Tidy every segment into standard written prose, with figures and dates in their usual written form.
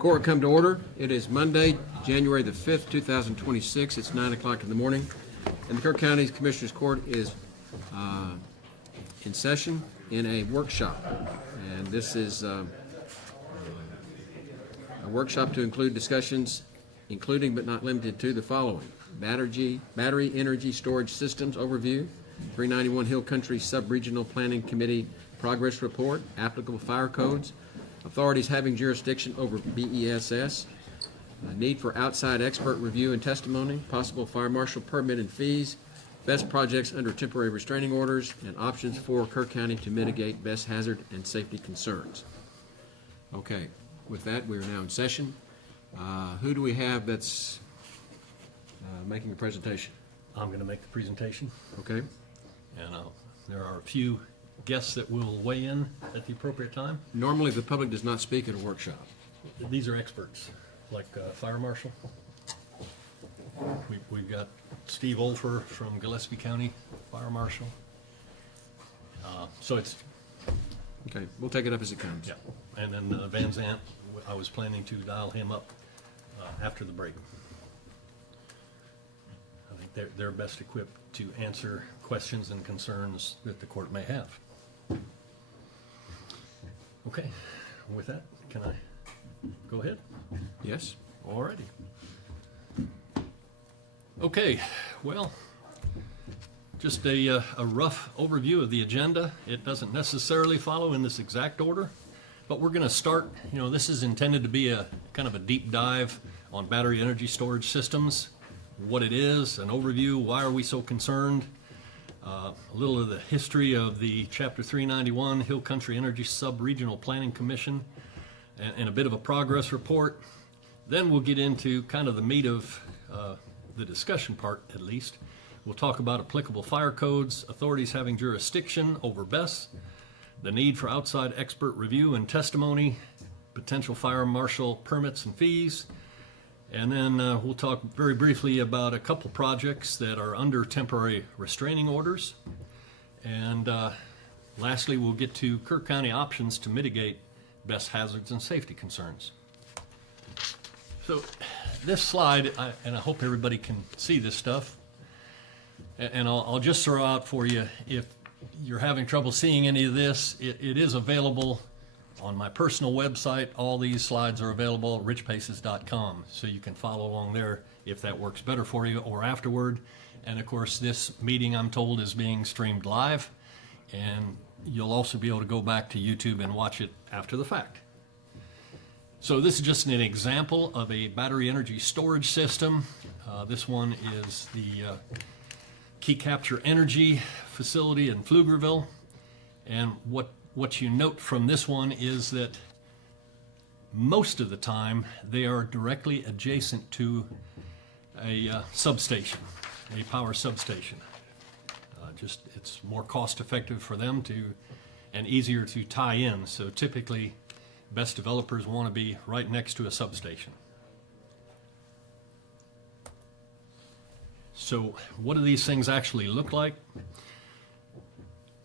Court come to order. It is Monday, January the 5th, 2026. It's 9 o'clock in the morning. And the Kerr County Commissioners Court is in session in a workshop. And this is a workshop to include discussions, including but not limited to the following: battery energy storage systems overview, 391 Hill Country Sub-Regional Planning Committee progress report, applicable fire codes, authorities having jurisdiction over BESS, need for outside expert review and testimony, possible fire marshal permit and fees, best projects under temporary restraining orders, and options for Kerr County to mitigate best hazard and safety concerns. Okay, with that, we are now in session. Who do we have that's making a presentation? I'm going to make the presentation, Okay. and there are a few guests that will weigh in at the appropriate time. Normally, the public does not speak at a workshop. These are experts, like Fire Marshal. We've got Steve Olfer from Gillespie County Fire Marshal. So it's, Okay, we'll take it up as it comes. yeah. And then Van Zant, I was planning to dial him up after the break. I think they're best equipped to answer questions and concerns that the court may have. Okay, with that, can I go ahead? Yes? Alrighty. Okay, well, just a rough overview of the agenda. It doesn't necessarily follow in this exact order, but we're going to start, this is intended to be a kind of a deep dive on battery energy storage systems, what it is, an overview, why are we so concerned, a little of the history of the Chapter 391 Hill Country Energy Sub-Regional Planning Commission, and a bit of a progress report. Then we'll get into kind of the meat of the discussion part, at least. We'll talk about applicable fire codes, authorities having jurisdiction over BESS, the need for outside expert review and testimony, potential fire marshal permits and fees, and then we'll talk very briefly about a couple projects that are under temporary restraining orders. And lastly, we'll get to Kerr County options to mitigate best hazards and safety concerns. So this slide, and I hope everybody can see this stuff, and I'll just throw out for you, if you're having trouble seeing any of this, it is available on my personal website. All these slides are available at richpaces.com, so you can follow along there if that works better for you, or afterward. And of course, this meeting, I'm told, is being streamed live, and you'll also be able to go back to YouTube and watch it after the fact. So this is just an example of a battery energy storage system. This one is the Key Capture Energy facility in Pflugerville, and what you note from this one is that most of the time they are directly adjacent to a substation, a power substation. It's more cost effective for them and easier to tie in. So typically, best developers want to be right next to a substation. So what do these things actually look like?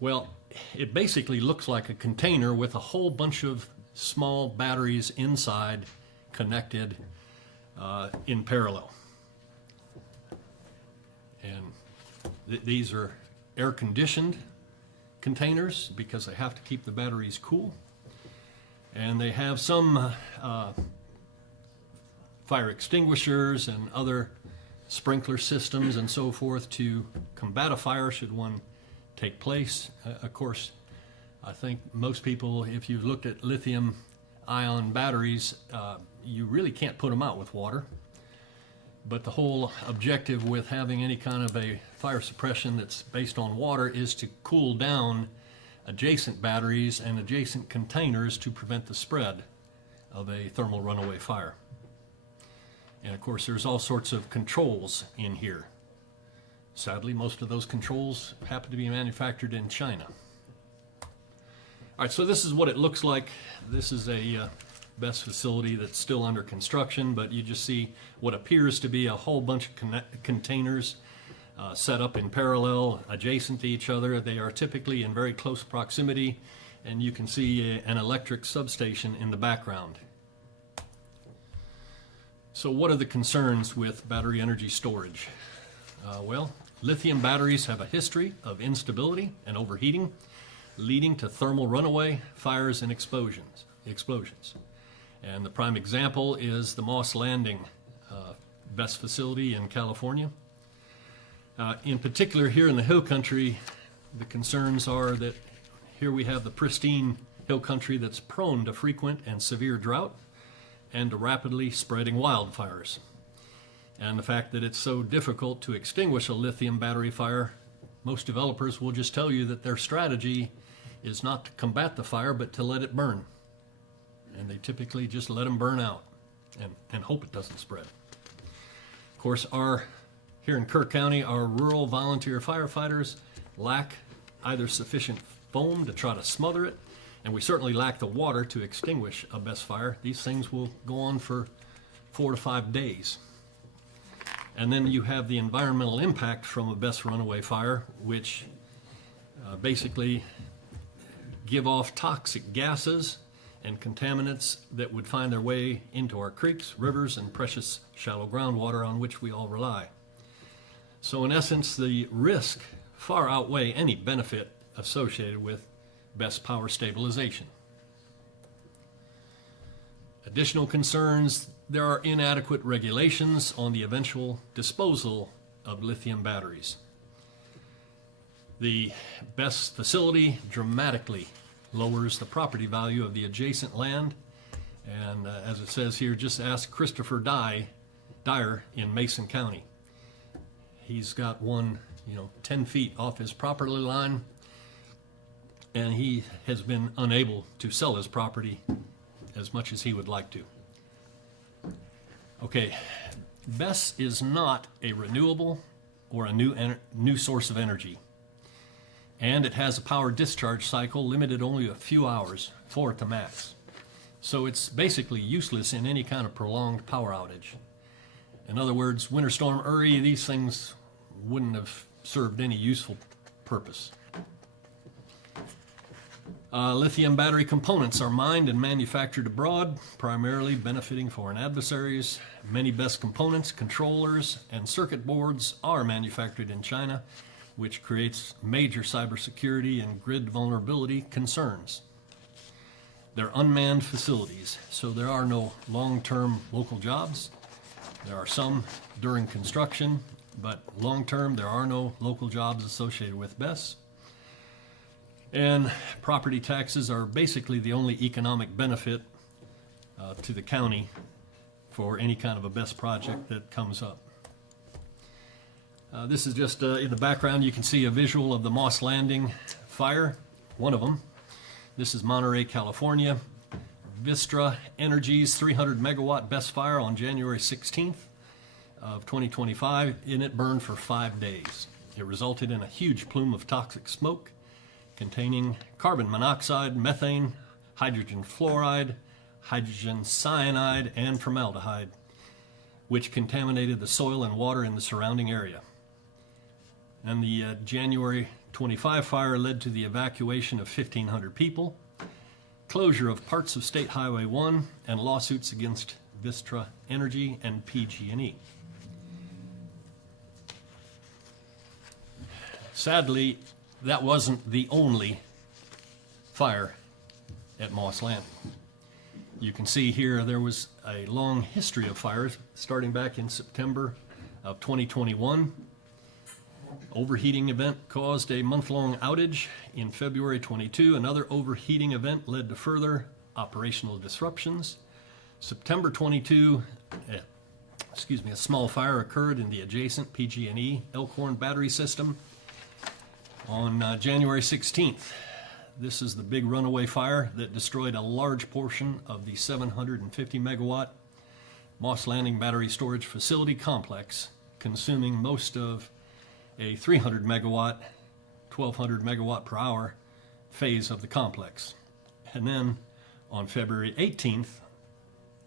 Well, it basically looks like a container with a whole bunch of small batteries inside, connected in parallel. And these are air-conditioned containers because they have to keep the batteries cool. And they have some fire extinguishers and other sprinkler systems and so forth to combat a fire should one take place. Of course, I think most people, if you've looked at lithium-ion batteries, you really can't put them out with water. But the whole objective with having any kind of a fire suppression that's based on water is to cool down adjacent batteries and adjacent containers to prevent the spread of a thermal runaway fire. And of course, there's all sorts of controls in here. Sadly, most of those controls happen to be manufactured in China. All right, so this is what it looks like. This is a BESS facility that's still under construction, but you just see what appears to be a whole bunch of containers set up in parallel, adjacent to each other. They are typically in very close proximity, and you can see an electric substation in the background. So what are the concerns with battery energy storage? Lithium batteries have a history of instability and overheating, leading to thermal runaway, fires, and explosions. And the prime example is the Moss Landing BESS facility in California. In particular, here in the hill country, the concerns are that here we have the pristine hill country that's prone to frequent and severe drought and to rapidly spreading wildfires. And the fact that it's so difficult to extinguish a lithium battery fire, most developers will just tell you that their strategy is not to combat the fire, but to let it burn. And they typically just let them burn out and hope it doesn't spread. Of course, here in Kerr County, our rural volunteer firefighters lack either sufficient foam to try to smother it, and we certainly lack the water to extinguish a BESS fire. These things will go on for 4 to 5 days. And then you have the environmental impact from a BESS runaway fire, which basically give off toxic gases and contaminants that would find their way into our creeks, rivers, and precious shallow groundwater on which we all rely. So in essence, the risk far outweigh any benefit associated with BESS power stabilization. Additional concerns: there are inadequate regulations on the eventual disposal of lithium batteries. The BESS facility dramatically lowers the property value of the adjacent land, and as it says here, just ask Christopher Dyer in Mason County. He's got one 10 feet off his property line, and he has been unable to sell his property as much as he would like to. Okay, BESS is not a renewable or a new source of energy, and it has a power discharge cycle limited only a few hours, 4 at the max. So it's basically useless in any kind of prolonged power outage. In other words, Winter Storm Uri, these things wouldn't have served any useful purpose. Lithium battery components are mined and manufactured abroad, primarily benefiting foreign adversaries. Many BESS components, controllers, and circuit boards are manufactured in China, which creates major cybersecurity and grid vulnerability concerns. They're unmanned facilities, so there are no long-term local jobs. There are some during construction, but long-term there are no local jobs associated with BESS. And property taxes are basically the only economic benefit to the county for any kind of a BESS project that comes up. This is just in the background, you can see a visual of the Moss Landing fire, one of them. This is Monterey, California. Vistra Energy's 300 megawatt BESS fire on January 16th of 2025, and it burned for 5 days. It resulted in a huge plume of toxic smoke containing carbon monoxide, methane, hydrogen fluoride, hydrogen cyanide, and formaldehyde, which contaminated the soil and water in the surrounding area. And the January 25 fire led to the evacuation of 1,500 people, closure of parts of State Highway 1, and lawsuits against Vistra Energy and PG&E. Sadly, that wasn't the only fire at Moss Landing. You can see here there was a long history of fires starting back in September of 2021. Overheating event caused a month-long outage. In February 22, another overheating event led to further operational disruptions. September 22, a small fire occurred in the adjacent PG&E Elkhorn battery system. On January 16th, this is the big runaway fire that destroyed a large portion of the 750 megawatt Moss Landing battery storage facility complex, consuming most of a 300 megawatt, 1200 megawatt per hour phase of the complex. And then on February 18th,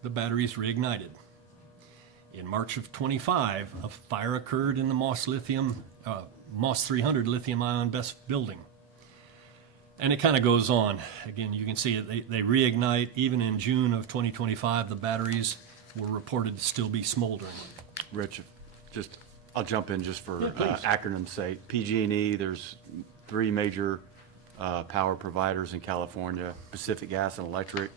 the batteries reignited. In March of 25, a fire occurred in the Moss 300 lithium-ion BESS building. And it kind of goes on. Again, you can see it, they reignite. Even in June of 2025, the batteries were reported to still be smoldering. Rich, I'll jump in just for Yeah, please. acronym's sake. PG&E, there's three major power providers in California, Pacific Gas and Electric.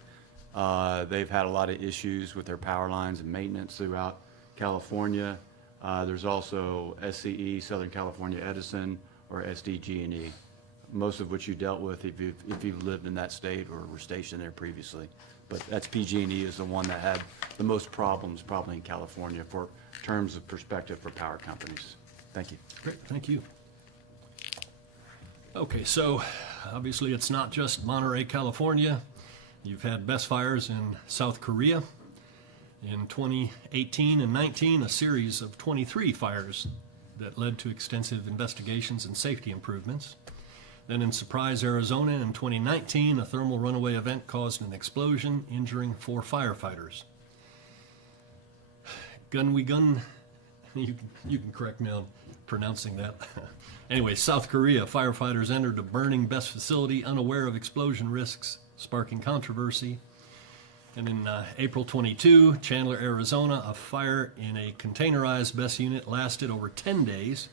They've had a lot of issues with their power lines and maintenance throughout California. There's also SCE, Southern California Edison, or SDG&E, most of which you dealt with if you've lived in that state or were stationed there previously. But that's PG&E is the one that had the most problems probably in California for terms of perspective for power companies. Thank you. Great, thank you. Okay, so obviously it's not just Monterey, California. You've had best fires in South Korea. In 2018 and 19, a series of 23 fires that led to extensive investigations and safety improvements. Then in Surprise, Arizona in 2019, a thermal runaway event caused an explosion, injuring 4 firefighters. Gunwegun, you can correct me on pronouncing that. Anyway, South Korea, firefighters entered a burning BESS facility unaware of explosion risks, sparking controversy. And in April 22, Chandler, Arizona, a fire in a containerized BESS unit lasted over 10 days,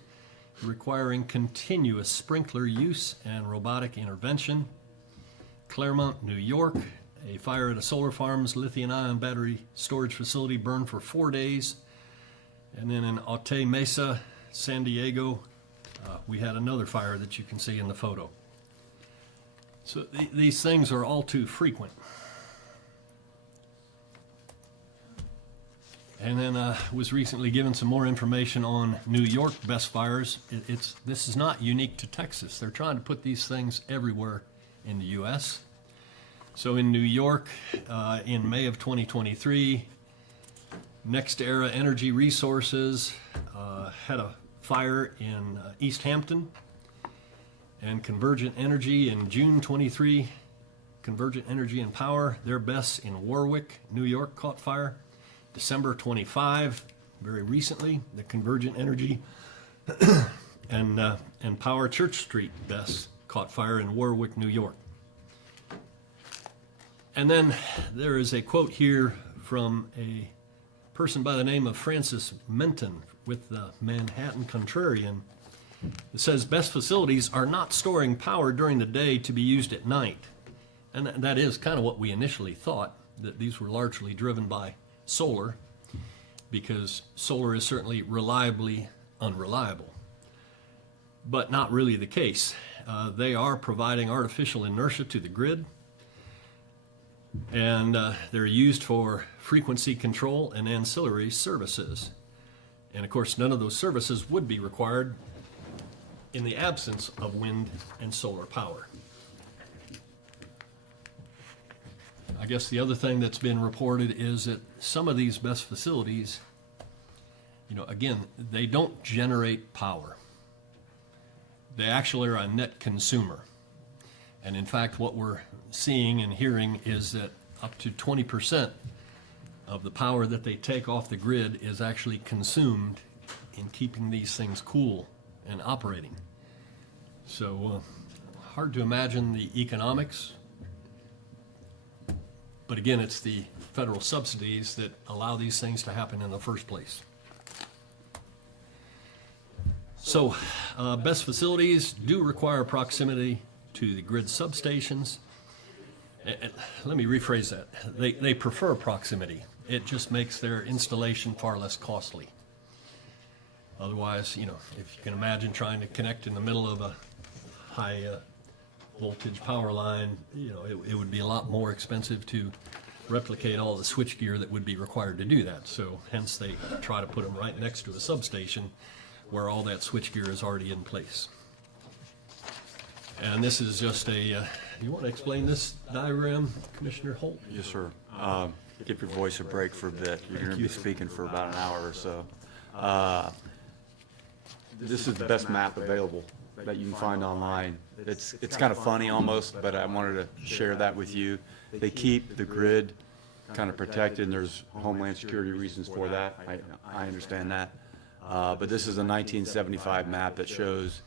requiring continuous sprinkler use and robotic intervention. Claremont, New York, a fire at a solar farm's lithium-ion battery storage facility burned for 4 days. And then in Otay Mesa, San Diego, we had another fire that you can see in the photo. So these things are all too frequent. And then was recently given some more information on New York BESS fires. This is not unique to Texas. They're trying to put these things everywhere in the U.S. So in New York, in May of 2023, Next Era Energy Resources had a fire in East Hampton, and Convergent Energy in June 23, Convergent Energy and Power, their BESS in Warwick, New York, caught fire. December 25, very recently, the Convergent Energy and Power Church Street BESS caught fire in Warwick, New York. And then there is a quote here from a person by the name of Francis Menton with the Manhattan Contrarian. It says, BESS facilities are not storing power during the day to be used at night. And that is kind of what we initially thought, that these were largely driven by solar, because solar is certainly reliably unreliable. But not really the case. They are providing artificial inertia to the grid, and they're used for frequency control and ancillary services. And of course, none of those services would be required in the absence of wind and solar power. I guess the other thing that's been reported is that some of these BESS facilities, again, they don't generate power. They actually are a net consumer. And in fact, what we're seeing and hearing is that up to 20% of the power that they take off the grid is actually consumed in keeping these things cool and operating. So hard to imagine the economics. But again, it's the federal subsidies that allow these things to happen in the first place. So BESS facilities do require proximity to the grid substations. Let me rephrase that. They prefer proximity. It just makes their installation far less costly. Otherwise, if you can imagine trying to connect in the middle of a high voltage power line, it would be a lot more expensive to replicate all the switchgear that would be required to do that. So hence they try to put them right next to a substation where all that switchgear is already in place. And this is just you want to explain this diagram, Commissioner Holt? Yes, sir. Give your voice a break for a bit. You're going to be speaking for about an hour or so. This is the best map available that you can find online. It's kind of funny almost, but I wanted to share that with you. They keep the grid kind of protected, and there's homeland security reasons for that. I understand that. But this is a 1975 map that shows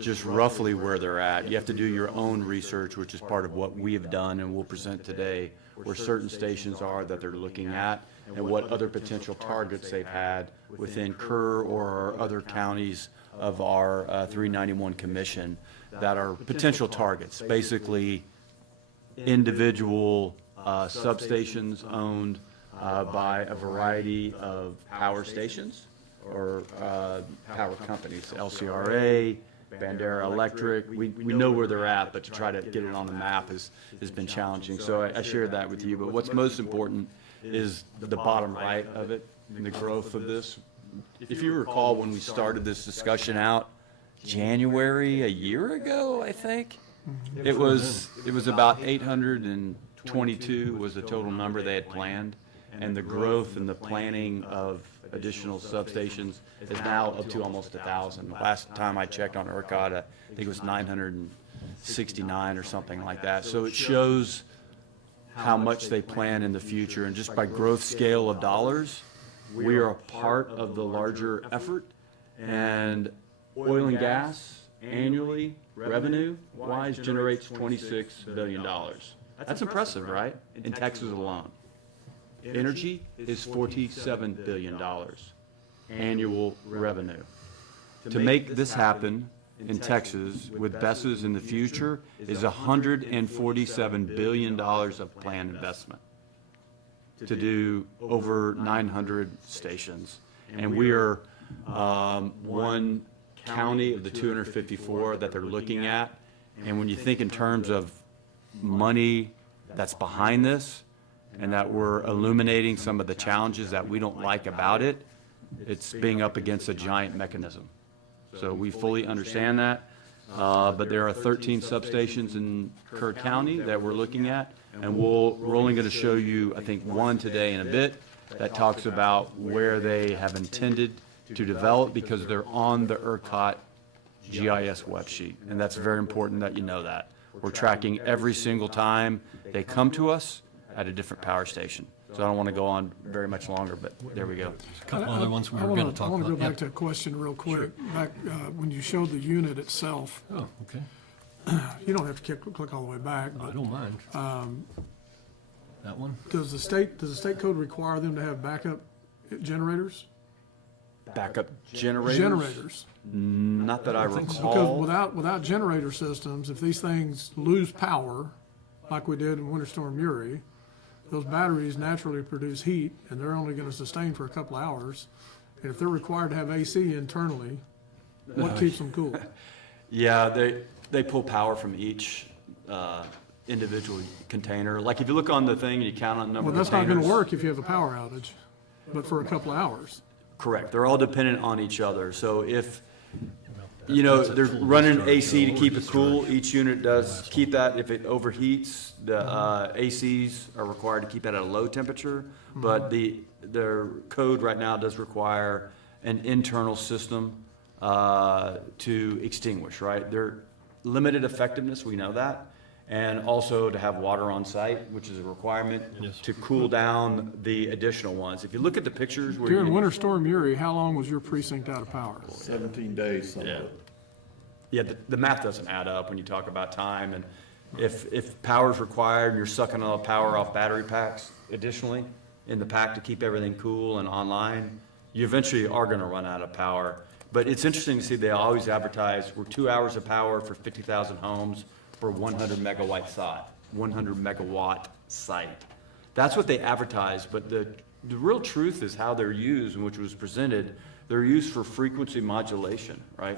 just roughly where they're at. You have to do your own research, which is part of what we have done and will present today, where certain stations are that they're looking at and what other potential targets they've had within Kerr or our other counties of our 391 commission that are potential targets, basically individual substations owned by a variety of power stations or power companies, LCRA, Bandera Electric. We know where they're at, but to try to get it on the map has been challenging. So I shared that with you. But what's most important is the bottom right of it and the growth of this. If you recall, when we started this discussion out, January a year ago, I think, it was about 822 was the total number they had planned. And the growth and the planning of additional substations is now up to almost 1,000. Last time I checked on ERCOT, I think it was 969 or something like that. So it shows how much they plan in the future. And just by growth scale of dollars, we are a part of the larger effort. And oil and gas annually, revenue-wise, generates $26 billion. That's impressive, right? In Texas alone. Energy is $47 billion annual revenue. To make this happen in Texas with BESS in the future is $147 billion of planned investment to do over 900 stations. And we are one county of the 254 that they're looking at. And when you think in terms of money that's behind this, and that we're illuminating some of the challenges that we don't like about it, it's being up against a giant mechanism. So we fully understand that, but there are 13 substations in Kerr County that we're looking at, and we're only going to show you, I think, one today in a bit that talks about where they have intended to develop because they're on the ERCOT GIS web sheet, and that's very important that you know that. We're tracking every single time they come to us at a different power station. So I don't want to go on very much longer, but there we go. A couple other ones we were going to talk I want about. to go back Yep. to a question real quick. Back when you showed the unit itself, Oh, okay. you don't have to click all the way back, I but don't mind. That one? does the state code require them to have backup generators? Backup generators? Generators. Not that I Because recall. without generator systems, if these things lose power, like we did in Winter Storm Uri, those batteries naturally produce heat, and they're only going to sustain for a couple of hours. And if they're required to have AC internally, what keeps them cool? Yeah, they pull power from each individual container. Like if you look on the thing and you count on the number Well, of that's not containers. going to work if you have a power outage, but for a couple of hours. Correct. They're all dependent on each other. So if, you know, they're running AC to keep it cool, each unit does keep that. If it overheats, the ACs are required to keep it at a low temperature. But their code right now does require an internal system to extinguish, right? They're limited effectiveness, we know that. And also to have water on site, which is a requirement Yes. to cool down the additional ones. If you look at the pictures where During you, Winter Storm Uri, how long was your precinct out of power? 17 days. Yeah. yeah, the math doesn't add up when you talk about time. And if power's required, you're sucking all the power off battery packs additionally in the pack to keep everything cool and online, you eventually are gonna run out of power. But it's interesting to see they always advertise, we're 2 hours of power for 50,000 homes for 100 megawatt site. That's what they advertise, but the real truth is how they're used, and which was presented, they're used for frequency modulation, right?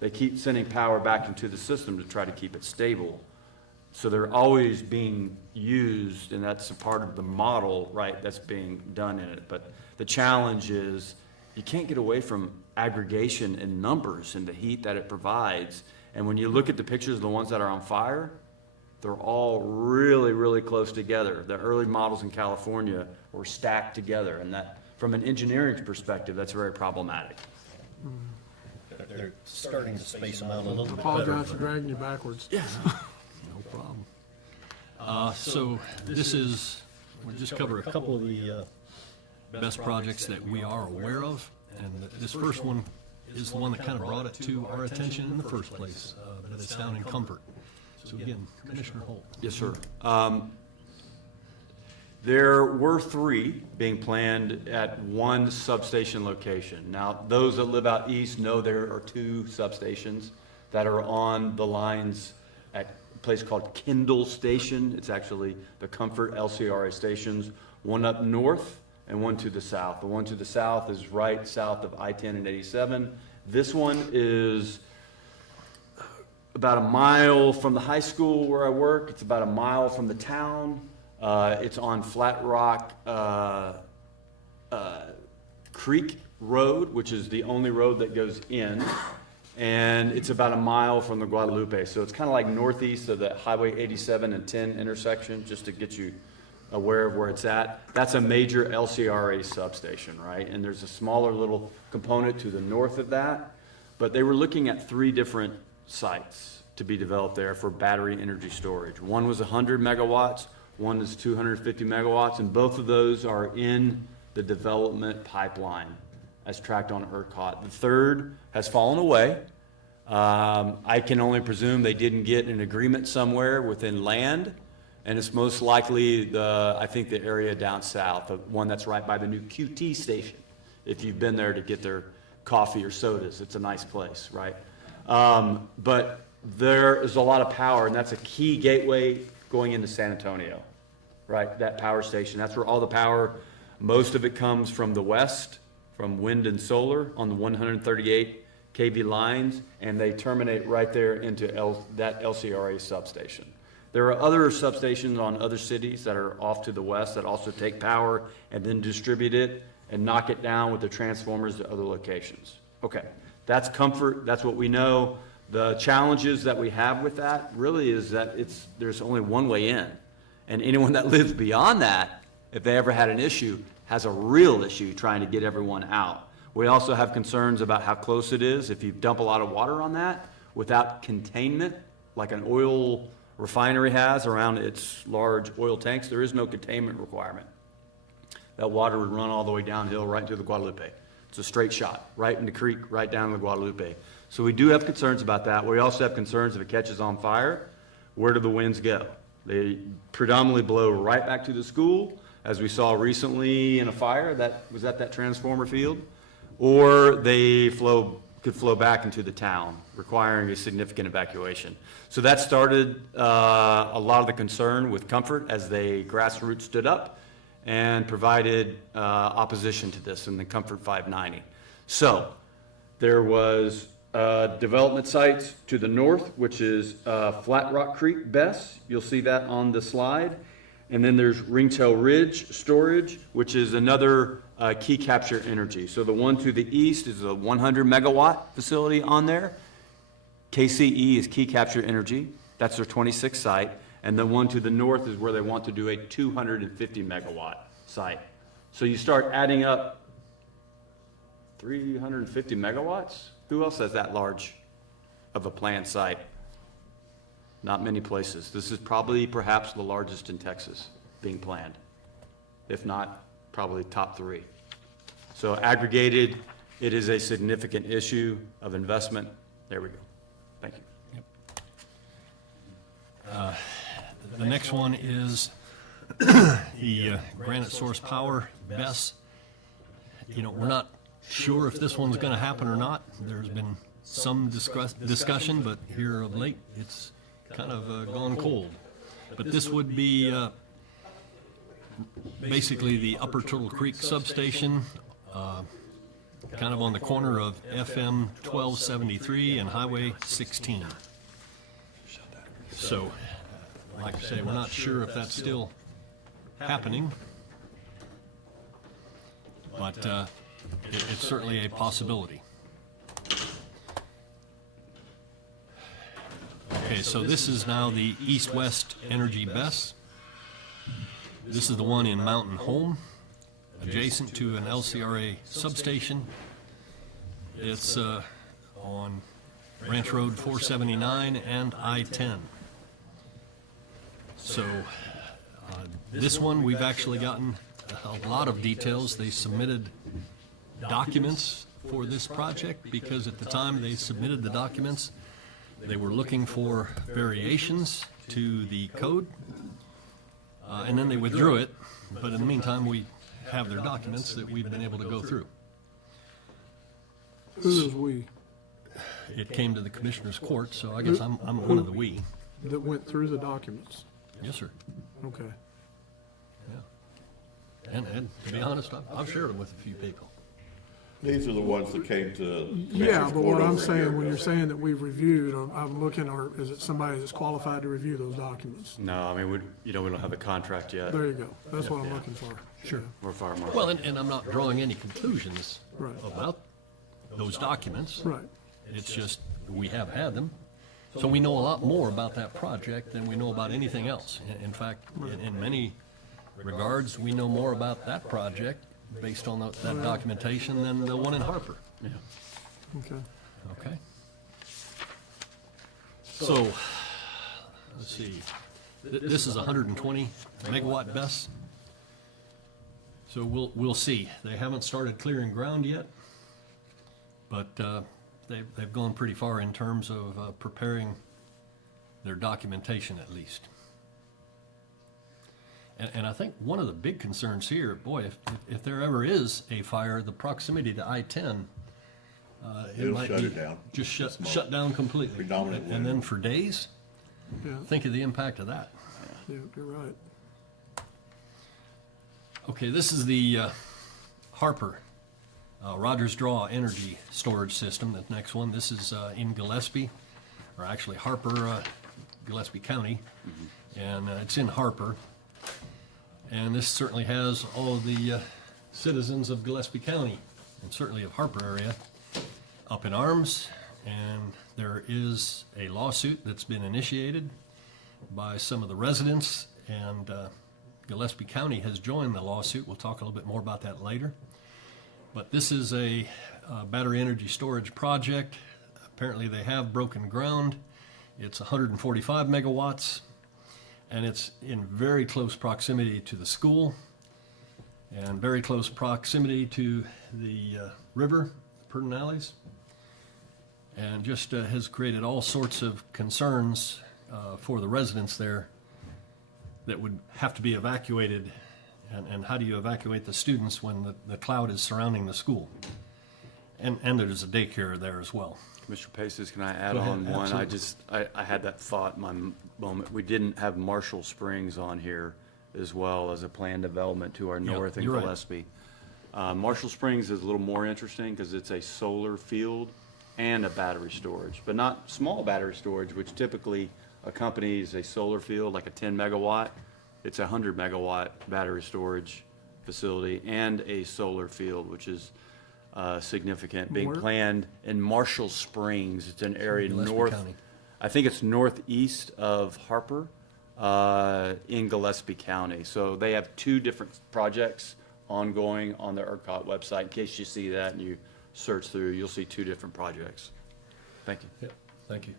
They keep sending power back into the system to try to keep it stable. So they're always being used, and that's a part of the model, right, that's being done in it. But the challenge is you can't get away from aggregation in numbers and the heat that it provides. And when you look at the pictures of the ones that are on fire, they're all really, really close together. The early models in California were stacked together, and that, from an engineering perspective, that's very problematic. They're starting to space them out a little bit better. Apologize for dragging you backwards. No problem. So this is, we'll just cover a couple Couple of the best projects that we are aware of. And this first one is the one that kind of brought it to our attention in the first place, but it's down in Comfort. So again, Commissioner Holt. Yes, sir. There were 3 being planned at one substation location. Now, those that live out east know there are 2 substations that are on the lines at a place called Kendall Station. It's actually the Comfort LCRA stations, one up north and one to the south. The one to the south is right south of I-10 and 87. This one is about a mile from the high school where I work. It's about a mile from the town. It's on Flat Rock Creek Road, which is the only road that goes in. And it's about a mile from the Guadalupe. So it's kind of like northeast of the Highway 87 and 10 intersection, just to get you aware of where it's at. That's a major LCRA substation, right? And there's a smaller little component to the north of that. But they were looking at 3 different sites to be developed there for battery energy storage. One was 100 megawatts, one is 250 megawatts, and both of those are in the development pipeline as tracked on ERCOT. The third has fallen away. I can only presume they didn't get an agreement somewhere within land, and it's most likely I think the area down south, the one that's right by the new QT station. If you've been there to get their coffee or sodas, it's a nice place, right? But there is a lot of power, and that's a key gateway going into San Antonio, right? That power station, that's where all the power, most of it comes from the west, from wind and solar on the 138 kV lines, and they terminate right there into that LCRA substation. There are other substations on other cities that are off to the west that also take power and then distribute it and knock it down with the transformers to other locations. Okay, that's Comfort, that's what we know. The challenges that we have with that really is that there's only one way in. And anyone that lives beyond that, if they ever had an issue, has a real issue trying to get everyone out. We also have concerns about how close it is. If you dump a lot of water on that without containment, like an oil refinery has around its large oil tanks, there is no containment requirement. That water would run all the way downhill right into the Guadalupe. It's a straight shot, right in the creek, right down the Guadalupe. So we do have concerns about that. We also have concerns if it catches on fire, where do the winds go? They predominantly blow right back to the school, as we saw recently in a fire that was at that transformer field, or they could flow back into the town, requiring a significant evacuation. So that started a lot of the concern with Comfort as they grassroots stood up and provided opposition to this in the Comfort 590. So there was development sites to the north, which is Flat Rock Creek, Bess. You'll see that on the slide. And then there's Ringtail Ridge Storage, which is another key capture energy. So the one to the east is a 100 megawatt facility on there. KCE is Key Capture Energy. That's their 26th site. And the one to the north is where they want to do a 250 megawatt site. So you start adding up 350 megawatts. Who else has that large of a planned site? Not many places. This is probably perhaps the largest in Texas being planned. If not, probably top 3. So aggregated, it is a significant issue of investment. There we go. Thank you. The next one is the Granite Source Power, BESS. You know, we're not sure if this one's going to happen or not. There's been some discussion, but here of late, it's kind of gone cold. But this would be basically the Upper Turtle Creek substation, kind of on the corner of FM 1273 and Highway 16. So, like I say, we're not sure if that's still happening, but it's certainly a possibility. Okay, so this is now the East-West Energy BESS. This is the one in Mountain Home, adjacent to an LCRA substation. It's on Ranch Road 479 and I-10. So this one, we've actually gotten a lot of details. They submitted documents for this project because at the time they submitted the documents, they were looking for variations to the code, and then they withdrew it. But in the meantime, we have their documents that we've been able to go through. Who is we It came to the Commissioner's Court, so I guess I'm one of the we. that went through the documents? Yes, sir. Okay. Yeah. And to be honest, I've shared them with a few people. These are the ones that came to. Yeah, Commissioner's but Court what I'm over a year saying, when ago. you're saying that we've reviewed, I'm looking, or is it somebody that's qualified to review those documents? No, I mean, we don't have a contract yet. There you go. That's what I'm looking for. Sure. We're fire marshal. Well, and I'm not drawing any conclusions Right. about those documents. Right. It's just, we have had them. So we know a lot more about that project than we know about anything else. In fact, in many regards, we know more about that project based on that documentation than the one in Harper. Okay. Okay? So, let's see. This is 120 megawatt BESS. So we'll see. They haven't started clearing ground yet, but they've gone pretty far in terms of preparing their documentation at least. And I think one of the big concerns here, boy, if there ever is a fire, the proximity to I-10, it It'll might shut be it down. just The smoke. shut down completely. Predominant And then wind. for days, Yeah, think of the impact of that. yeah, you're right. Okay, this is the Harper Rogers Draw Energy Storage System, the next one. This is in Gillespie, or actually Harper, Gillespie County, and it's in Harper. And this certainly has all of the citizens of Gillespie County, and certainly of Harper area, up in arms. And there is a lawsuit that's been initiated by some of the residents, and Gillespie County has joined the lawsuit. We'll talk a little bit more about that later. But this is a battery energy storage project. Apparently they have broken ground. It's 145 megawatts, and it's in very close proximity to the school and very close proximity to the river, Pedernales, and just has created all sorts of concerns for the residents there that would have to be evacuated. And how do you evacuate the students when the cloud is surrounding the school? And there's a daycare there as well. Mr. Paces, can I add Go ahead, on one? absolutely. I had that thought in my moment. We didn't have Marshall Springs on here as well as a planned development to our Yeah, north in you're right. Gillespie. Marshall Springs is a little more interesting because it's a solar field and a battery storage, but not small battery storage, which typically accompanies a solar field, like a 10 megawatt. It's a 100 megawatt battery storage facility and a solar field, which is significant, being Where? planned in Marshall Springs. It's an area Gillespie north, County. I think it's northeast of Harper, in Gillespie County. So they have two different projects ongoing on the ERCOT website. In case you see that and you search through, you'll see two different projects. Thank you. Yep, thank you.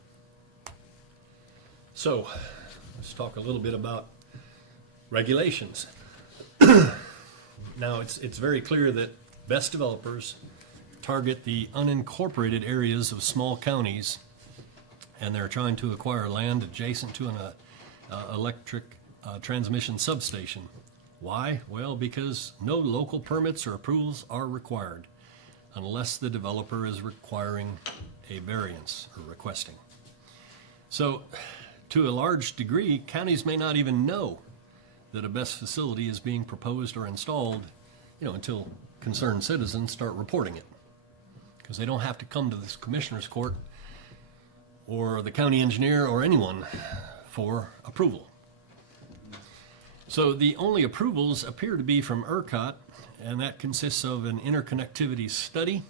So, let's talk a little bit about regulations. Now, it's very clear that best developers target the unincorporated areas of small counties, and they're trying to acquire land adjacent to an electric transmission substation. Why? Well, because no local permits or approvals are required unless the developer is requiring a variance or requesting. So, to a large degree, counties may not even know that a BESS facility is being proposed or installed, until concerned citizens start reporting it. Because they don't have to come to this commissioner's court or the county engineer or anyone for approval. So the only approvals appear to be from ERCOT, and that consists of an interconnectivity study,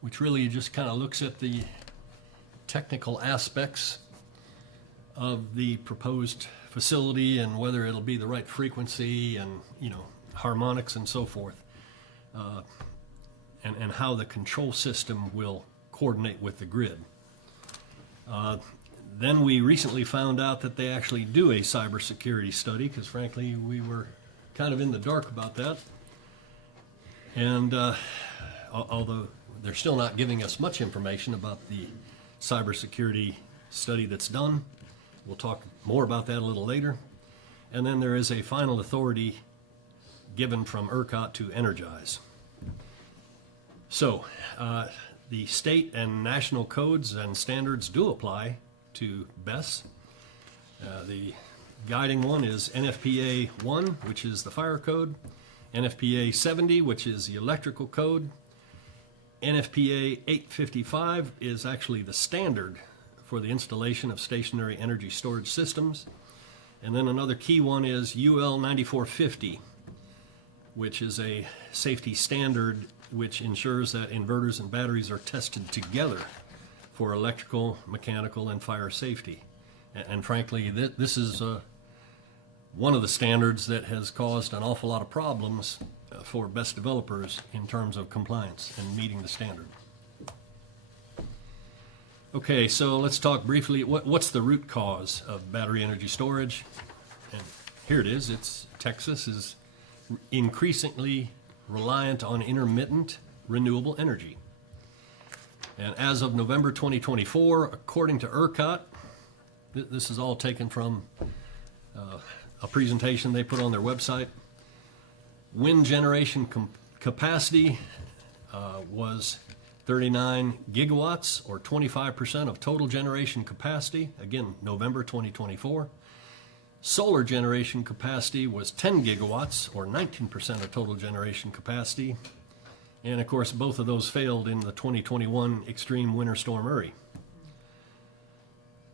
which really just kind of looks at the technical aspects of the proposed facility and whether it'll be the right frequency and, harmonics and so forth, and how the control system will coordinate with the grid. Then we recently found out that they actually do a cybersecurity study, because frankly, we were kind of in the dark about that. And although they're still not giving us much information about the cybersecurity study that's done. We'll talk more about that a little later. And then there is a final authority given from ERCOT to energize. So, the state and national codes and standards do apply to BESS. The guiding one is NFPA 1, which is the fire code, NFPA 70, which is the electrical code, NFPA 855 is actually the standard for the installation of stationary energy storage systems. And then another key one is UL 9450, which is a safety standard which ensures that inverters and batteries are tested together for electrical, mechanical, and fire safety. And frankly, this is one of the standards that has caused an awful lot of problems for BESS developers in terms of compliance and meeting the standard. Okay, so let's talk briefly, what's the root cause of battery energy storage? And here it is. It's Texas is increasingly reliant on intermittent renewable energy. And as of November 2024, according to ERCOT, this is all taken from a presentation they put on their website. Wind generation capacity was 39 gigawatts, or 25% of total generation capacity. Again, November 2024. Solar generation capacity was 10 gigawatts, or 19% of total generation capacity. And of course, both of those failed in the 2021 extreme winter storm Uri.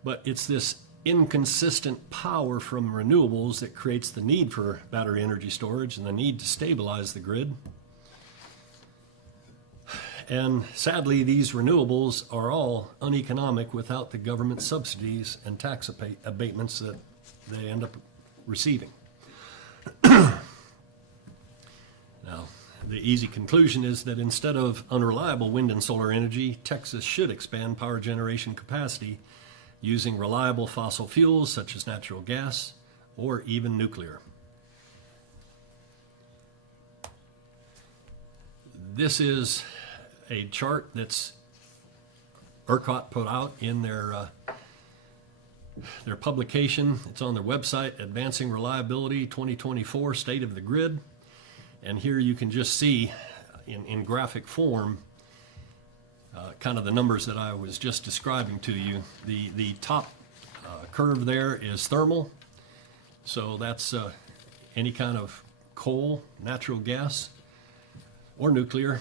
But it's this inconsistent power from renewables that creates the need for battery energy storage and the need to stabilize the grid. And sadly, these renewables are all uneconomic without the government subsidies and tax abatements that they end up receiving. Now, the easy conclusion is that instead of unreliable wind and solar energy, Texas should expand power generation capacity using reliable fossil fuels such as natural gas or even nuclear. This is a chart that's ERCOT put out in their publication. It's on their website, Advancing Reliability 2024 State of the Grid. And here you can just see in graphic form kind of the numbers that I was just describing to you. The top curve there is thermal. So that's any kind of coal, natural gas, or nuclear.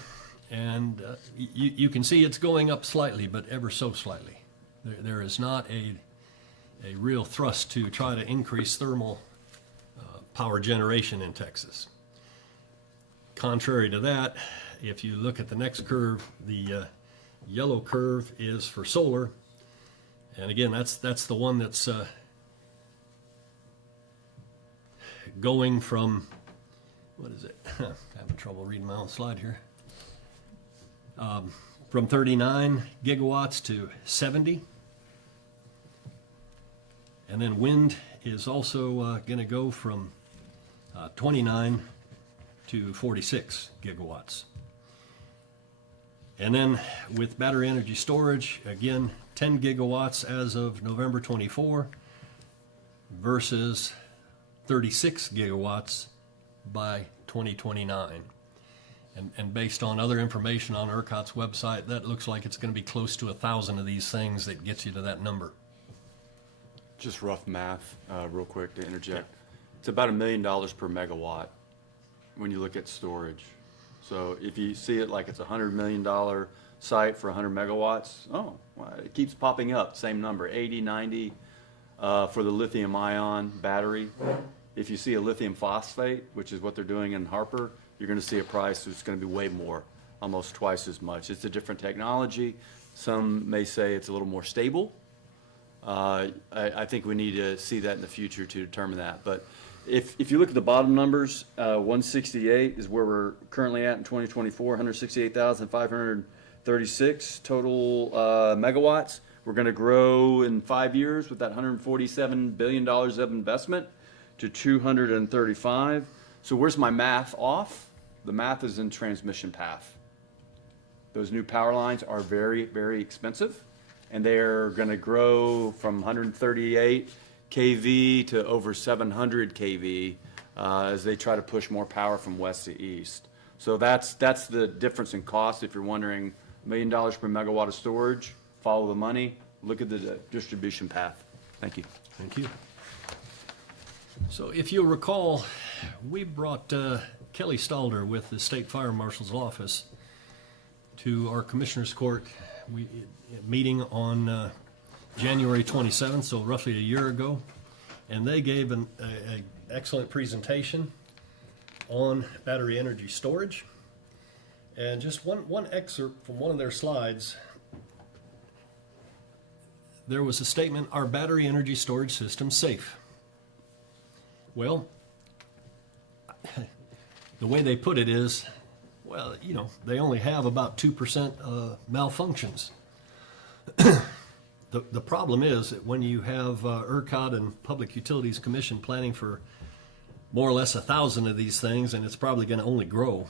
And you can see it's going up slightly, but ever so slightly. There is not a real thrust to try to increase thermal power generation in Texas. Contrary to that, if you look at the next curve, the yellow curve is for solar. And again, that's the one that's going from, what is it? Having trouble reading my own slide here. From 39 gigawatts to 70. And then wind is also going to go from 29 to 46 gigawatts. And then with battery energy storage, again, 10 gigawatts as of November 24 versus 36 gigawatts by 2029. And based on other information on ERCOT's website, that looks like it's going to be close to 1,000 of these things that gets you to that number. Just rough math, real quick to interject. It's about $1 million per megawatt when you look at storage. So if you see it like it's a $100 million site for 100 megawatts, oh, well, it keeps popping up, same number, 80, 90 for the lithium ion battery. If you see a lithium phosphate, which is what they're doing in Harper, you're going to see a price that's going to be way more, almost twice as much. It's a different technology. Some may say it's a little more stable. I think we need to see that in the future to determine that. But if you look at the bottom numbers, 168 is where we're currently at in 2024, 168,536 total megawatts. We're going to grow in 5 years with that $147 billion of investment to 235. So where's my math off? The math is in transmission path. Those new power lines are very, very expensive, and they're gonna grow from 138 kV to over 700 kV as they try to push more power from west to east. So that's the difference in cost. If you're wondering, $1 million per megawatt of storage, follow the money, look at the distribution path. Thank you. Thank you. So if you'll recall, we brought Kelly Stalder with the State Fire Marshal's Office to our Commissioners Court meeting on January 27th, so roughly a year ago, and they gave an excellent presentation on battery energy storage. And just one excerpt from one of their slides, there was a statement, "Our battery energy storage system safe?" Well, the way they put it is, well, you know, they only have about 2% malfunctions. The problem is that when you have ERCOT and Public Utilities Commission planning for more or less 1,000 of these things, and it's probably going to only grow,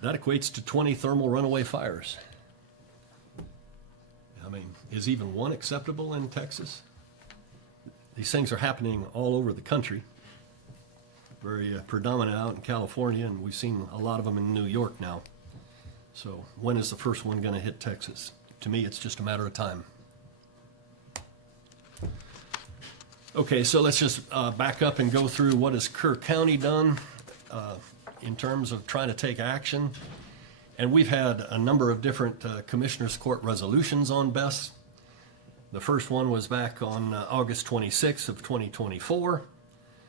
that equates to 20 thermal runaway fires. I mean, is even one acceptable in Texas? These things are happening all over the country. Very predominant out in California, and we've seen a lot of them in New York now. So when is the first one going to hit Texas? To me, it's just a matter of time. Okay, so let's just back up and go through what has Kerr County done in terms of trying to take action. And we've had a number of different Commissioners Court resolutions on BESS. The first one was back on August 26th of 2024.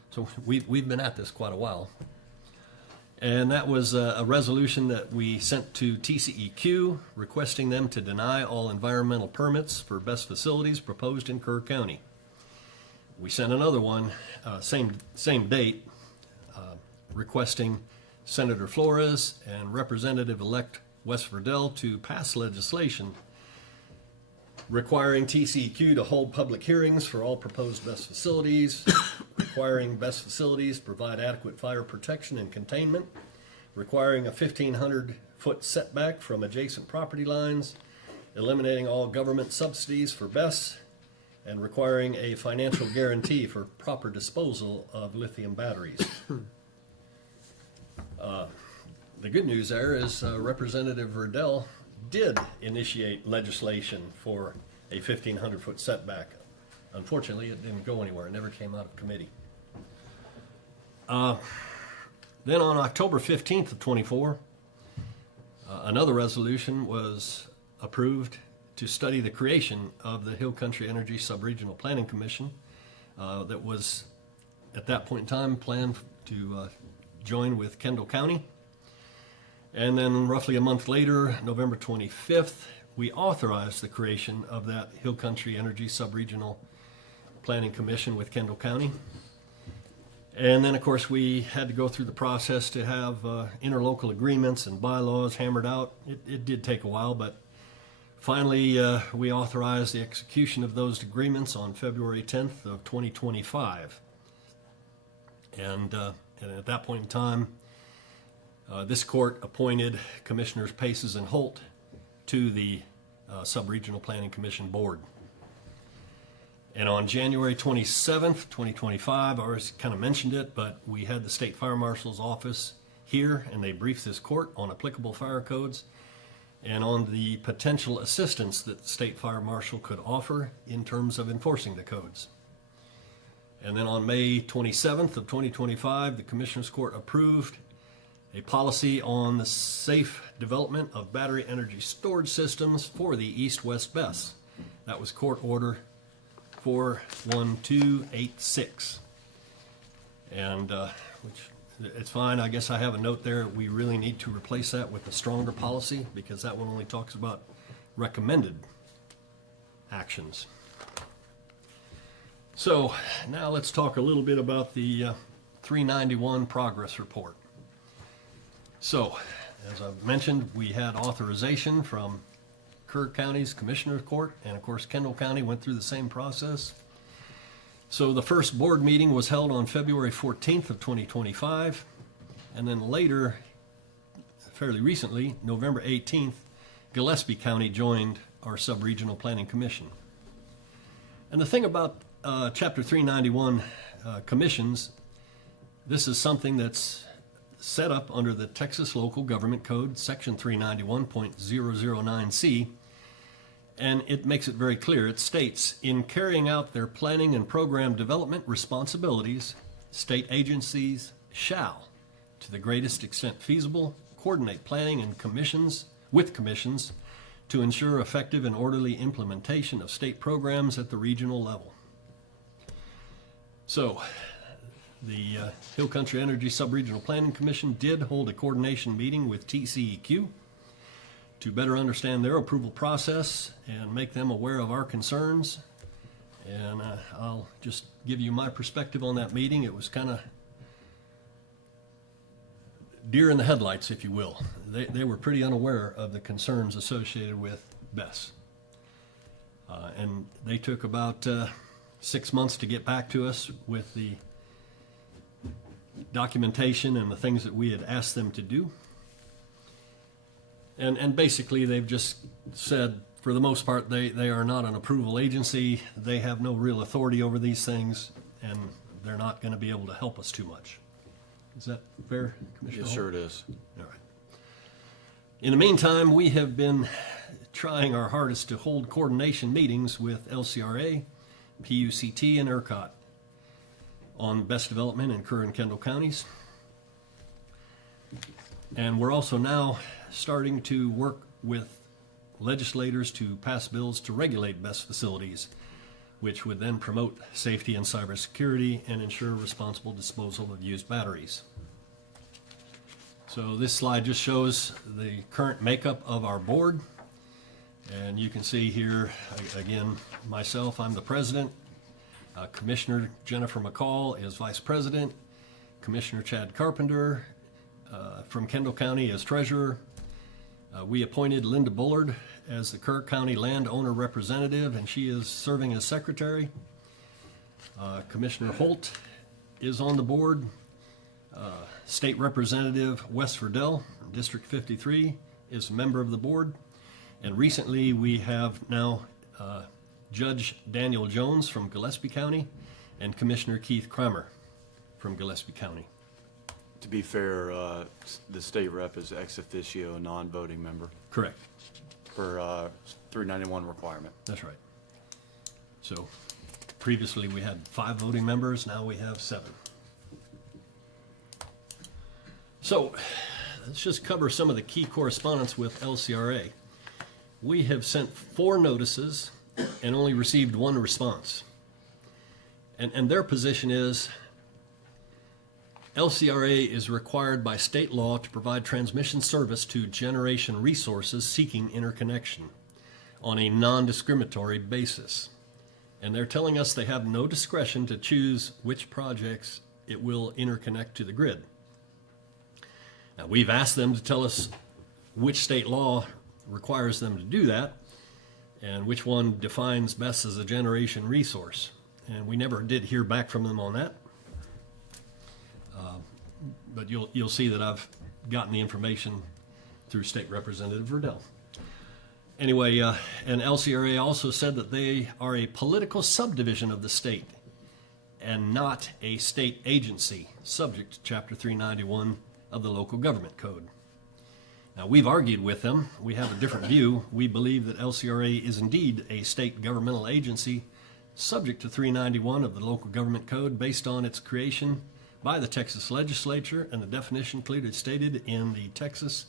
So we've been at this quite a while. And that was a resolution that we sent to TCEQ requesting them to deny all environmental permits for BESS facilities proposed in Kerr County. We sent another one, same date, requesting Senator Flores and Representative-elect West Verdell to pass legislation requiring TCEQ to hold public hearings for all proposed BESS facilities, requiring BESS facilities provide adequate fire protection and containment, requiring a 1,500-foot setback from adjacent property lines, eliminating all government subsidies for BESS, and requiring a financial guarantee for proper disposal of lithium batteries. The good news there is Representative Verdell did initiate legislation for a 1,500-foot setback. Unfortunately, it didn't go anywhere. It never came out of committee. Then on October 15th of 24, another resolution was approved to study the creation of the Hill Country Energy Subregional Planning Commission that was, at that point in time, planned to join with Kendall County. And then roughly a month later, November 25th, we authorized the creation of that Hill Country Energy Subregional Planning Commission with Kendall County. And then, of course, we had to go through the process to have interlocal agreements and bylaws hammered out. It did take a while, but finally we authorized the execution of those agreements on February 10th of 2025. And at that point in time, this court appointed Commissioners Paces and Holt to the Subregional Planning Commission Board. And on January 27th, 2025, I already kind of mentioned it, but we had the State Fire Marshal's Office here, and they briefed this court on applicable fire codes and on the potential assistance that the State Fire Marshal could offer in terms of enforcing the codes. And then on May 27th of 2025, the Commissioners Court approved a policy on the safe development of battery energy storage systems for the East-West BESS. That was Court Order 41286. And which it's fine. I guess I have a note there. We really need to replace that with a stronger policy because that one only talks about recommended actions. So now let's talk a little bit about the 391 progress report. So, as I've mentioned, we had authorization from Kerr County's Commissioner Court, and of course Kendall County went through the same process. So the first board meeting was held on February 14th of 2025, and then later, fairly recently, November 18th, Gillespie County joined our Subregional Planning Commission. And the thing about Chapter 391 commissions, this is something that's set up under the Texas Local Government Code, Section 391.009C, and it makes it very clear. It states, in carrying out their planning and program development responsibilities, state agencies shall, to the greatest extent feasible, coordinate planning and commissions to ensure effective and orderly implementation of state programs at the regional level. So, the Hill Country Energy Subregional Planning Commission did hold a coordination meeting with TCEQ to better understand their approval process and make them aware of our concerns. And I'll just give you my perspective on that meeting. It was kind of deer in the headlights, if you will. They were pretty unaware of the concerns associated with BESS. And they took about 6 months to get back to us with the documentation and the things that we had asked them to do. And basically they've just said, for the most part, they are not an approval agency. They have no real authority over these things, and they're not going to be able to help us too much. Is that fair, Commissioner Yes, Holt? sure it is. All right. In the meantime, we have been trying our hardest to hold coordination meetings with LCRA, PUCT, and ERCOT on BESS development in Kerr and Kendall counties. And we're also now starting to work with legislators to pass bills to regulate BESS facilities, which would then promote safety and cybersecurity and ensure responsible disposal of used batteries. So this slide just shows the current makeup of our board. And you can see here, again, myself, I'm the president. Commissioner Jennifer McCall is vice president. Commissioner Chad Carpenter from Kendall County as treasurer. We appointed Linda Bullard as the Kerr County landowner representative, and she is serving as secretary. Commissioner Holt is on the board. State Representative Wes Verdell, District 53, is a member of the board. And recently we have now Judge Daniel Jones from Gillespie County and Commissioner Keith Kramer from Gillespie County. To be fair, the state rep is ex officio, a non-voting member Correct. for 391 requirement. That's right. So previously we had 5 voting members, now we have 7. So let's just cover some of the key correspondence with LCRA. We have sent 4 notices and only received 1 response. And their position is LCRA is required by state law to provide transmission service to generation resources seeking interconnection on a non-discriminatory basis. And they're telling us they have no discretion to choose which projects it will interconnect to the grid. Now, we've asked them to tell us which state law requires them to do that and which one defines BESS as a generation resource. And we never did hear back from them on that. But you'll see that I've gotten the information through State Representative Verdell. Anyway, and LCRA also said that they are a political subdivision of the state and not a state agency subject to Chapter 391 of the Local Government Code. Now, we've argued with them. We have a different view. We believe that LCRA is indeed a state governmental agency subject to 391 of the Local Government Code based on its creation by the Texas Legislature and the definition clearly stated in the Texas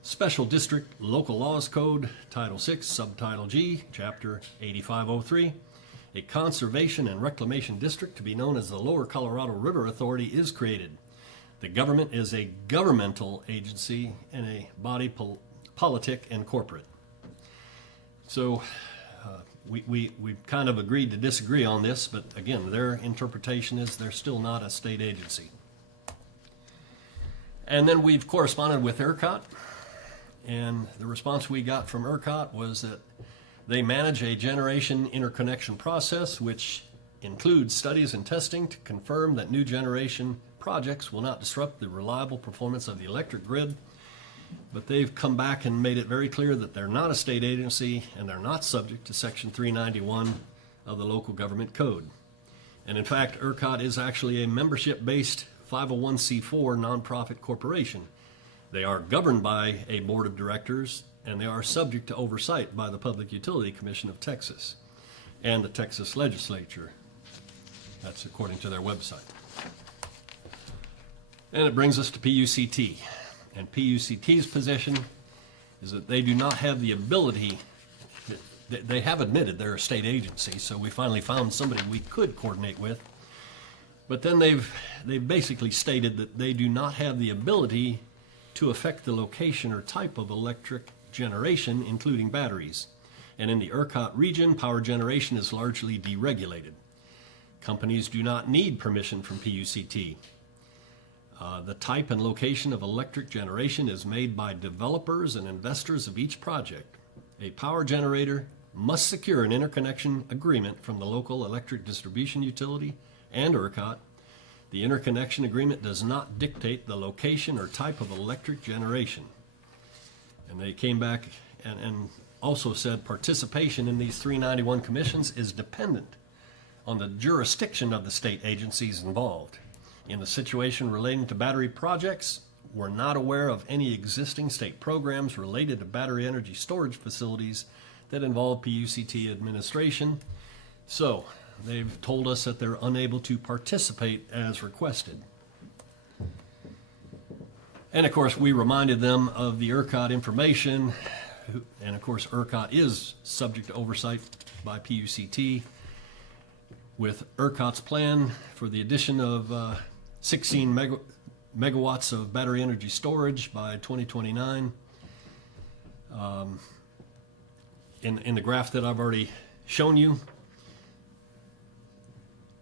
Special District Local Laws Code, Title 6, Subtitle G, Chapter 8503. A conservation and reclamation district to be known as the Lower Colorado River Authority is created. The government is a governmental agency and a body politic and corporate. So we kind of agreed to disagree on this, but again, their interpretation is they're still not a state agency. And then we've corresponded with ERCOT, and the response we got from ERCOT was that they manage a generation interconnection process which includes studies and testing to confirm that new generation projects will not disrupt the reliable performance of the electric grid But they've come back and made it very clear that they're not a state agency and they're not subject to Section 391 of the Local Government Code. And in fact, ERCOT is actually a membership-based 501c4 nonprofit corporation. They are governed by a board of directors, and they are subject to oversight by the Public Utility Commission of Texas and the Texas legislature. That's according to their website. And it brings us to PUCT. And PUCT's position is that they do not have the ability, they have admitted they're a state agency, so we finally found somebody we could coordinate with. But then they've basically stated that they do not have the ability to affect the location or type of electric generation, including batteries. And in the ERCOT region, power generation is largely deregulated. Companies do not need permission from PUCT. The type and location of electric generation is made by developers and investors of each project. A power generator must secure an interconnection agreement from the local electric distribution utility and ERCOT. The interconnection agreement does not dictate the location or type of electric generation. And they came back and also said participation in these 391 commissions is dependent on the jurisdiction of the state agencies involved. In the situation relating to battery projects, we're not aware of any existing state programs related to battery energy storage facilities that involve PUCT administration. So they've told us that they're unable to participate as requested. And of course, we reminded them of the ERCOT information. And of course, ERCOT is subject to oversight by PUCT with ERCOT's plan for the addition of 16 megawatts of battery energy storage by 2029. In the graph that I've already shown you.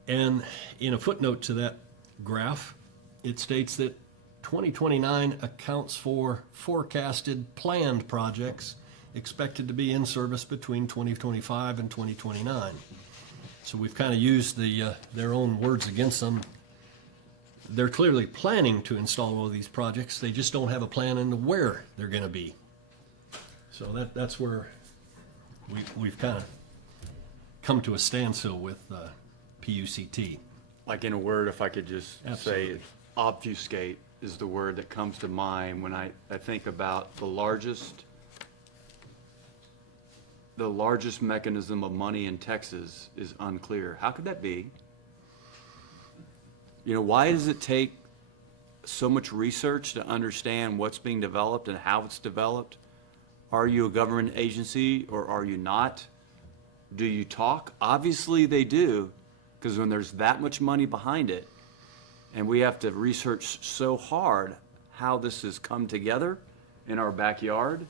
And in a footnote to that graph, it states that 2029 accounts for forecasted planned projects expected to be in service between 2025 and 2029. So we've kind of used their own words against them. They're clearly planning to install all of these projects. They just don't have a plan into where they're going to be. So that's where we've kind of come to a standstill with PUCT. Like in a word, if I could just Absolutely. say, obfuscate is the word that comes to mind when I think about the largest mechanism of money in Texas is unclear. How could that be? You know, why does it take so much research to understand what's being developed and how it's developed? Are you a government agency or are you not? Do you talk? Obviously they do, because when there's that much money behind it, and we have to research so hard how this has come together in our backyard,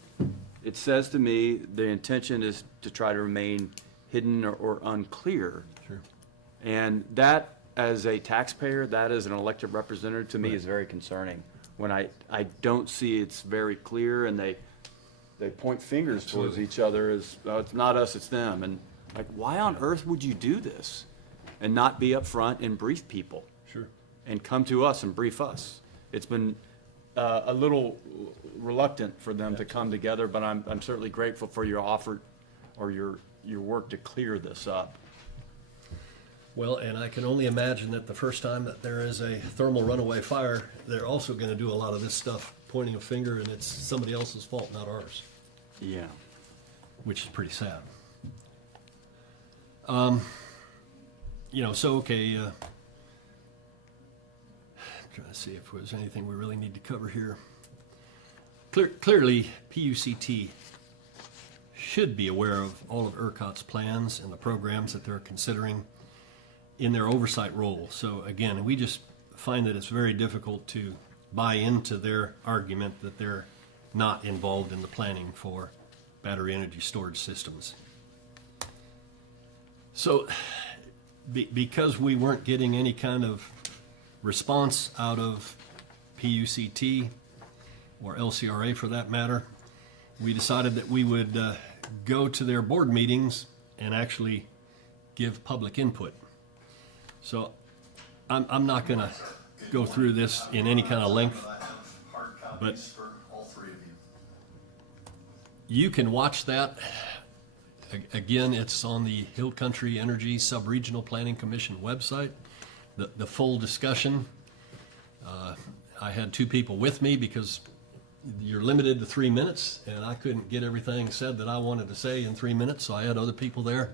it says to me the intention is to try to remain hidden or unclear. Sure. And that, as a taxpayer, that as an elected representative, to me is very concerning. When I don't see it's very clear and they point fingers towards each other as, oh, it's not us, it's them. And like, why on earth would you do this and not be upfront and brief people? Sure. And come to us and brief us. It's been a little reluctant for them to come together, but I'm certainly grateful for your offer or your work to clear this up. Well, and I can only imagine that the first time that there is a thermal runaway fire, they're also going to do a lot of this stuff, pointing a finger, and it's somebody else's fault, not ours, Yeah. which is pretty sad. You know, so, okay, trying to see if there's anything we really need to cover here. Clearly, PUCT should be aware of all of ERCOT's plans and the programs that they're considering in their oversight role. So again, we just find that it's very difficult to buy into their argument that they're not involved in the planning for battery energy storage systems. So because we weren't getting any kind of response out of PUCT or LCRA for that matter, we decided that we would go to their board meetings and actually give public input. So I'm not going to go through this in any kind of length, I have hard but copies for all three of you. You can watch that. Again, it's on the Hill Country Energy Sub-Regional Planning Commission website, the full discussion. I had two people with me because you're limited to 3 minutes, and I couldn't get everything said that I wanted to say in 3 minutes, so I had other people there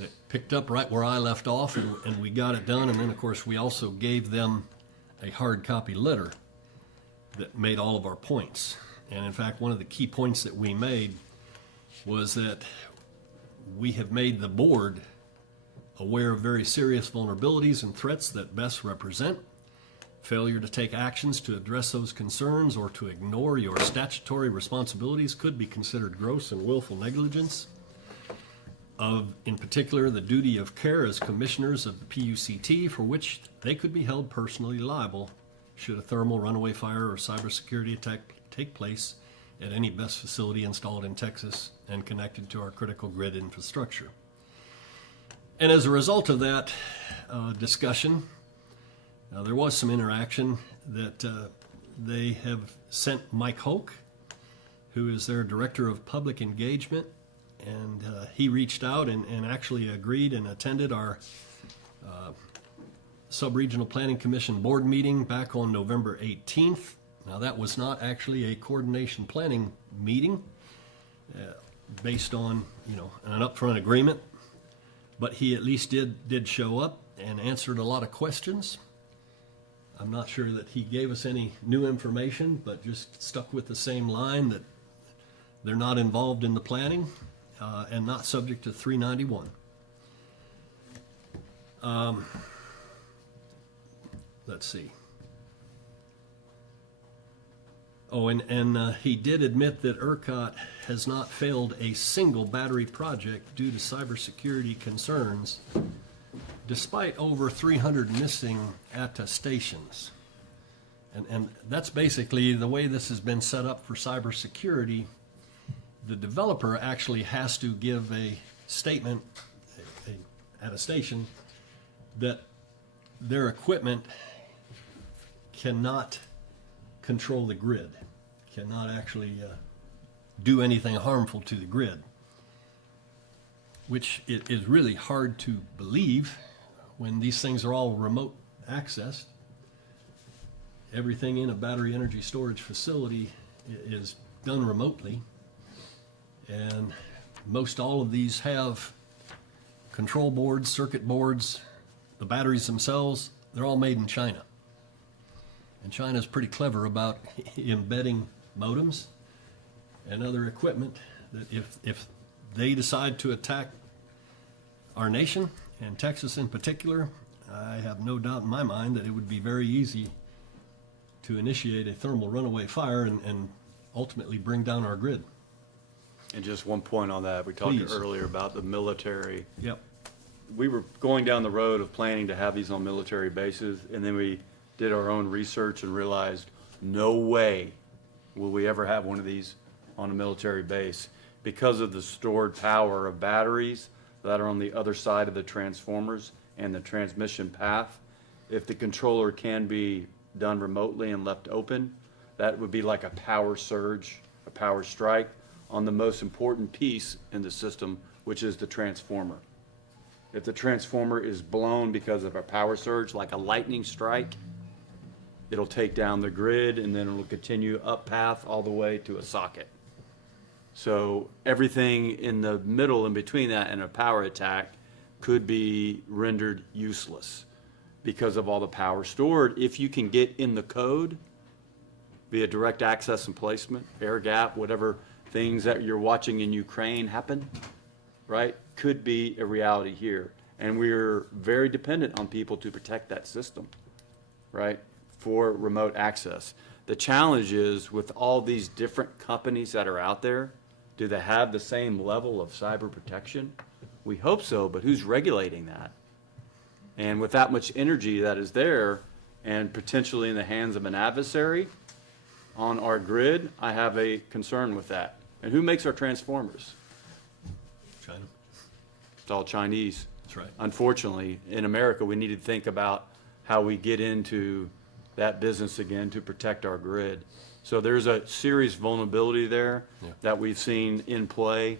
that picked up right where I left off, and we got it done. And then, of course, we also gave them a hard copy letter that made all of our points. And in fact, one of the key points that we made was that we have made the board aware of very serious vulnerabilities and threats that BESS represent. Failure to take actions to address those concerns or to ignore your statutory responsibilities could be considered gross and willful negligence of, in particular, the duty of care as commissioners of the PUCT, for which they could be held personally liable should a thermal runaway fire or cybersecurity attack take place at any BESS facility installed in Texas and connected to our critical grid infrastructure. And as a result of that discussion, there was some interaction that they have sent Mike Hoke, who is their Director of Public Engagement, and he reached out and actually agreed and attended our Sub-Regional Planning Commission board meeting back on November 18th. Now, that was not actually a coordination planning meeting based on, an upfront agreement, but he at least did show up and answered a lot of questions. I'm not sure that he gave us any new information, but just stuck with the same line that they're not involved in the planning and not subject to 391. Let's see. Oh, and he did admit that ERCOT has not failed a single battery project due to cybersecurity concerns, despite over 300 missing attestations. And that's basically the way this has been set up for cybersecurity. The developer actually has to give a statement, a attestation, that their equipment cannot control the grid, cannot actually do anything harmful to the grid, which it is really hard to believe when these things are all remote accessed. Everything in a battery energy storage facility is done remotely, and most all of these have control boards, circuit boards. The batteries themselves, they're all made in China. And China's pretty clever about embedding modems and other equipment that if they decide to attack our nation, and Texas in particular, I have no doubt in my mind that it would be very easy to initiate a thermal runaway fire and ultimately bring down our grid. And just one point on that, we talked Please. earlier about the military. Yep. We were going down the road of planning to have these on military bases, and then we did our own research and realized no way will we ever have one of these on a military base because of the stored power of batteries that are on the other side of the transformers and the transmission path. If the controller can be done remotely and left open, that would be like a power surge, a power strike on the most important piece in the system, which is the transformer. If the transformer is blown because of a power surge, like a lightning strike, it'll take down the grid and then it'll continue up path all the way to a socket. So everything in the middle in between that and a power attack could be rendered useless because of all the power stored. If you can get in the code via direct access and placement, air gap, whatever things that you're watching in Ukraine happen, right, could be a reality here. And we're very dependent on people to protect that system, right, for remote access. The challenge is with all these different companies that are out there, do they have the same level of cyber protection? We hope so, but who's regulating that? And with that much energy that is there and potentially in the hands of an adversary on our grid, I have a concern with that. And who makes our transformers? China. It's all Chinese. That's right. Unfortunately, in America, we need to think about how we get into that business again to protect our grid. So there's a serious vulnerability there Yeah. that we've seen in play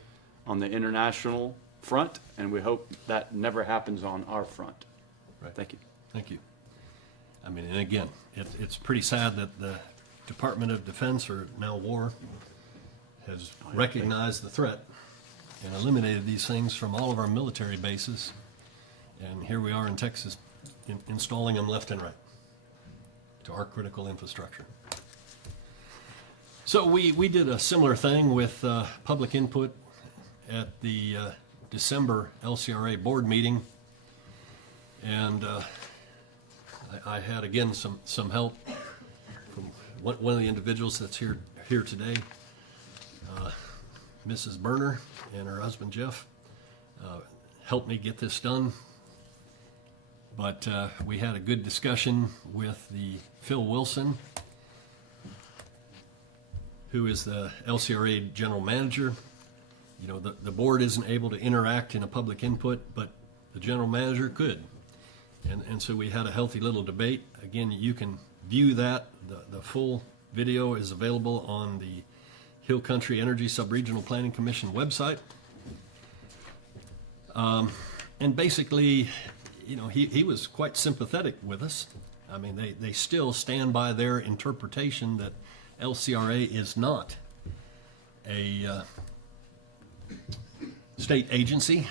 on the international front, and we hope that never happens on our front. Right. Thank you. Thank you. I mean, and again, it's pretty sad that the Department of Defense, or now War, has recognized the threat and eliminated these things from all of our military bases. And here we are in Texas installing them left and right to our critical infrastructure. So we did a similar thing with public input at the December LCRA board meeting. And I had, again, some help from one of the individuals that's here today, Mrs. Berner and her husband Jeff, helped me get this done. But we had a good discussion with the Phil Wilson, who is the LCRA general manager. You know, the board isn't able to interact in a public input, but the general manager could. And so we had a healthy little debate. Again, you can view that. The full video is available on the Hill Country Energy Subregional Planning Commission website. And basically, you know, he was quite sympathetic with us. I mean, they still stand by their interpretation that LCRA is not a state agency,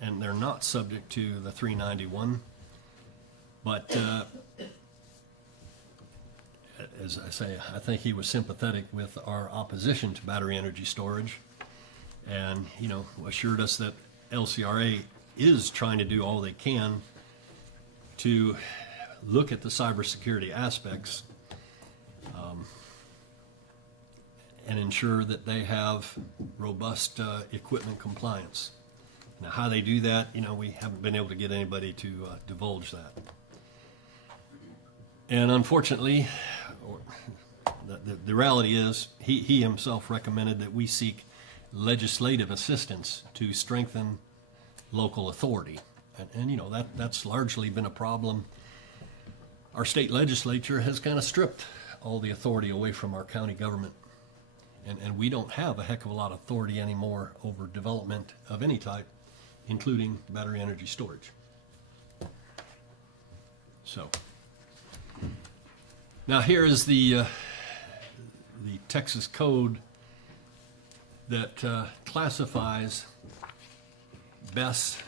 and they're not subject to the 391. But as I say, I think he was sympathetic with our opposition to battery energy storage, and, you know, assured us that LCRA is trying to do all they can to look at the cybersecurity aspects and ensure that they have robust equipment compliance. Now, how they do that, you know, we haven't been able to get anybody to divulge that. And unfortunately, the reality is, he himself recommended that we seek legislative assistance to strengthen local authority. And you know, that's largely been a problem. Our state legislature has kind of stripped all the authority away from our county government. And we don't have a heck of a lot of authority anymore over development of any type, including battery energy storage. So, now here is the Texas code that classifies BESS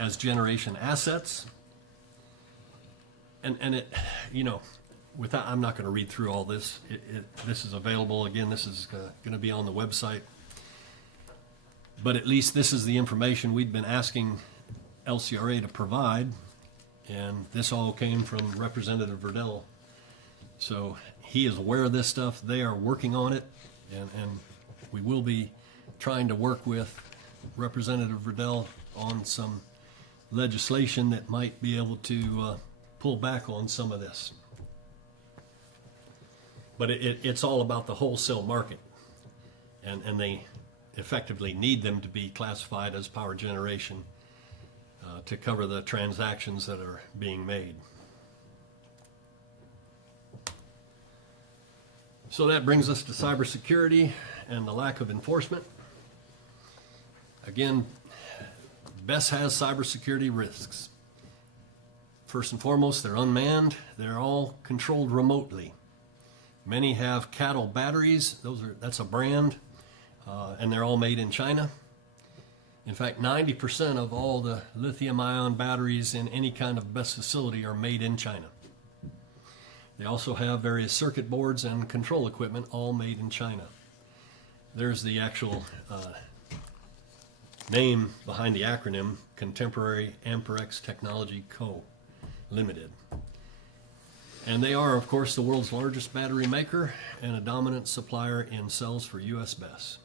as generation assets. And it, you know, I'm not going to read through all this. This is available. Again, this is going to be on the website. But at least this is the information we'd been asking LCRA to provide. And this all came from Representative Verdell. So he is aware of this stuff. They are working on it. And we will be trying to work with Representative Verdell on some legislation that might be able to pull back on some of this. But it's all about the wholesale market, and they effectively need them to be classified as power generation to cover the transactions that are being made. So that brings us to cybersecurity and the lack of enforcement. Again, BESS has cybersecurity risks. First and foremost, they're unmanned. They're all controlled remotely. Many have cattle batteries. That's a brand, and they're all made in China. In fact, 90% of all the lithium-ion batteries in any kind of BESS facility are made in China. They also have various circuit boards and control equipment, all made in China. There's the actual name behind the acronym, Contemporary Amperex Technology Co. Limited. And they are, of course, the world's largest battery maker and a dominant supplier in cells for U.S. BESS.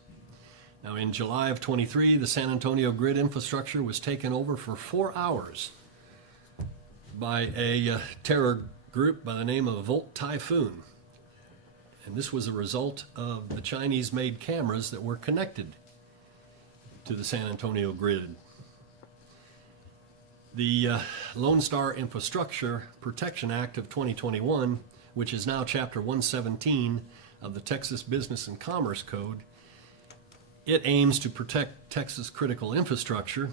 Now, in July of 23, the San Antonio grid infrastructure was taken over for 4 hours by a terror group by the name of Volt Typhoon. And this was a result of the Chinese-made cameras that were connected to the San Antonio grid. The Lone Star Infrastructure Protection Act of 2021, which is now Chapter 117, of the Texas Business and Commerce Code, it aims to protect Texas critical infrastructure,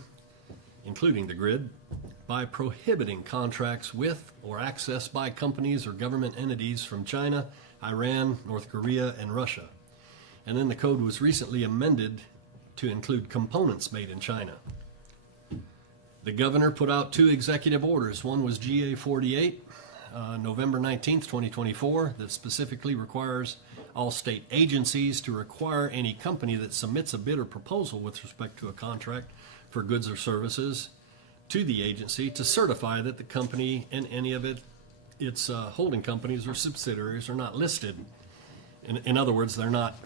including the grid, by prohibiting contracts with or access by companies or government entities from China, Iran, North Korea, and Russia. And then the code was recently amended to include components made in China. The governor put out 2 executive orders. One was GA 48, November 19th, 2024, that specifically requires all state agencies to require any company that submits a bid or proposal with respect to a contract for goods or services to the agency to certify that the company and any of its holding companies or subsidiaries are not listed. In other words, they're not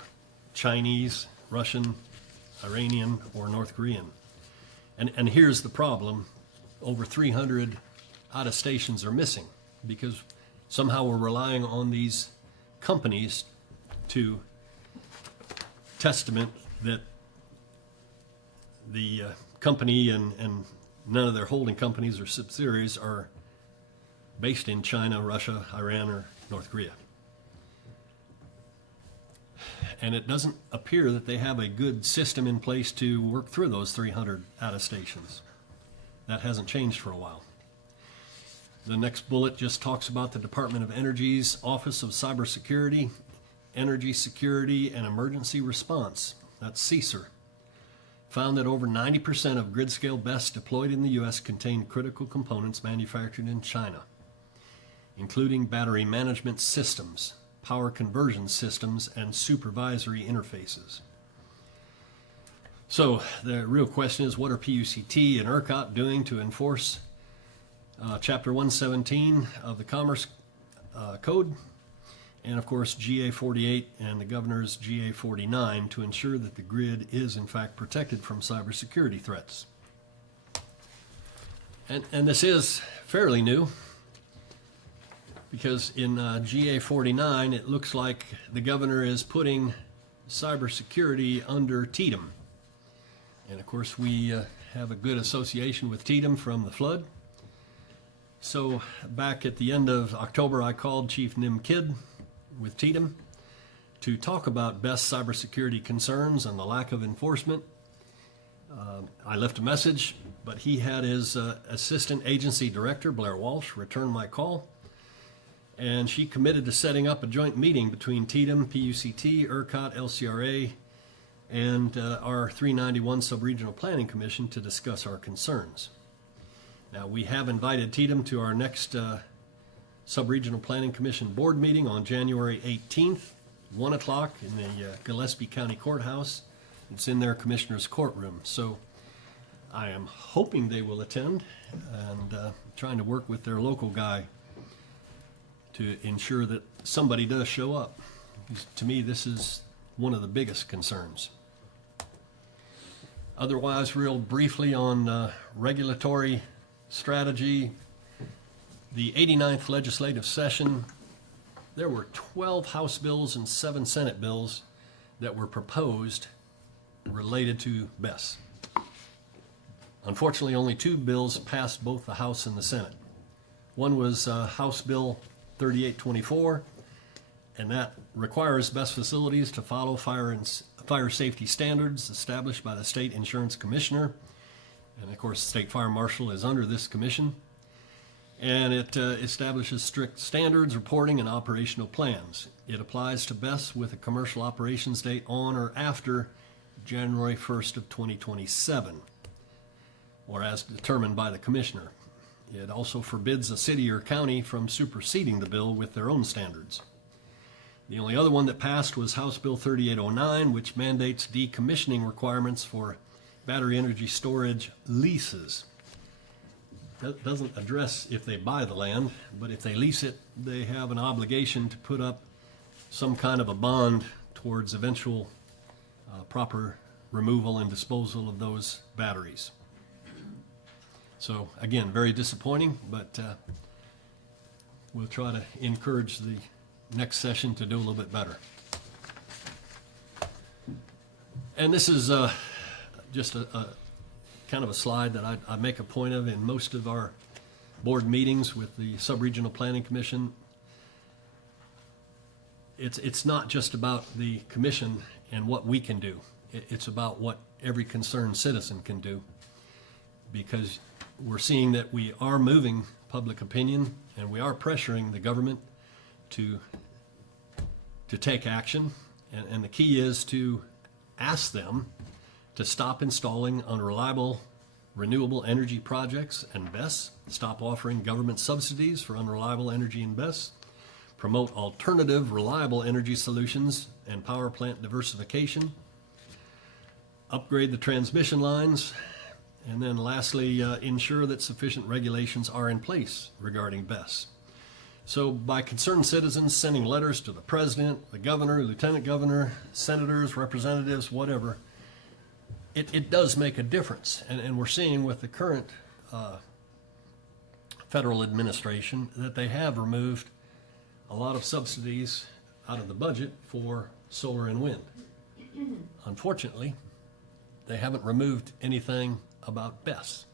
Chinese, Russian, Iranian, or North Korean. And here's the problem. Over 300 attestations are missing because somehow we're relying on these companies to testament that the company and none of their holding companies or subsidiaries are based in China, Russia, Iran, or North Korea. And it doesn't appear that they have a good system in place to work through those 300 attestations. That hasn't changed for a while. The next bullet just talks about the Department of Energy's Office of Cybersecurity, Energy Security, and Emergency Response, that's CSER, found that over 90% of grid-scale BESS deployed in the U.S. contain critical components manufactured in China, including battery management systems, power conversion systems, and supervisory interfaces. So the real question is, what are PUCT and ERCOT doing to enforce Chapter 117 of the Commerce Code, and of course GA 48 and the governor's GA 49 to ensure that the grid is in fact protected from cybersecurity threats? And this is fairly new, because in GA 49 it looks like the governor is putting cybersecurity under TDM. And of course we have a good association with TDM from the flood. So back at the end of October, I called Chief Nim Kidd with TDM to talk about best cybersecurity concerns and the lack of enforcement. I left a message, but he had his assistant agency director, Blair Walsh, return my call, and she committed to setting up a joint meeting between TDM, PUCT, ERCOT, LCRA, and our 391 Sub-Regional Planning Commission to discuss our concerns. Now, we have invited TDM to our next Sub-Regional Planning Commission board meeting on January 18th, 1 o'clock in the Gillespie County Courthouse. It's in their commissioner's courtroom. So I am hoping they will attend, and trying to work with their local guy to ensure that somebody does show up. Because to me, this is one of the biggest concerns. Otherwise, real briefly on regulatory strategy, the 89th legislative session, there were 12 House bills and 7 Senate bills that were proposed related to BESS. Unfortunately, only 2 bills passed both the House and the Senate. One was House Bill 3824, and that requires BESS facilities to follow fire safety standards established by the State Insurance Commissioner. And of course, the State Fire Marshal is under this commission. And it establishes strict standards, reporting, and operational plans. It applies to BESS with a commercial operations date on or after January 1st of 2027, or as determined by the commissioner. It also forbids a city or county from superseding the bill with their own standards. The only other one that passed was House Bill 3809, which mandates decommissioning requirements for battery energy storage leases. That doesn't address if they buy the land, but if they lease it, they have an obligation to put up some kind of a bond towards eventual proper removal and disposal of those batteries. So again, very disappointing, but we'll try to encourage the next session to do a little bit better. And this is just a kind of a slide that I make a point of in most of our board meetings with the Sub-Regional Planning Commission. it's not just about the commission and what we can do. It's about what every concerned citizen can do. Because we're seeing that we are moving public opinion and we are pressuring the government to take action. And the key is to ask them to stop installing unreliable renewable energy projects and BESS, stop offering government subsidies for unreliable energy and BESS, promote alternative reliable energy solutions and power plant diversification, upgrade the transmission lines, and then lastly, ensure that sufficient regulations are in place regarding BESS. So by concerned citizens sending letters to the president, the governor, lieutenant governor, senators, representatives, whatever, it does make a difference. And we're seeing with the current federal administration that they have removed a lot of subsidies out of the budget for solar and wind. Unfortunately, they haven't removed anything about BESS.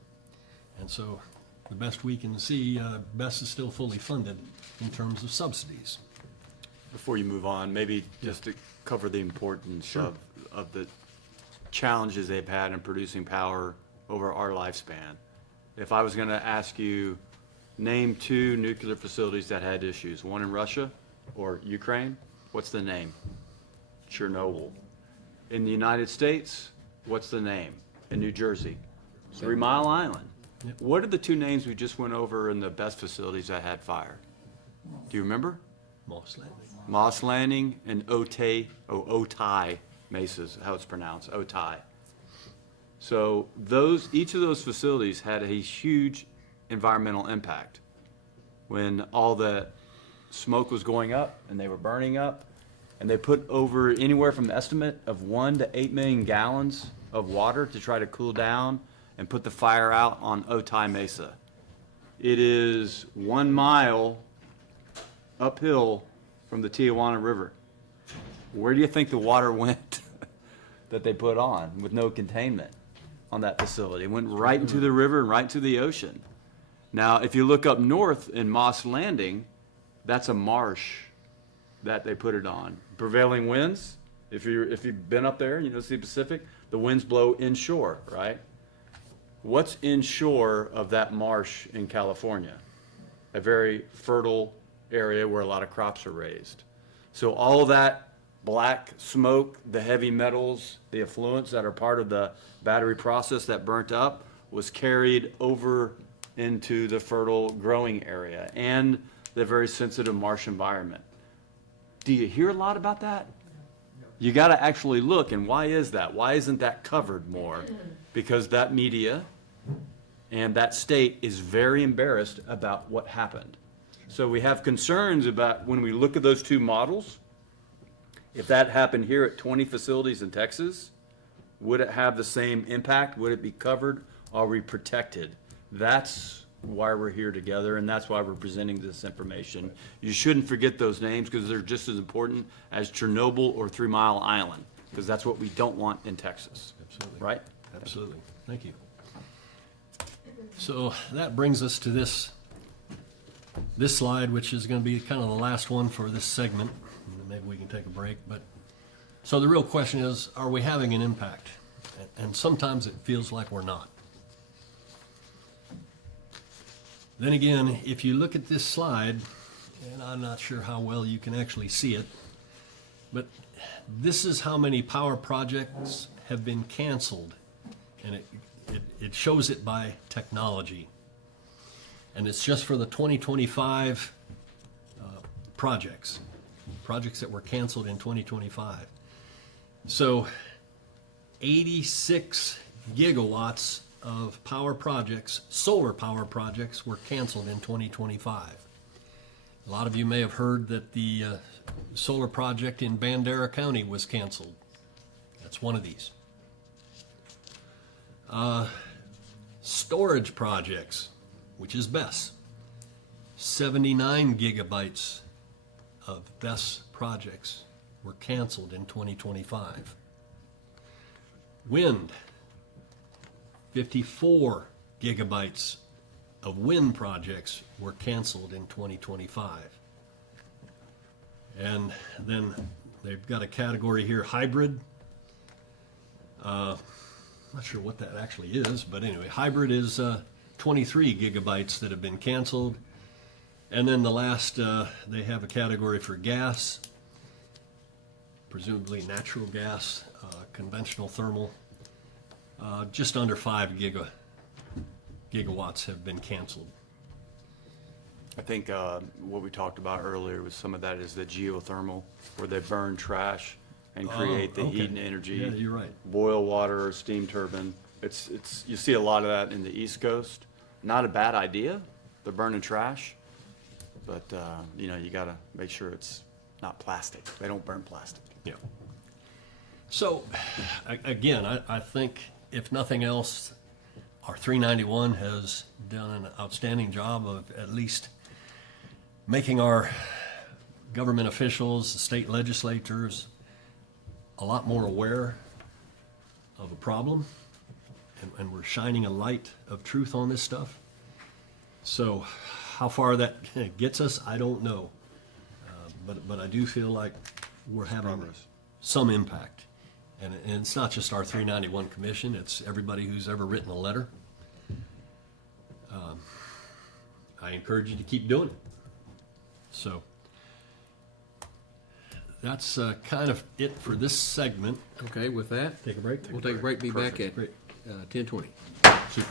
And so the best we can see, BESS is still fully funded in terms of subsidies. Before you move on, maybe just to cover the importance of the challenges they've had in producing power over our lifespan. If I was going to ask you, name 2 nuclear facilities that had issues, one in Russia or Ukraine, what's the name? Chernobyl. In the United States, what's the name? In New Jersey, 3 Mile Island. Yep. What are the 2 names we just went over in the best facilities that had fire? Do you remember? Moss Landing. Moss Landing and Otay Mesas, how it's pronounced, Otay. So each of those facilities had a huge environmental impact. When all the smoke was going up and they were burning up, and they put over anywhere from an estimate of 1 to 8 million gallons of water to try to cool down and put the fire out on Otay Mesa. It is 1 mile uphill from the Tijuana River. Where do you think the water went that they put on with no containment on that facility? It went right into the river and right to the ocean. Now, if you look up north in Moss Landing, that's a marsh that they put it on. Prevailing winds, if you've been up there, you know, see the Pacific, the winds blow inshore, right? What's inshore of that marsh in California? A very fertile area where a lot of crops are raised. So all that black smoke, the heavy metals, the effluents that are part of the battery process that burnt up was carried over into the fertile growing area and the very sensitive marsh environment. Do you hear a lot about that? You got to actually look, and why is that? Why isn't that covered more? Because that media and that state is very embarrassed about what happened. So we have concerns about when we look at those 2 models, if that happened here at 20 facilities in Texas, would it have the same impact? Would it be covered? Are we protected? That's why we're here together, and that's why we're presenting this information. You shouldn't forget those names because they're just as important as Chernobyl or 3 Mile Island, because that's what we don't want in Texas. Absolutely. Right? Absolutely. Thank you. So that brings us to this slide, which is going to be kind of the last one for this segment. Maybe we can take a break. But so the real question is, are we having an impact? And sometimes it feels like we're not. Then again, if you look at this slide, and I'm not sure how well you can actually see it, but this is how many power projects have been canceled. And it shows it by technology. And it's just for the 2025 projects that were canceled in 2025. So 86 gigawatts of power projects, solar power projects, were canceled in 2025. A lot of you may have heard that the solar project in Bandera County was canceled. That's one of these. Storage projects, which is BESS. 79 gigabytes of BESS projects were canceled in 2025. Wind, 54 gigabytes of wind projects were canceled in 2025. And then they've got a category here, hybrid. Not sure what that actually is, but anyway, hybrid is 23 gigabytes that have been canceled. And then the last, they have a category for gas, presumably natural gas, conventional thermal. Just under 5 gigawatts have been canceled. I think what we talked about earlier was some of that is the geothermal, where they burn trash and create the okay. heat and energy. Yeah, you're right. Boil water or steam turbine. It's you see a lot of that in the East Coast. Not a bad idea. They're burning trash, but you know, you got to make sure it's not plastic. They don't burn plastic. Yeah. So, again, I think if nothing else, our 391 has done an outstanding job of at least making our government officials, the state legislators, a lot more aware of a problem, and we're shining a light of truth on this stuff. So how far that gets us, I don't know. But I do feel like we're having progress. some impact. And it's not just our 391 commission, it's everybody who's ever written a letter. I encourage you to keep doing it. So that's kind of it for this segment. Okay, with that, Take a break? we'll take a break, be back at Great. 10:20. Super.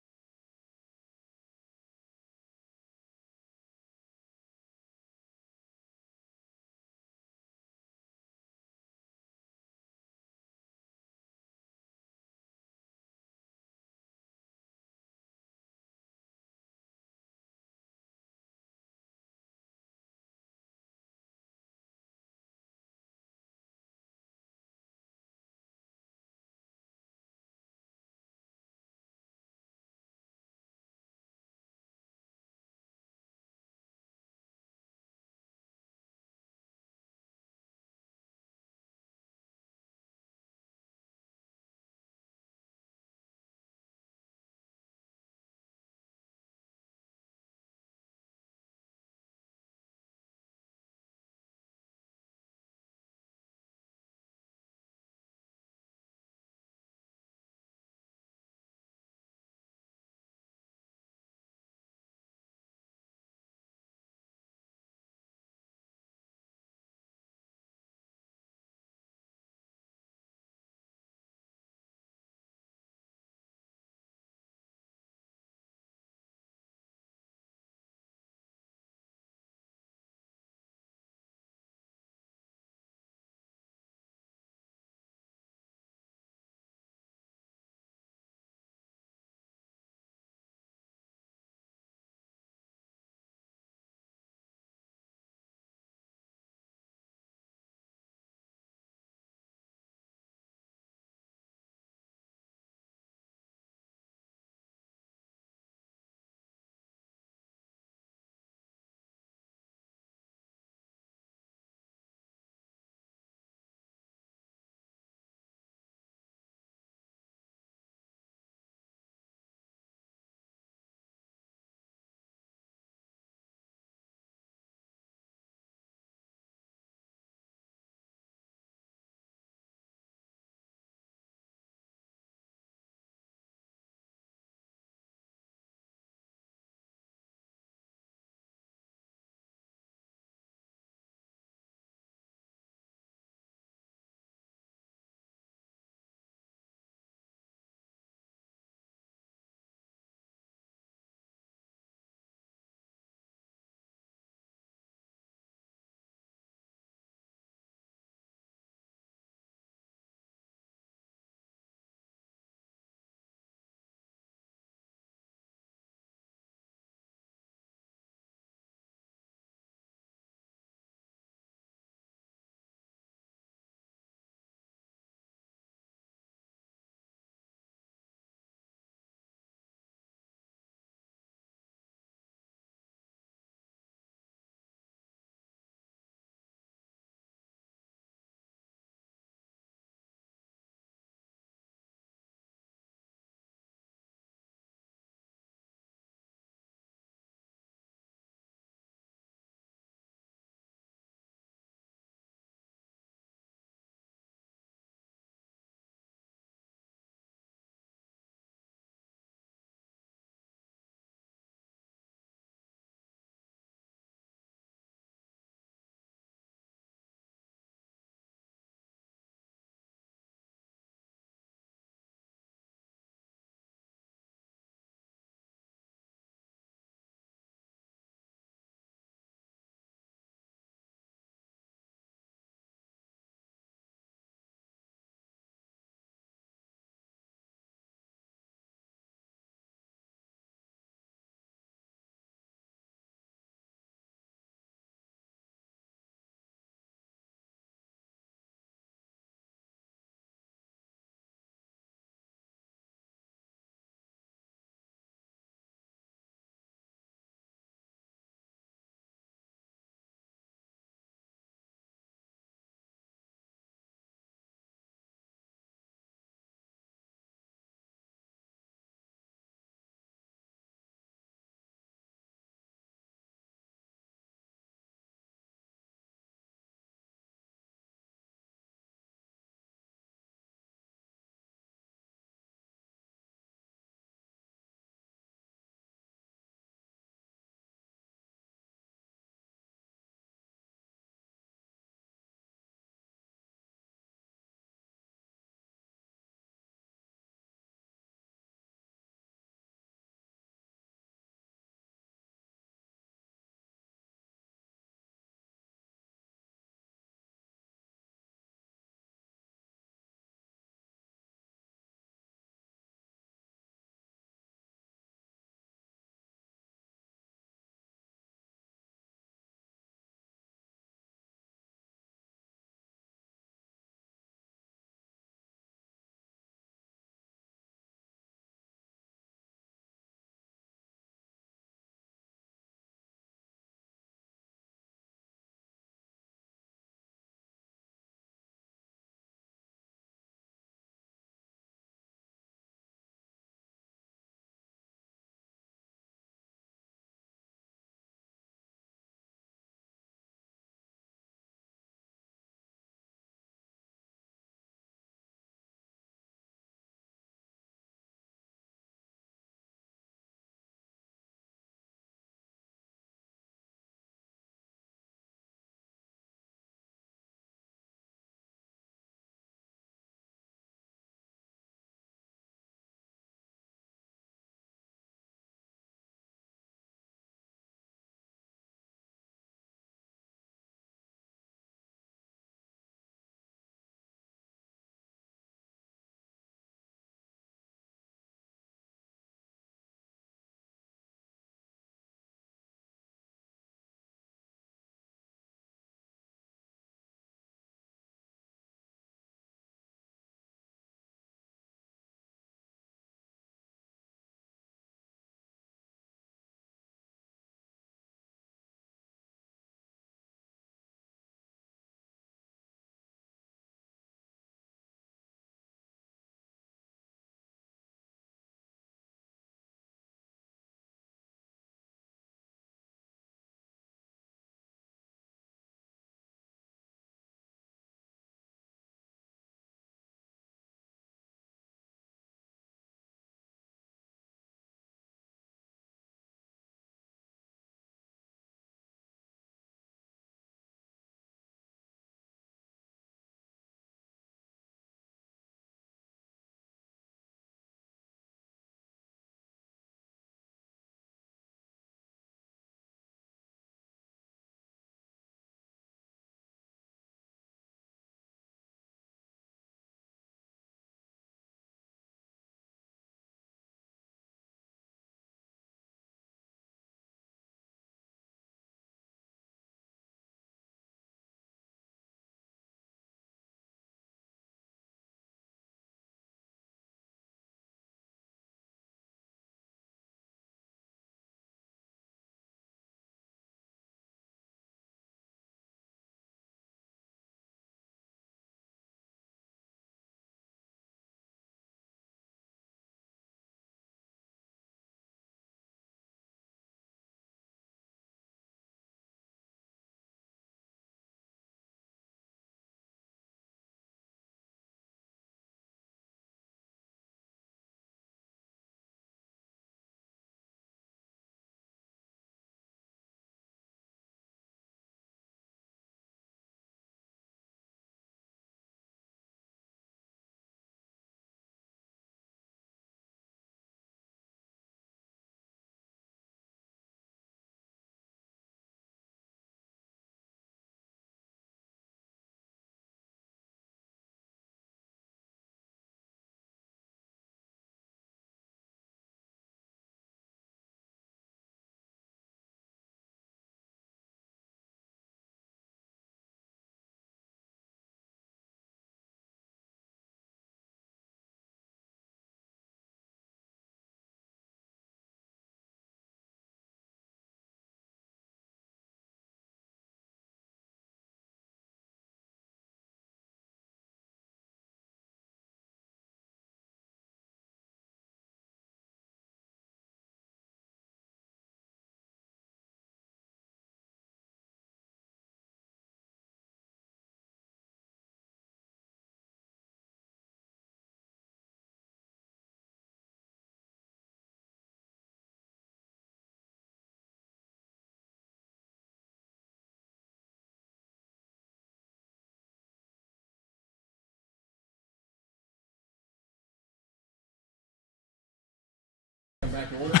back to order.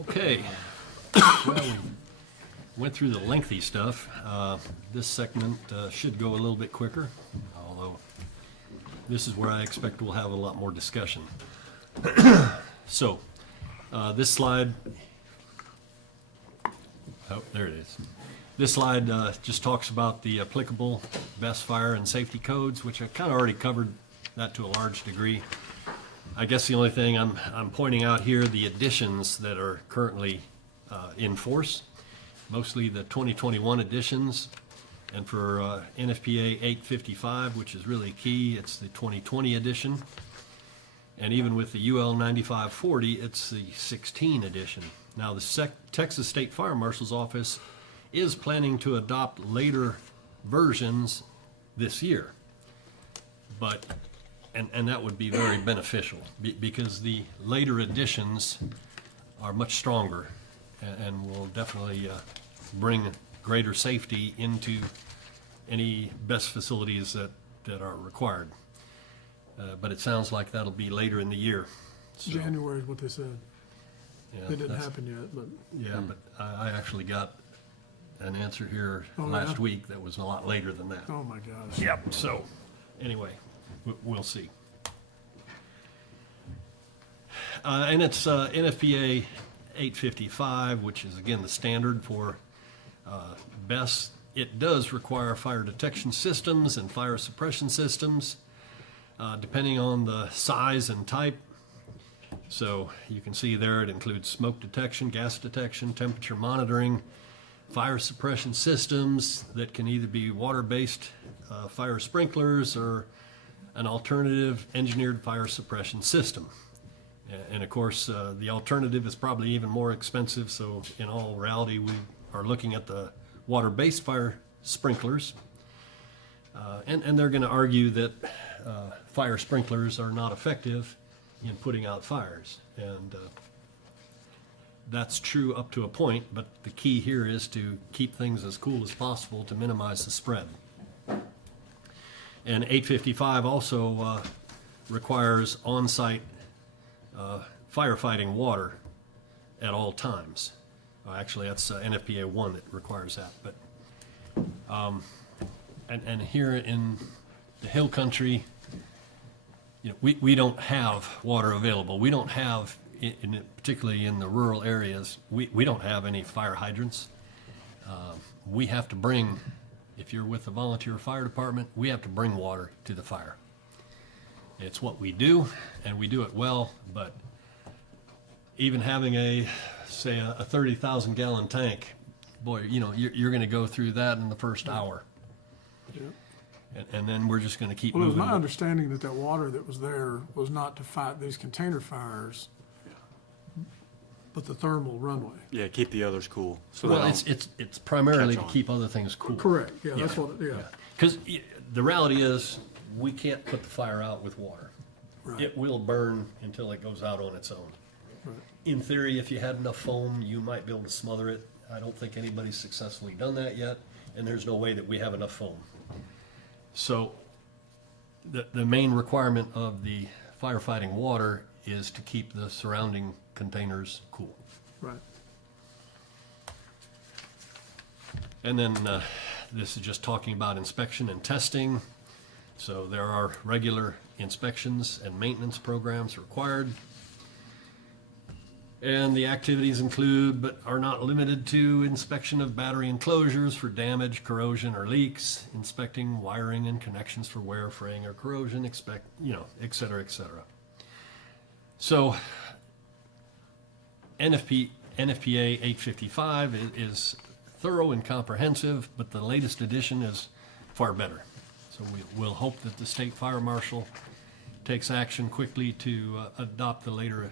Okay. Well, we went through the lengthy stuff. This segment should go a little bit quicker, although this is where I expect we'll have a lot more discussion. So, this slide, oh, there it is. This slide just talks about the applicable best fire and safety codes, which I kind of already covered that to a large degree. I guess the only thing I'm pointing out here, the additions that are currently in force, mostly the 2021 additions, and for NFPA 855, which is really key, it's the 2020 edition. And even with the UL 9540, it's the 16 edition. Now, the Texas State Fire Marshal's Office is planning to adopt later versions this year. But, and that would be very beneficial because the later editions are much stronger and will definitely bring greater safety into any best facilities that are required. But it sounds like that'll be later in the year. So, January is what they said. yeah, It didn't that's- happen yet, but Yeah, but I actually got an answer here Oh, last yeah? week that was a lot later than that. oh my gosh. Yep, so, anyway, we'll see. And it's NFPA 855, which is again the standard for BESS. It does require fire detection systems and fire suppression systems, depending on the size and type. So you can see there it includes smoke detection, gas detection, temperature monitoring, fire suppression systems that can either be water-based fire sprinklers or an alternative engineered fire suppression system. And of course, the alternative is probably even more expensive, so in all reality, we are looking at the water-based fire sprinklers. And they're going to argue that fire sprinklers are not effective in putting out fires. And that's true up to a point, but the key here is to keep things as cool as possible to minimize the spread. And 855 also requires on-site firefighting water at all times. Actually, that's NFPA 1 that requires that. But and here in the hill country, you know, we don't have water available. We don't have, particularly in the rural areas, we don't have any fire hydrants. We have to bring, if you're with the volunteer fire department, we have to bring water to the fire. It's what we do, and we do it well, but even having say a 30,000 gallon tank, boy, you know, you're going to go through that in the first hour. Yeah. And then we're just going to keep Well, it was moving. my understanding that water that was there was not to fight these container fires, but the thermal runway. Yeah, keep the others cool. So Well, they it's primarily catch to on. keep other things cool. Correct, yeah, that's what, yeah. Because the reality is, we can't put the fire out with water. Right. It will burn until it goes out on its own. Right. In theory, if you had enough foam, you might be able to smother it. I don't think anybody's successfully done that yet, and there's no way that we have enough foam. So, the main requirement of the firefighting water is to keep the surrounding containers cool. Right. And then this is just talking about inspection and testing. So there are regular inspections and maintenance programs required. And the activities include, but are not limited to, inspection of battery enclosures for damage, corrosion, or leaks, inspecting wiring and connections for wear, fraying, or corrosion, et cetera, et cetera. So NFPA 855 is thorough and comprehensive, but the latest edition is far better. So we'll hope that the state fire marshal takes action quickly to adopt the later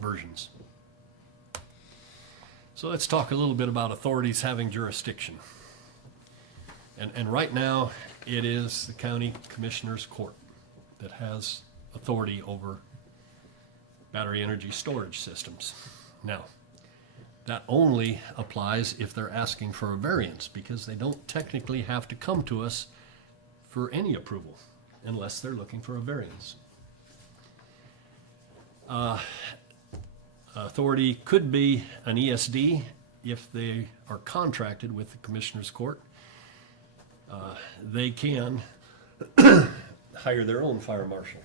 versions. So let's talk a little bit about authorities having jurisdiction. And right now, it is the county commissioner's court that has authority over battery energy storage systems. Now, that only applies if they're asking for a variance, because they don't technically have to come to us for any approval unless they're looking for a variance. authority could be an ESD if they are contracted with the Commissioners Court. They can hire their own fire marshal.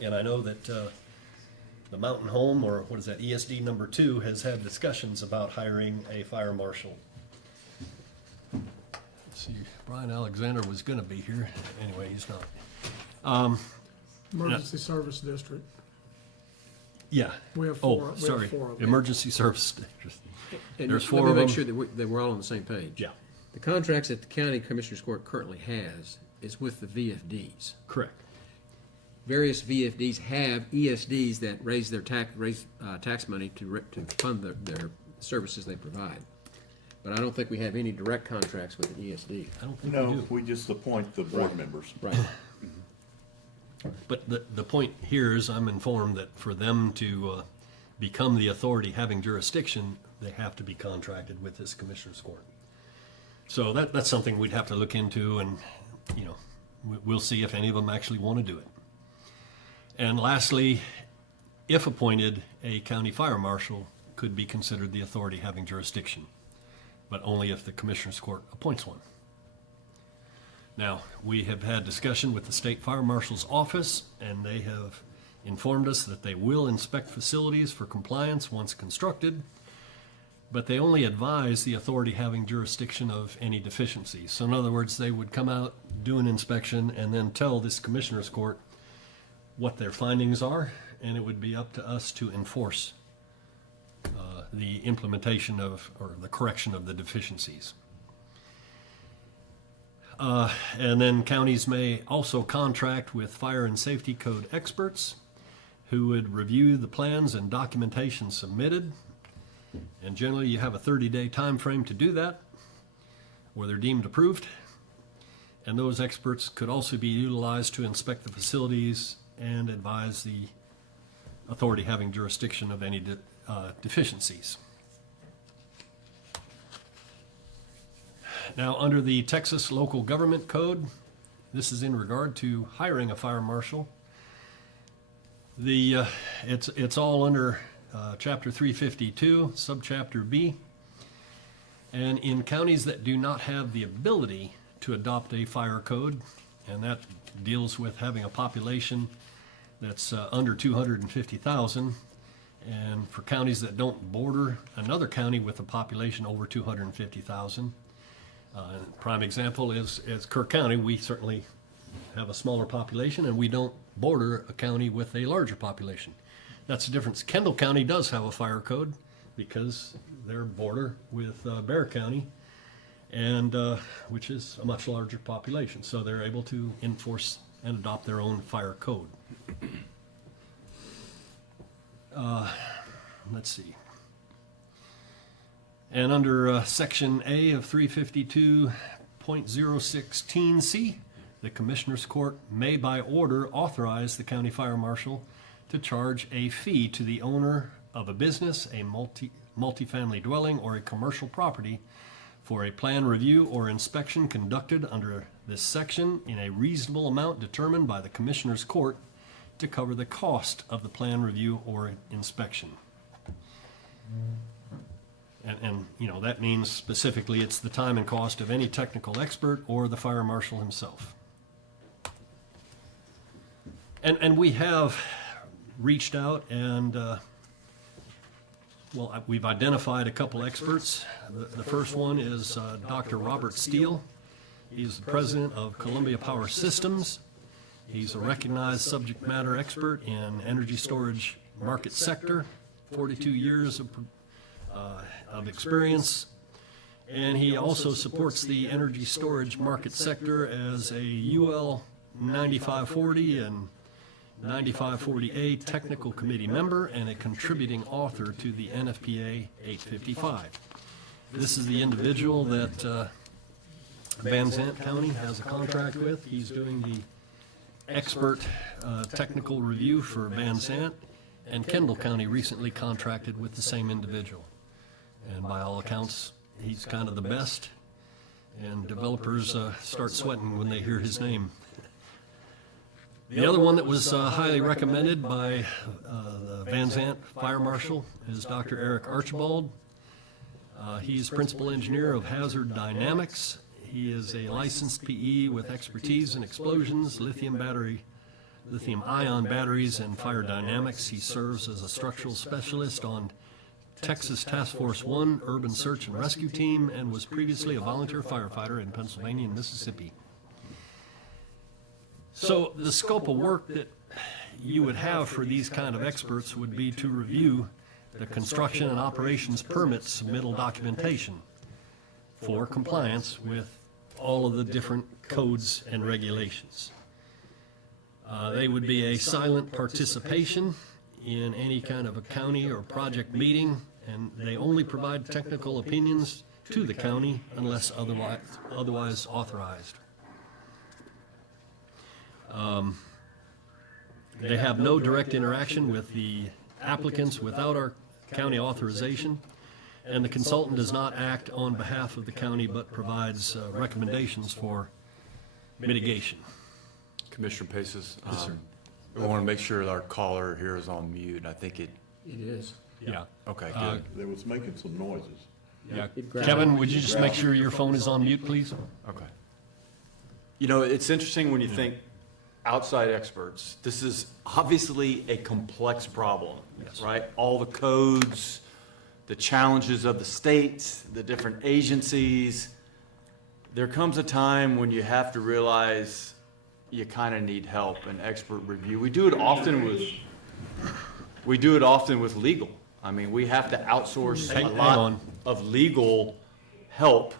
And I know that the Mountain Home, or what is that, ESD number 2, has had discussions about hiring a fire marshal. Let's see, Brian Alexander was gonna be here. Anyway, he's not. Emergency Service District. Yeah. We have Oh, four. We have sorry, four of them. Emergency Service. And There's let 4 me of make them. sure that we're all on the same page. Yeah, The contracts that the county commissioners court currently has is with the VFDs. correct. Various VFDs have ESDs that raise their tax money to fund their services they provide. But I don't think we have any direct contracts with an ESD. I don't think we No, do. we just appoint the board members. Right. But the point here is I'm informed that for them to become the authority having jurisdiction, they have to be contracted with this Commissioners Court. So that's something we'd have to look into, and, you know, we'll see if any of them actually want to do it. And lastly, if appointed, a county fire marshal could be considered the authority having jurisdiction, but only if the Commissioners Court appoints one. Now, we have had discussion with the State Fire Marshal's office, and they have informed us that they will inspect facilities for compliance once constructed, but they only advise the authority having jurisdiction of any deficiencies. So in other words, they would come out, do an inspection, and then tell this Commissioners Court what their findings are, and it would be up to us to enforce the implementation of, or the correction of the deficiencies. And then counties may also contract with fire and safety code experts who would review the plans and documentation submitted. And generally, you have a 30-day time frame to do that, or they're deemed approved. And those experts could also be utilized to inspect the facilities and advise the authority having jurisdiction of any deficiencies. Now, under the Texas Local Government Code, this is in regard to hiring a fire marshal. It's all under Chapter 352, Subchapter B. And in counties that do not have the ability to adopt a fire code, and that deals with having a population that's under 250,000, and for counties that don't border another county with a population over 250,000. Prime example is Kerr County. We certainly have a smaller population, and we don't border a county with a larger population. That's the difference. Kendall County does have a fire code because they're border with Bear County, and which is a much larger population. So they're able to enforce and adopt their own fire code. Let's see. And under Section A of 352.016C, the Commissioners Court may by order authorize the county fire marshal to charge a fee to the owner of a business, a multifamily dwelling, or a commercial property for a plan review or inspection conducted under this section in a reasonable amount determined by the Commissioners Court to cover the cost of the plan review or inspection. And you know, that means specifically it's the time and cost of any technical expert or the fire marshal himself. And we have reached out and, well, we've identified a couple experts. The first one is Dr. Robert Steele. He's the president of Columbia Power Systems. He's a recognized subject matter expert in energy storage market sector, 42 years of experience. And he also supports the energy storage market sector as a UL 9540 and 9540A technical committee member and a contributing author to the NFPA 855. This is the individual that Van Zandt County has a contract with. He's doing the expert technical review for Van Zandt, and Kendall County recently contracted with the same individual. And by all accounts, he's kind of the best, and developers start sweating when they hear his name. The other one that was highly recommended by the Van Zant Fire Marshal is Dr. Eric Archibald. He's Principal Engineer of Hazard Dynamics. He is a licensed PE with expertise in explosions, lithium-ion batteries, and fire dynamics. He serves as a structural specialist on Texas Task Force 1 Urban Search and Rescue Team and was previously a volunteer firefighter in Pennsylvania and Mississippi. So the scope of work that you would have for these kind of experts would be to review the construction and operations permit submittal documentation for compliance with all of the different codes and regulations. They would be a silent participation in any kind of a county or project meeting, and they only provide technical opinions to the county unless otherwise authorized. They have no direct interaction with the applicants without our county authorization, and the consultant does not act on behalf of the county but provides recommendations for mitigation. Commissioner Paces? Yes, sir. We want to make sure that our caller here is on mute. I think it, It is. Yeah. okay, good. They was making some noises. Yeah. It grabbed- Kevin, would you just make sure your phone is on mute, please? Okay. You know, it's interesting when you think outside experts, this is obviously a complex problem, Yes. right? All the codes, the challenges of the states, the different agencies. There comes a time when you have to realize you kind of need help and expert review. We do it often with legal. I mean, we have to outsource a Hang lot on. of legal help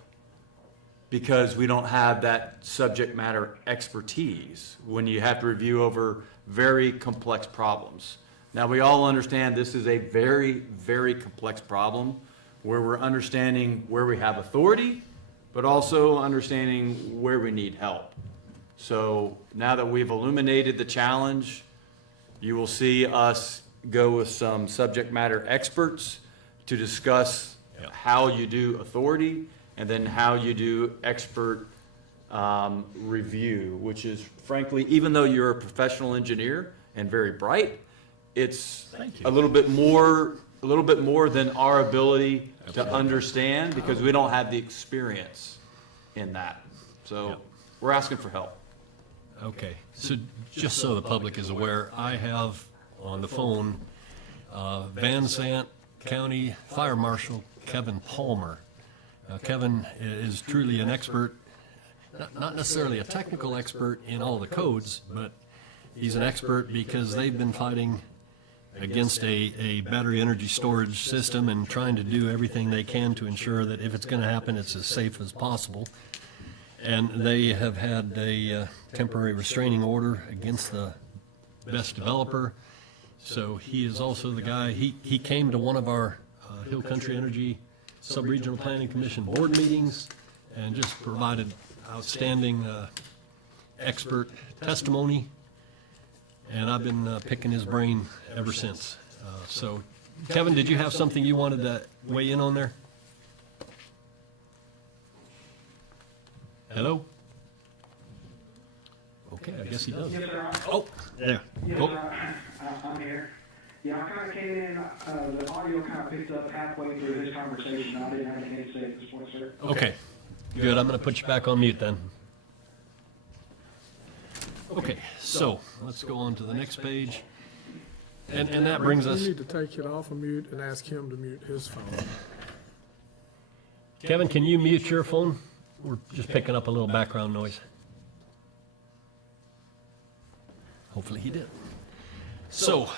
because we don't have that subject matter expertise when you have to review over very complex problems. Now, we all understand this is a very, very complex problem where we're understanding where we have authority, but also understanding where we need help. So now that we've illuminated the challenge, you will see us go with some subject matter experts to discuss how you do authority and then how you do expert review, which is frankly, even though you're a professional engineer and very bright, it's Thank you. a little bit more than our ability to understand because we don't have the experience in that. So Yep. we're asking for help. Okay, so just so the public is aware, I have on the phone Van Zant County Fire Marshal Kevin Palmer. Kevin is truly an expert, not necessarily a technical expert in all the codes, but he's an expert because they've been fighting against a battery energy storage system and trying to do everything they can to ensure that if it's going to happen, it's as safe as possible. And they have had a temporary restraining order against the best developer. So he is also the guy, he came to one of our Hill Country Energy Sub-Regional Planning Commission board meetings and just provided outstanding expert testimony. And I've been picking his brain ever since. So Kevin, did you have something you wanted to weigh in on there? Hello? Okay, I guess he does. Yes, sir. Oh, there. Yes, Go. sir. I'm here. Yeah, I kind of came in, the audio kind of picked up halfway through this conversation. I didn't have anything to say at this point, sir. Okay, good. I'm going to put you back on mute then. Okay, so let's go on to the next page. And that brings us, You need to take it off of mute and ask him to mute his phone. Kevin, can you mute your phone? We're just picking up a little background noise. Hopefully he did. So,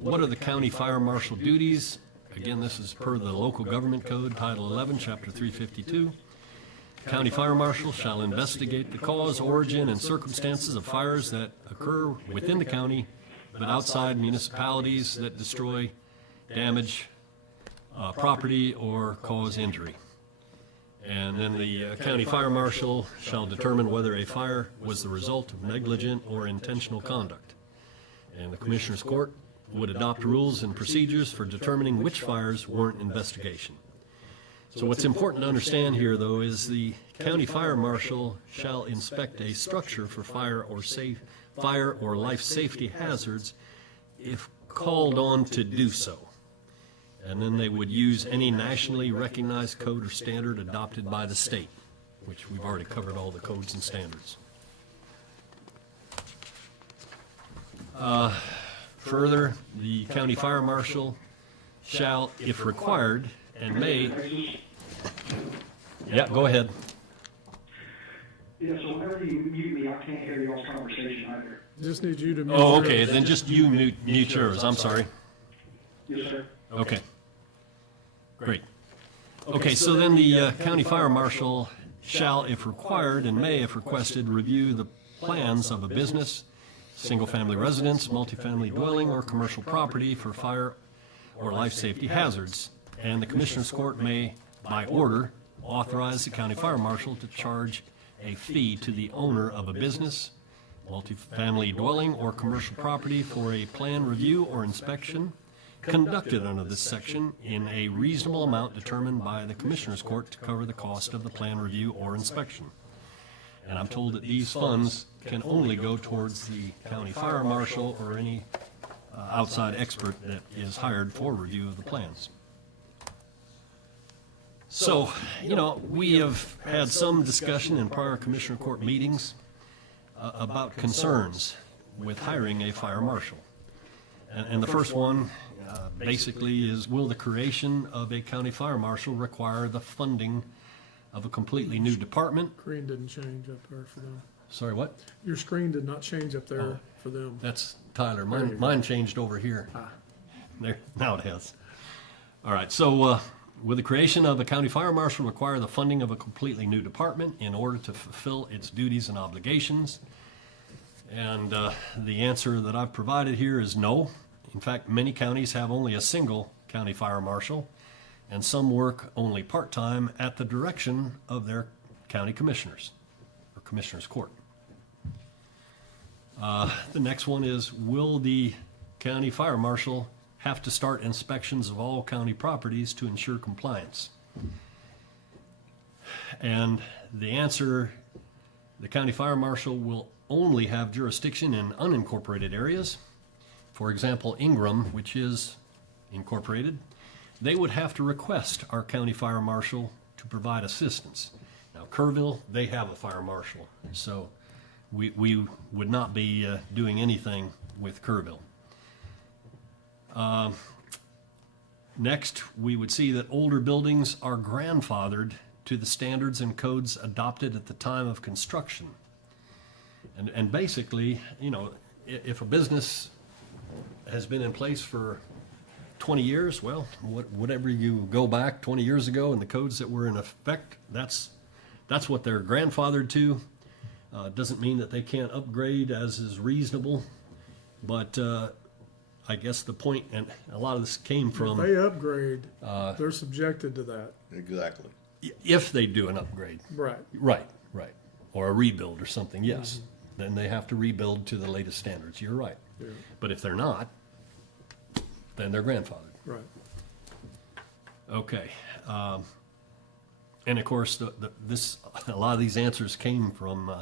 what are the county fire marshal duties? Again, this is per the local government code, Title 11, Chapter 352. County fire marshal shall investigate the cause, origin, and circumstances of fires that occur within the county, but outside municipalities that destroy, damage, property, or cause injury. And then the county fire marshal shall determine whether a fire was the result of negligent or intentional conduct. And the Commissioners Court would adopt rules and procedures for determining which fires warrant investigation. So what's important to understand here, though, is the county fire marshal shall inspect a structure for fire or fire or life safety hazards if called on to do so. And then they would use any nationally recognized code or standard adopted by the state, which we've already covered all the codes and standards. Further, the county fire marshal shall, if required, and may. Yeah, go ahead. Yeah, so whenever you mute me, I can't hear y'all's conversation either. Just need you to. mute Oh, yours. okay, then just you mute yours, I'm sorry. Yes, sir. Okay. Great. Okay, so then the county fire marshal shall, if required, and may, if requested, review the plans of a business, single-family residence, multifamily dwelling, or commercial property for fire or life safety hazards. And the Commissioners Court may, by order, authorize the county fire marshal to charge a fee to the owner of a business, multifamily dwelling, or commercial property for a plan review or inspection conducted under this section in a reasonable amount determined by the Commissioners Court to cover the cost of the plan review or inspection. And I'm told that these funds can only go towards the county fire marshal or any outside expert that is hired for review of the plans. So, you know, we have had some discussion in prior Commissioner Court meetings about concerns with hiring a fire marshal. And the first one basically is, will the creation of a county fire marshal require the funding of a completely new department? Screen didn't change up there for them. Sorry, what? Your screen did not change up there for them. That's Tyler. Mine changed over here. There, now it has. All right, so will the creation of a county fire marshal require the funding of a completely new department in order to fulfill its duties and obligations? And the answer that I've provided here is no. In fact, many counties have only a single county fire marshal, and some work only part-time at the direction of their county commissioners, or commissioners court. The next one is, will the county fire marshal have to start inspections of all county properties to ensure compliance? And the answer, the county fire marshal will only have jurisdiction in unincorporated areas. For example, Ingram, which is incorporated, they would have to request our county fire marshal to provide assistance. Now, Kerrville, they have a fire marshal, so we would not be doing anything with Kerrville. Next, we would see that older buildings are grandfathered to the standards and codes adopted at the time of construction. And basically, you know, if a business has been in place for 20 years, well, whatever you go back 20 years ago and the codes that were in effect, that's what they're grandfathered to. Doesn't mean that they can't upgrade as is reasonable, but I guess the point, and a lot of this came If from, they upgrade, they're subjected to that. Exactly. if they do an upgrade. Right. Right, or a rebuild or something, yes. Then they have to rebuild to the latest standards, you're right. Yeah. But if they're not, then they're grandfathered. Right. Okay. And of course, a lot of these answers came from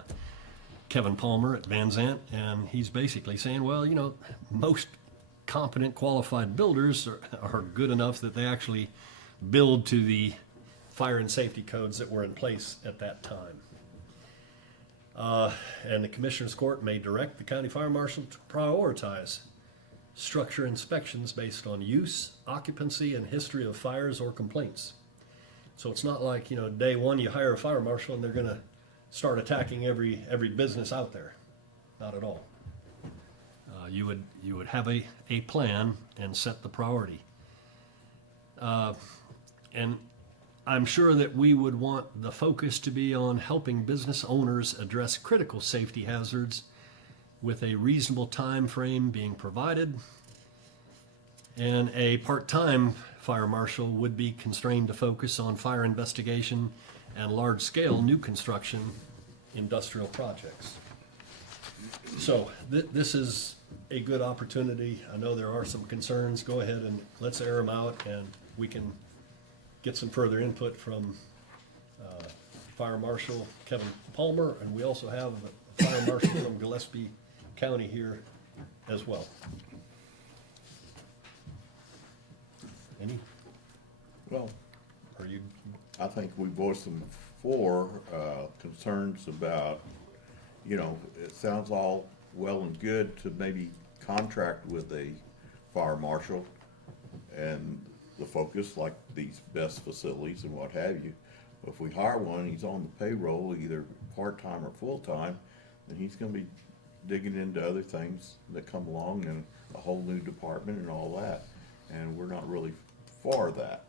Kevin Palmer at Van Zant, and he's basically saying, well, you know, most competent, qualified builders are good enough that they actually build to the fire and safety codes that were in place at that time. And the Commissioners Court may direct the county fire marshal to prioritize structure inspections based on use, occupancy, and history of fires or complaints. So it's not like, you know, day one you hire a fire marshal and they're gonna start attacking every business out there. Not at all. You would have a plan and set the priority. And I'm sure that we would want the focus to be on helping business owners address critical safety hazards with a reasonable time frame being provided. And a part-time fire marshal would be constrained to focus on fire investigation and large-scale new construction industrial projects. So this is a good opportunity. I know there are some concerns. Go ahead and let's air them out, and we can get some further input from Fire Marshal Kevin Palmer, and we also have Fire Marshal from Gillespie county here as well. Any, Well, are you, I think we voiced some before, concerns about, it sounds all well and good to maybe contract with a fire marshal and the focus, like these best facilities and what have you. If we hire one, he's on the payroll, either part-time or full-time, then he's gonna be digging into other things that come along and a whole new department and all that. And we're not really for that.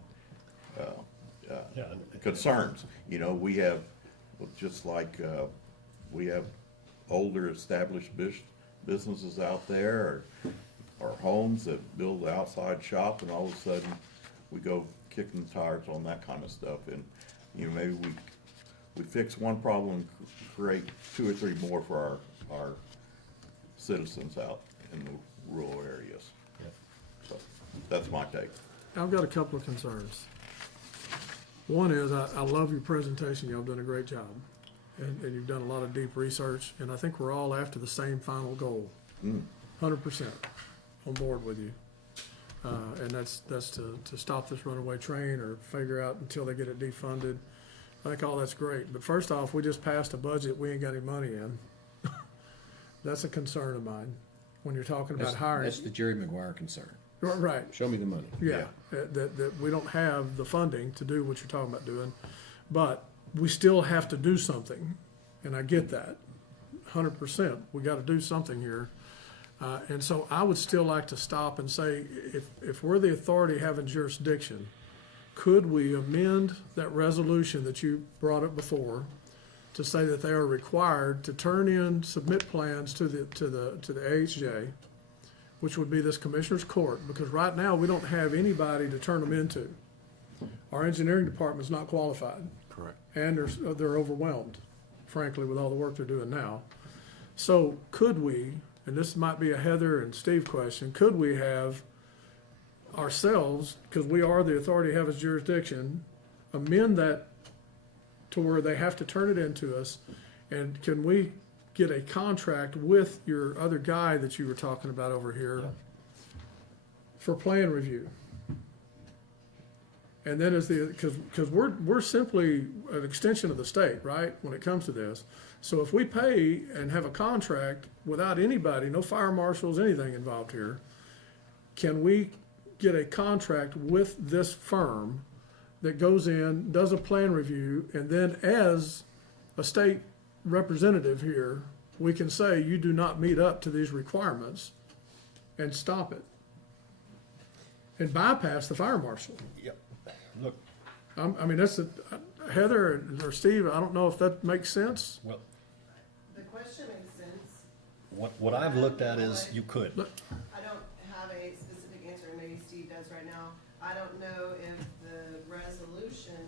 yeah, Concerns, we have, just like, we have older established businesses out there, or homes that build outside shop, and all of a sudden, we go kicking the tires on that kind of stuff, and, maybe we fix one problem and create two or three more for our citizens out in the rural areas. yeah. So, that's my take. I've got a couple of concerns. One is, I love your presentation, y'all have done a great job. And you've done a lot of deep research, and I think we're all after the same final goal. 100% on board with you. And that's to stop this runaway train or figure out until they get it defunded. I think all that's great. But first off, we just passed a budget we ain't got any money in. That's a concern of mine when you're talking about hiring. That's the Jerry Maguire concern. Right. Show me the money. Yeah, that we don't have the funding to do what you're talking about doing, but we still have to do something, and I get that, 100%. We got to do something here, and so I would still like to stop and say, if we're the authority having jurisdiction, could we amend that resolution that you brought up before to say that they are required to submit plans to the AHJ, which would be this commissioner's court, because right now we don't have anybody to turn them into. Our engineering department's not qualified. Correct. And they're overwhelmed, frankly, with all the work they're doing now. So could we, and this might be a Heather and Steve question, could we have ourselves, because we are the authority having jurisdiction, amend that to where they have to turn it into us, and can we get a contract with your other guy that you were talking about over here for plan review? And then because we're simply an extension of the state, right, when it comes to this. So if we pay and have a contract without anybody, no fire marshals, anything involved here, can we get a contract with this firm that goes in, does a plan review, and then as a state representative here, we can say you do not meet up to these requirements and stop it and bypass the fire marshal? Yep. Look, I mean, that's Heather or Steve, I don't know if that makes sense. well, The question makes sense. what I've looked at is you could. I don't have a specific answer, and maybe Steve does right now. I don't know if the resolution,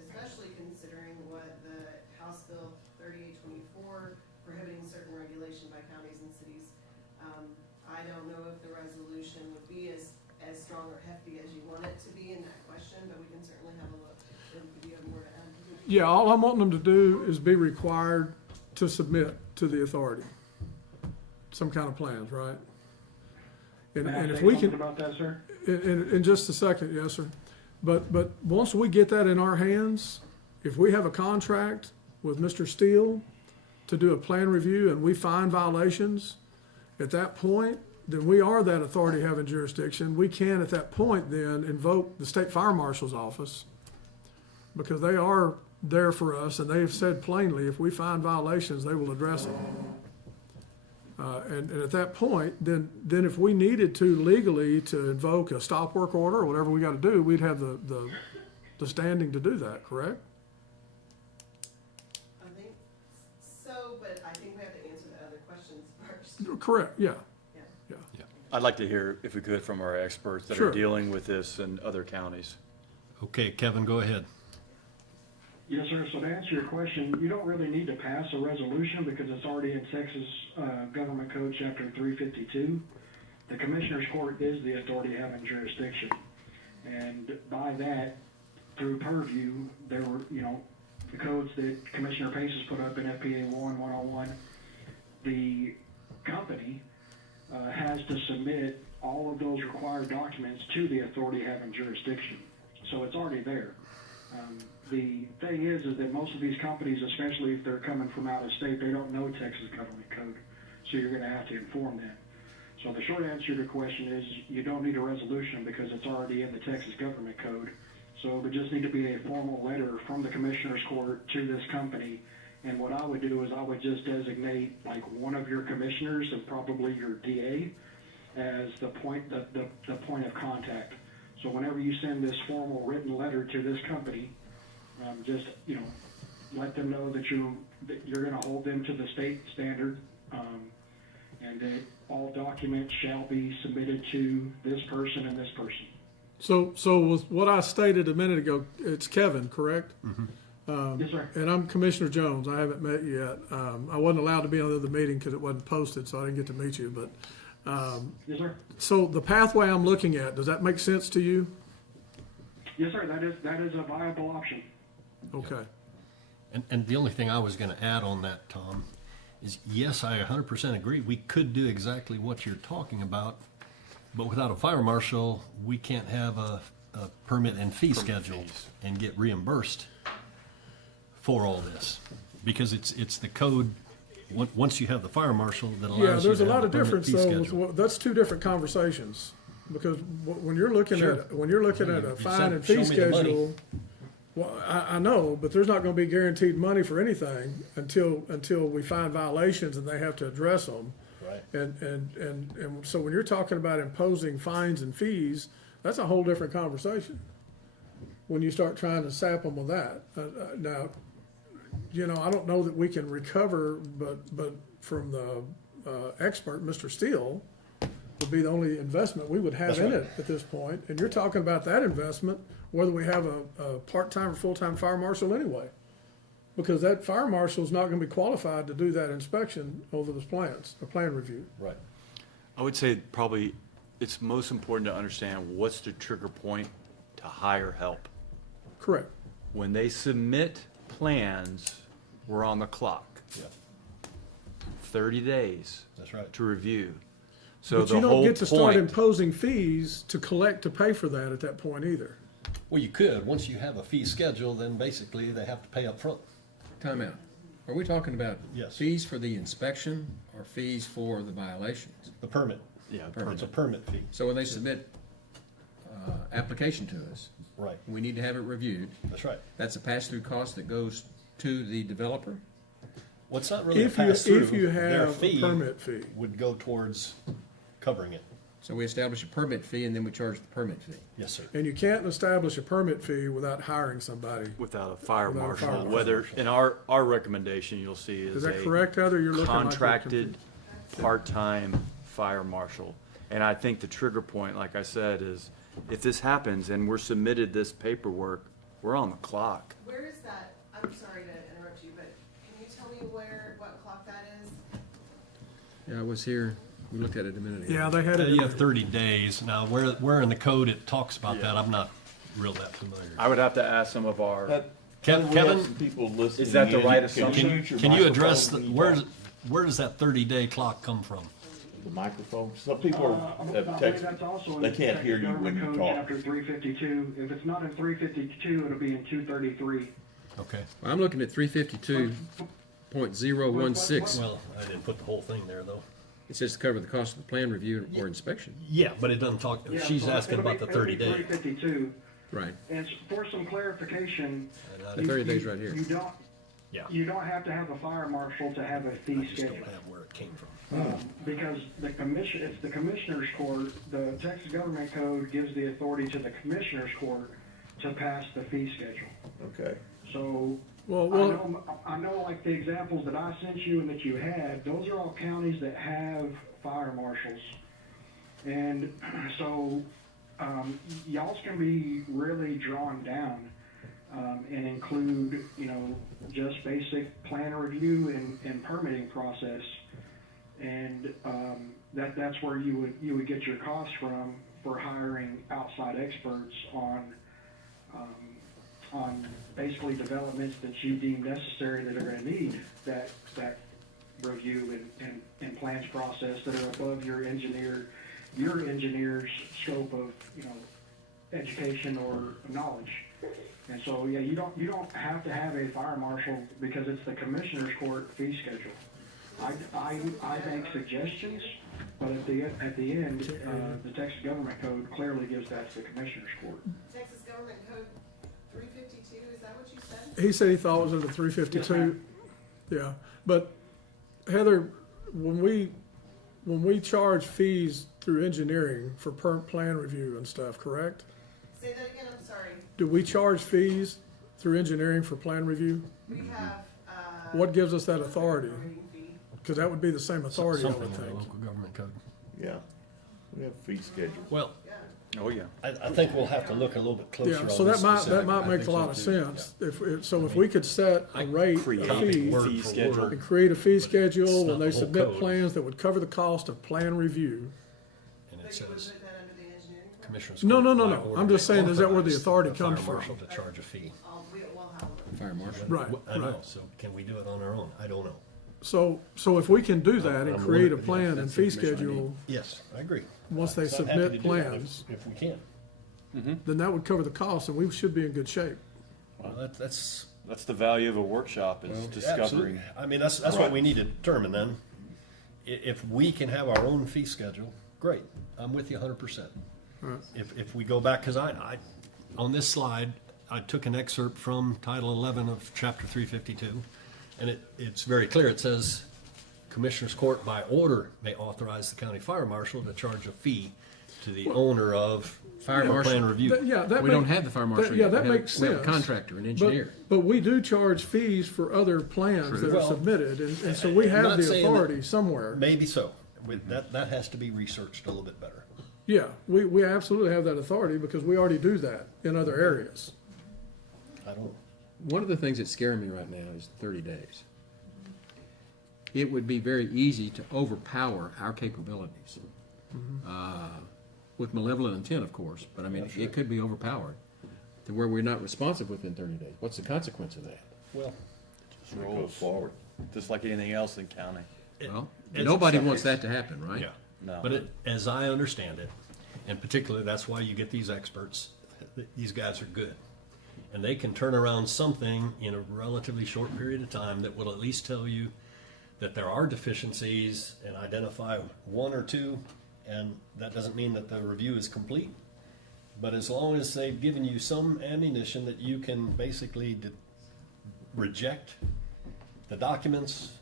especially considering what the House Bill 3824 prohibiting certain regulation by counties and cities, I don't know if the resolution would be as strong or hefty as you want it to be in that question, but we can certainly have a look if you have more to add. Yeah, all I'm wanting them to do is be required to submit to the authority some kind of plans, right? And May I if say we something can, about that, sir? in just a second, yes, sir. But once we get that in our hands, if we have a contract with Mr. Steele to do a plan review and we find violations, at that point, then we are that authority having jurisdiction. We can, at that point, then invoke the state fire marshal's office, because they are there for us, and they have said plainly, if we find violations, they will address them. And at that point, then if we needed to legally to invoke a stop work order or whatever we got to do, we'd have the standing to do that, correct? I think so, but I think we have to answer the other questions first. Correct, yeah. Yeah. I'd like to hear, if we could, from our experts that Sure. are dealing with this in other counties. Okay, Kevin, go ahead. Yes, sir. So to answer your question, you don't really need to pass a resolution because it's already in Texas Government Code Chapter 352. The Commissioner's Court is the authority having jurisdiction. And by that, through purview, there were, the codes that Commissioner Pace has put up in FPA 1, 101, the company has to submit all of those required documents to the authority having jurisdiction. So it's already there. The thing is that most of these companies, especially if they're coming from out of state, they don't know Texas government code. So you're going to have to inform them. So the short answer to your question is you don't need a resolution because it's already in the Texas government code. So it would just need to be a formal letter from the commissioner's court to this company. And what I would do is I would just designate like one of your commissioners and probably your DA as the point of contact. So whenever you send this formal written letter to this company, just, you know, let them know that you're going to hold them to the state standard, and that all documents shall be submitted to this person and this person. So with what I stated a minute ago, it's Kevin, correct? Yes, sir. And I'm Commissioner Jones. I haven't met you yet. I wasn't allowed to be on the other meeting because it wasn't posted, so I didn't get to meet you. But Yes, sir. so the pathway I'm looking at, does that make sense to you? Yes, sir. That is a viable option. Okay. And the only thing I was going to add on that, Tom, is yes, I 100% agree. We could do exactly what you're talking about, but without a fire marshal, we can't have a permit and fee schedule and get reimbursed for all this, because it's the code. Once you have the fire marshal that allows Yeah, you there's to a lot have of a permit difference fee though. schedule. That's two different conversations, because when you're looking Sure. at a You fine said, and fee "Show me the money." schedule, well, I know, but there's not going to be guaranteed money for anything until we find violations and they have to address them. Right. And so when you're talking about imposing fines and fees, that's a whole different conversation. When you start trying to sap them with that, now, you know, I don't know that we can recover, but from the expert, Mr. Steele, would be the only investment we would have That's in right. it at this point. And you're talking about that investment, whether we have a part-time or full-time fire marshal anyway. Because that fire marshal is not gonna be qualified to do that inspection over those plans, a plan review. Right. I would say probably it's most important to understand what's the trigger point to hire help. Correct. When they submit plans, we're on the clock. Yeah. 30 days That's right. to review. So But the you don't whole get to start point, imposing fees to pay for that at that point either. Well, you could. Once you have a fee schedule, then basically they have to pay up front. Time out. Are we talking about Yes. fees for the inspection or fees for the violations? The permit. yeah, It's a permit fee. So when they submit application to us, Right. we need to have it reviewed. That's right. That's a pass-through cost that goes to the developer? Well, it's not really a If you pass-through. have Their a permit fee. would go towards covering it. So we establish a permit fee and then we charge the permit fee. Yes, sir. And you can't establish a permit fee without hiring somebody. without a fire Without a marshal. fire marshal. Whether, in our recommendation, you'll see Is is that a correct, Heather? You're looking like you're contracted, confused. part-time fire marshal. And I think the trigger point, like I said, is if this happens and we're submitted this paperwork, we're on the clock. Where is that? I'm sorry to interrupt you, but can you tell me what clock that is? Yeah, I was here, we looked at it a minute ago. Yeah, they had it in You have there. 30 days. Now, where in the code it talks about that, Yeah. I'm not real that familiar. I would have to ask some of our, Kevin, People listening. Is that the in. right Can you assumption? mute your can you address, microphone when you where does that 30-day clock come from? talk? The microphone, some people I have believe texted, that's also in they the can't hear Texas you when Government you Code, talk. Chapter 352. If it's not in 352, it'll be in 233. Okay. Well, I'm looking at 352.016. Well, I didn't put the whole thing there, though. It says to cover the cost of the plan review or inspection. Yeah, but it doesn't talk, Yeah, she's so asking it'll about be- the it'll be 30 day. 352. Right. And for some clarification. The 30 days right here. Yeah. You don't have to have a fire marshal to have a I fee just don't schedule. have where it came from. Because it's the commissioner's court, the Texas Government Code gives the authority to the commissioner's court to pass the fee schedule. Okay. So, Well, I know like the examples that I sent you and that you had, those are all counties that have fire marshals. And so, y'all's can be really drawn down, and include, just basic plan review and permitting process. And, that's where you would get your costs from for hiring outside experts on basically developments that you deem necessary that are gonna need that review and plans process that are above your engineer's scope of, education or knowledge. And so, yeah, you don't have to have a fire marshal because it's the commissioner's court fee schedule. I make suggestions, but at the end, the Texas Government Code clearly gives that to the commissioner's court. Texas Government Code 352, is that what you said? He said he thought it was under 352. Yeah, but Heather, when we charge fees through engineering for plan review and stuff, correct? Say that again, I'm sorry. Do we charge fees through engineering for plan review? We have, What gives us that authority? permitting fee. Because that would be the same authority, I Something would in the think. local government code. Yeah, we have fee schedule. Well, Oh, yeah. I think we'll have to look a little bit closer Yeah, on so this that specific. might make a lot of sense. If we could set a rate, Create a a fee, word fee for schedule. word. and create a fee It's schedule not when they the whole submit code. plans that would cover the cost of plan review. And it But you would says put that under the engineering court? commissioners. No, court no, no, by no. order I'm just saying, is that where the authorize authority the comes fire from? marshal to charge a fee. We'll have one. Fire marshal. Right, I know, right. so can we do it on our own? I don't know. So if we can do that and I'm create a willing- plan and that's fee the information I schedule, Yes, I agree. once they So I'm happy to submit do that plans, If we can. then that would cover the cost and we should be in good shape. Well, that's. That's the value of a workshop is Absolutely. discovering. I mean, that's what we need to determine then. If we can have our own fee schedule, great. I'm with you 100%. Right. If we go back, because on this slide, I took an excerpt from Title 11 of Chapter 352, and it's very clear. It says, Commissioners Court by order may authorize the county fire marshal to charge a fee to the owner of Fire plan marshal. review. We don't have the fire marshal Yeah, yet. that We have- makes We have a sense. contractor, an engineer. But we do charge fees for other plans that are Well, submitted, and so we I'm have not the saying that- authority somewhere. Maybe so. That has to be researched a little bit better. Yeah, we absolutely have that authority because we already do that in other areas. I don't. One of the things that's scaring me right now is 30 days. It would be very easy to overpower our capabilities. With malevolent intent, of course, but I mean, it could be overpowered to where we're not responsive within 30 days. What's the consequence of that? Well, It goes forward. Just like anything else in county. Well, it's nobody subject- wants that to happen, right? yeah. No. But as I understand it, and particularly that's why you get these experts, these guys are good. And they can turn around something in a relatively short period of time that will at least tell you that there are deficiencies and identify one or two, and that doesn't mean that the review is complete. But as long as they've given you some ammunition that you can basically reject the documents.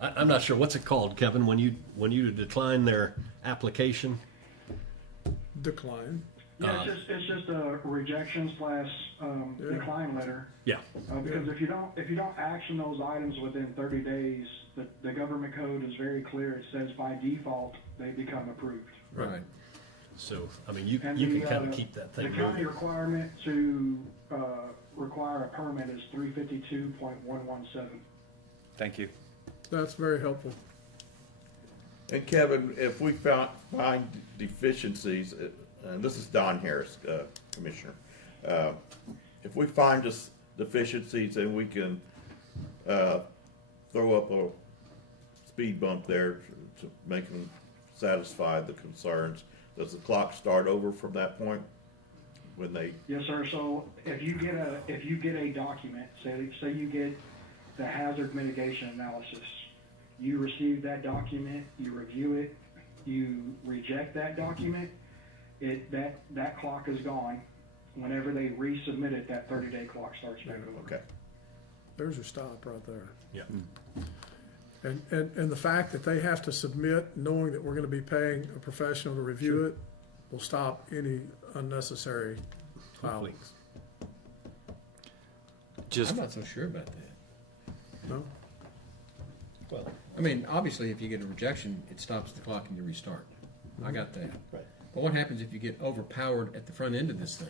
I'm not sure, what's it called, Kevin, when you decline their application? Decline. Yeah, it's just a rejection slash decline letter. Yeah. Because if you don't action those items within 30 days, the government code is very clear. It says by default, they become approved. Right. So, I mean, you And can the, kind of keep that thing The county moving. requirement to require a permit is 352.117. Thank you. That's very helpful. And Kevin, if we find deficiencies, and this is Don Harris, Commissioner, if we find just deficiencies and we can, throw up a speed bump there to make them satisfy the concerns, does the clock start over from that point? When they, Yes, sir. So if you get a document, say you get the hazard mitigation analysis, you receive that document, you review it, you reject that document, that clock is gone. Whenever they resubmit it, that 30-day clock starts back over. okay. There's your stop right there. Yeah. And the fact that they have to submit, knowing that we're gonna be paying a professional to review it, will stop any unnecessary filings. Just, I'm not so sure about that. No? Well, I mean, obviously, if you get a rejection, it stops the clock and you restart. I got that. right. But what happens if you get overpowered at the front end of this thing?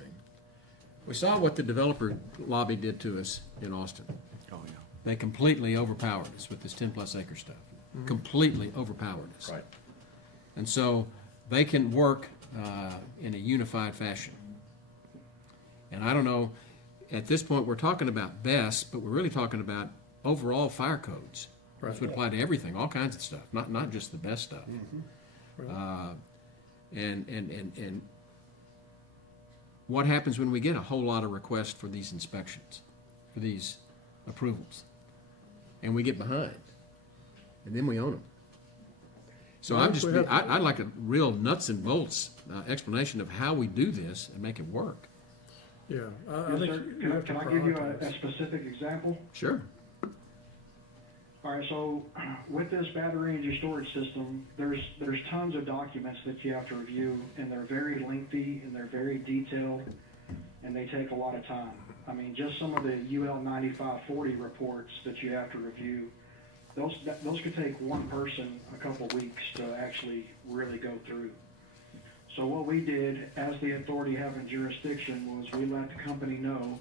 We saw what the developer lobby did to us in Austin. oh, yeah. They completely overpowered us with this 10-plus acre stuff. Completely overpowered us. Right. And so they can work in a unified fashion. And I don't know, at this point, we're talking about BESS, but we're really talking about overall fire codes. This would apply to everything, all kinds of stuff, not just the best stuff. And what happens when we get a whole lot of requests for these inspections, for these approvals? And we get behind, and then we own them. So I'd like a real nuts and bolts explanation of how we do this and make it work. Yeah, I Yes, think sir. you have to Can I give you a prioritize. specific example? Sure. All right, so with this battery energy storage system, there's tons of documents that you have to review, and they're very lengthy, and they're very detailed, and they take a lot of time. I mean, just some of the UL 9540 reports that you have to review, those could take one person a couple weeks to actually really go through. So what we did, as the authority having jurisdiction, was we let the company know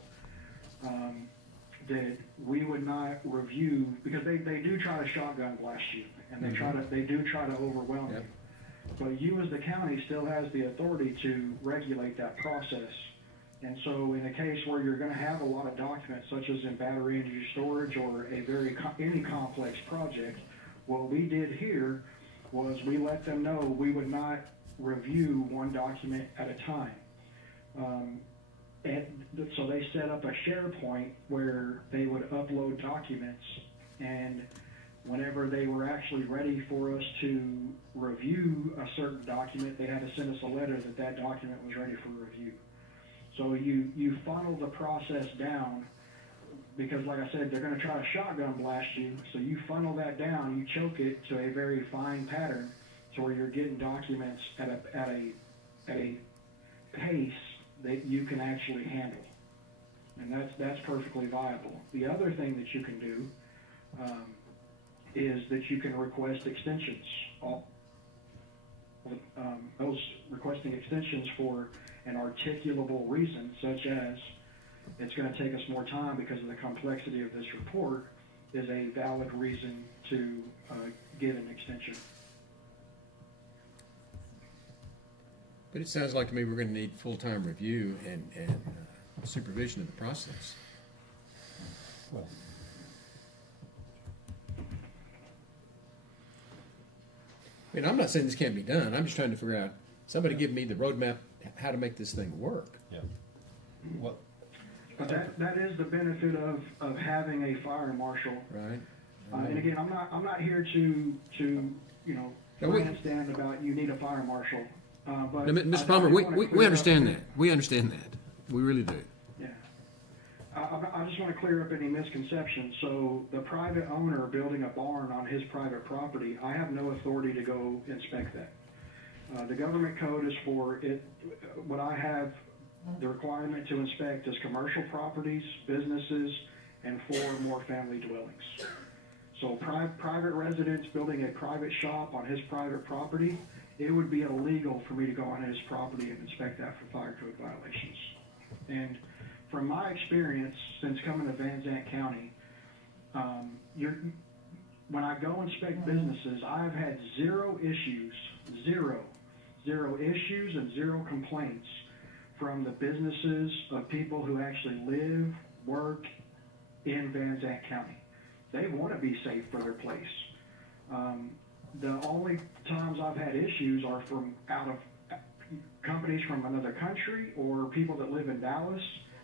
that we would not review, because they do try to shotgun blast you, and they do try to overwhelm Yep. you. But you as the county still has the authority to regulate that process. And so in a case where you're gonna have a lot of documents, such as in battery energy storage or any complex project, what we did here was we let them know we would not review one document at a time. So they set up a SharePoint where they would upload documents, and whenever they were actually ready for us to review a certain document, they had to send us a letter that that document was ready for review. So you funnel the process down, because like I said, they're gonna try to shotgun blast you, so you funnel that down, you choke it to a very fine pattern, to where you're getting documents at a pace that you can actually handle. And that's perfectly viable. The other thing that you can do is that you can request extensions. Those requesting extensions for an articulable reason, such as it's going to take us more time because of the complexity of this report, is a valid reason to get an extension. But it sounds like to me we're going to need full-time review and supervision of the process. Well, I mean, I'm not saying this can't be done. I'm just trying to figure out, somebody give me the roadmap how to make this thing work. yeah. Well, But that is the benefit of having a fire marshal. Right? And again, I'm not here to No, we- grandstand about you need a fire marshal. But No, Mr. I Palmer, wanna we clear understand up- that. We understand that. We really do. Yeah. I just want to clear up any misconceptions. So the private owner building a barn on his private property, I have no authority to go inspect that. The government code is for it. What I have the requirement to inspect is commercial properties, businesses, and 4 or more family dwellings. So private residents building a private shop on his private property, it would be illegal for me to go on his property and inspect that for fire code violations. And from my experience since coming to Van Zandt County, when I go inspect businesses, I've had zero issues and 0 complaints from the businesses of people who actually live, work in Van Zandt County. They want to be safe for their place. The only times I've had issues are from out of companies from another country or people that live in Dallas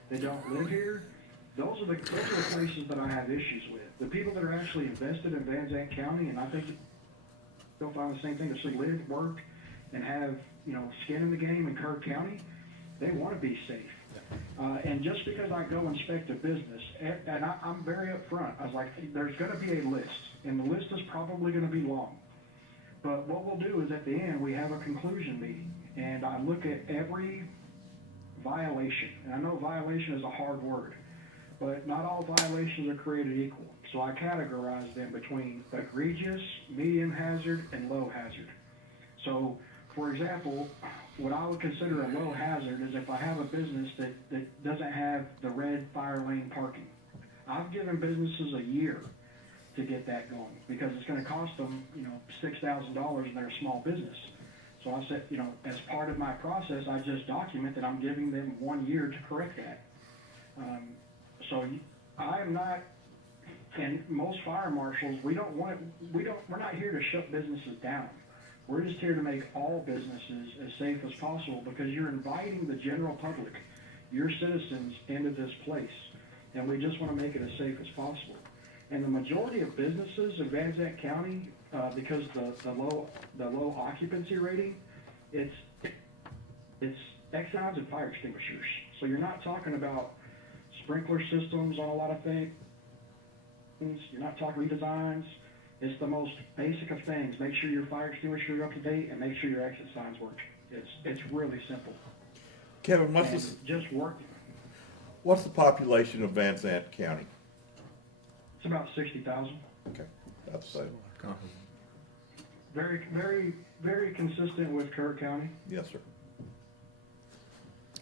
that don't live here. Those are the places that I have issues with. The people that are actually invested in Van Zandt County, and I think they'll find the same thing, actually live, work, and have skin in the game in Kerr County, they want to be safe. And just because I go inspect a business, and I'm very upfront, I was like, there's going to be a list, and the list is probably going to be long. But what we'll do is at the end, we have a conclusion meeting, and I look at every violation. And I know violation is a hard word, but not all violations are created equal. So I categorize them between egregious, medium hazard, and low hazard. So, for example, what I would consider a low hazard is if I have a business that doesn't have the red fire lane parking. I've given businesses a year to get that going because it's going to cost them, $6,000 and they're a small business. So I said, as part of my process, I just document that I'm giving them 1 year to correct that. So I am not And most fire marshals, we're not here to shut businesses down. We're just here to make all businesses as safe as possible, because you're inviting the general public, your citizens, into this place. And we just want to make it as safe as possible. And the majority of businesses in Van Zandt County, because the low occupancy rating, it's exxons and fire extinguishers. So you're not talking about sprinkler systems on a lot of things. You're not talking redesigns. It's the most basic of things. Make sure your fire extinguisher is up to date, and make sure your exit signs work. It's really simple. Kevin, And just working. what's the population of Van Zandt County? It's about 60,000. Okay, that's it. Very, very, very consistent with Kerr County. Yes, sir.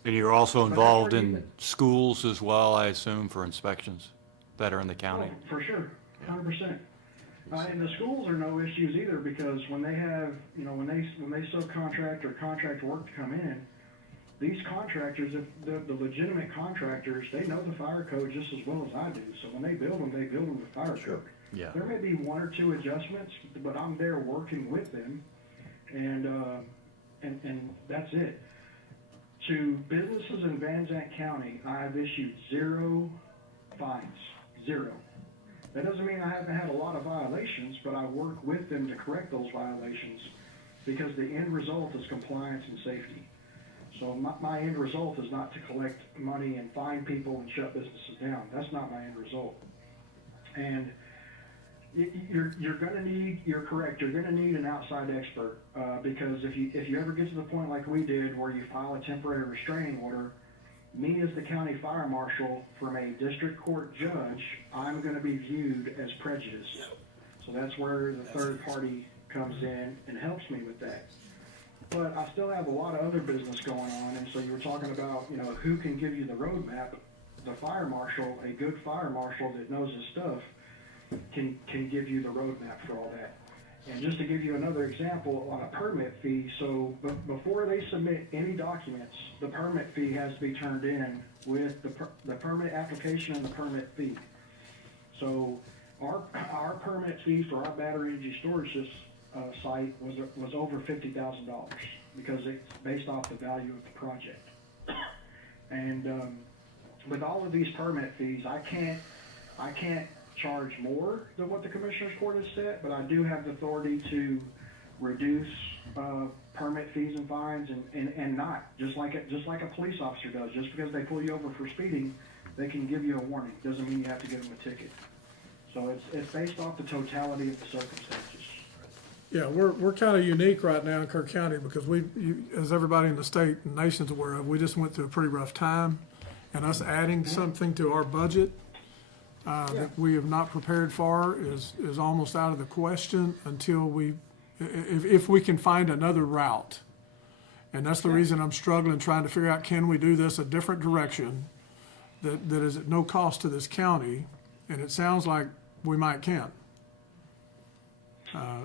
And you're also But involved that's in where you- schools as well, I assume, for inspections that are in the county? Oh, for sure, 100%. And the schools are no issues either, because when they have, when they subcontract or contract work to come in, these contractors, if the legitimate contractors, they know the fire code just as well as I do. So when they build them with fire Sure. code. Yeah. There may be one or two adjustments, but I'm there working with them, and that's it. To businesses in Van Zandt County, I've issued 0 fines, 0. That doesn't mean I haven't had a lot of violations, but I work with them to correct those violations, because the end result is compliance and safety. So my end result is not to collect money and fine people and shut businesses down. That's not my end result. And you're correct, you're gonna need an outside expert, because if you ever get to the point like we did, where you file a temporary restraining order, me as the county fire marshal, from a district court judge, I'm gonna be viewed as prejudiced. So that's where the third party comes in and helps me with that. But I still have a lot of other business going on, and so you were talking about, who can give you the roadmap. The fire marshal, a good fire marshal that knows his stuff, can give you the roadmap for all that. And just to give you another example on a permit fee, so before they submit any documents, the permit fee has to be turned in with the permit application and the permit fee. So our permit fee for our battery energy storage site was over $50,000, because it's based off the value of the project. And with all of these permit fees, I can't charge more than what the Commissioner's Court has set, but I do have the authority to reduce permit fees and fines, and not, just like a police officer does. Just because they pull you over for speeding, they can give you a warning. Doesn't mean you have to give them a ticket. So it's based off the totality of the circumstances. Yeah, we're kind of unique right now in Kerr County, because as everybody in the state and nation's aware of, we just went through a pretty rough time, and us adding something to our budget that we have not prepared for is almost out of the question until if we can find another route. And that's the reason I'm struggling, trying to figure out, can we do this a different direction that is at no cost to this county? And it sounds like we might can.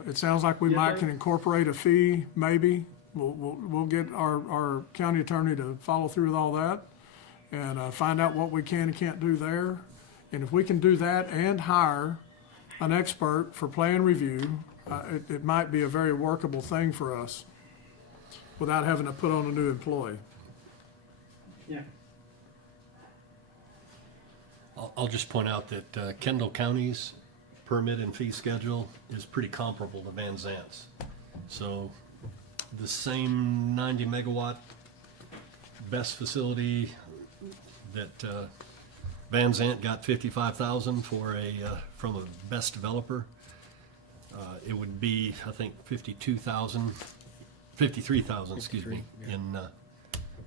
It sounds like we might can incorporate a fee, maybe. We'll get our county attorney to follow through with all that and find out what we can and can't do there. And if we can do that and hire an expert for plan review, it might be a very workable thing for us without having to put on a new employee. Yeah. I'll just point out that Kendall County's permit and fee schedule is pretty comparable to Van Zandt's. So the same 90 megawatt BESS facility that Van Zandt got 55,000 for from a BESS developer. It would be, I think, 53,000, excuse me, in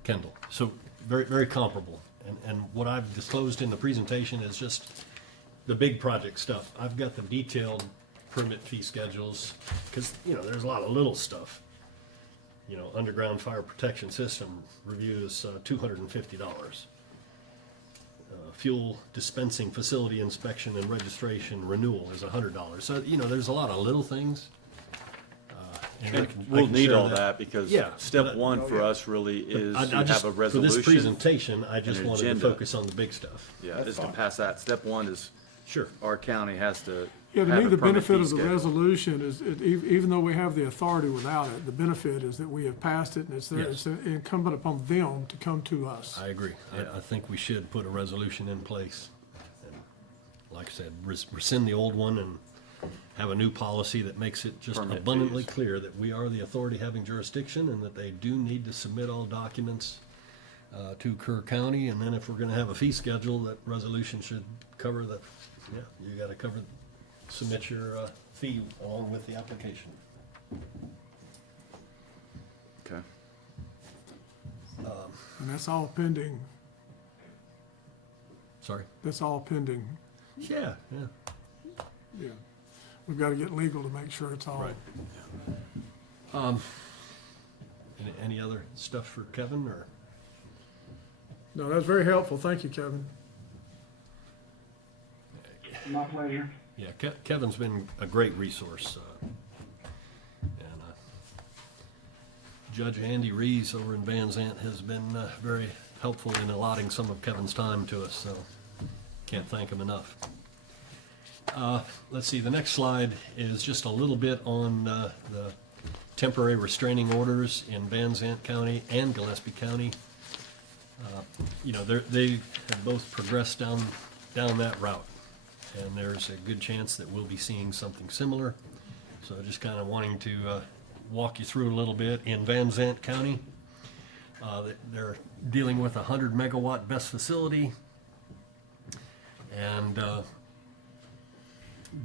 Kendall. So very, very comparable. And what I've disclosed in the presentation is just the big project stuff. I've got the detailed permit fee schedules, because, there's a lot of little stuff. Underground fire protection system review is $250. Fuel dispensing facility inspection and registration renewal is $100. So, there's a lot of little things. And I We'll can need share all that, because Yeah, step but- one for us really is I to have just, a for this resolution. presentation, I just and an wanted to agenda. focus on the big stuff. Yeah, is to pass that. Step one is Sure. our county has to Yeah, to have me, a the permit benefit fee of the schedule. resolution is, even though we have the authority without it, the benefit is that we have passed it, and it's there, Yes. it's incumbent upon them to come to us. I agree. I think we should put a resolution in place. And like I said, rescind the old one and have a new policy that makes it just Permit abundantly fees. clear that we are the authority having jurisdiction and that they do need to submit all documents to Kerr County. And then if we're gonna have a fee schedule, that resolution should cover the, yeah, you gotta submit your fee along with the application. Okay. And that's all pending, Sorry? that's all pending, Yeah, yeah. yeah. We've got to get legal to make sure it's all. Right. Any other stuff for Kevin or? No, that's very helpful. Thank you, Kevin. My pleasure. Yeah, Kevin's been a great resource. And Judge Andy Rees over in Van Zant has been very helpful in allotting some of Kevin's time to us, so can't thank him enough. Let's see, the next slide is just a little bit on the temporary restraining orders in Van Zant County and Gillespie County. You know, they have both progressed down that route. And there's a good chance that we'll be seeing something similar. So just kind of wanting to walk you through a little bit. In Van Zant County, they're dealing with a 100 megawatt BESS facility. And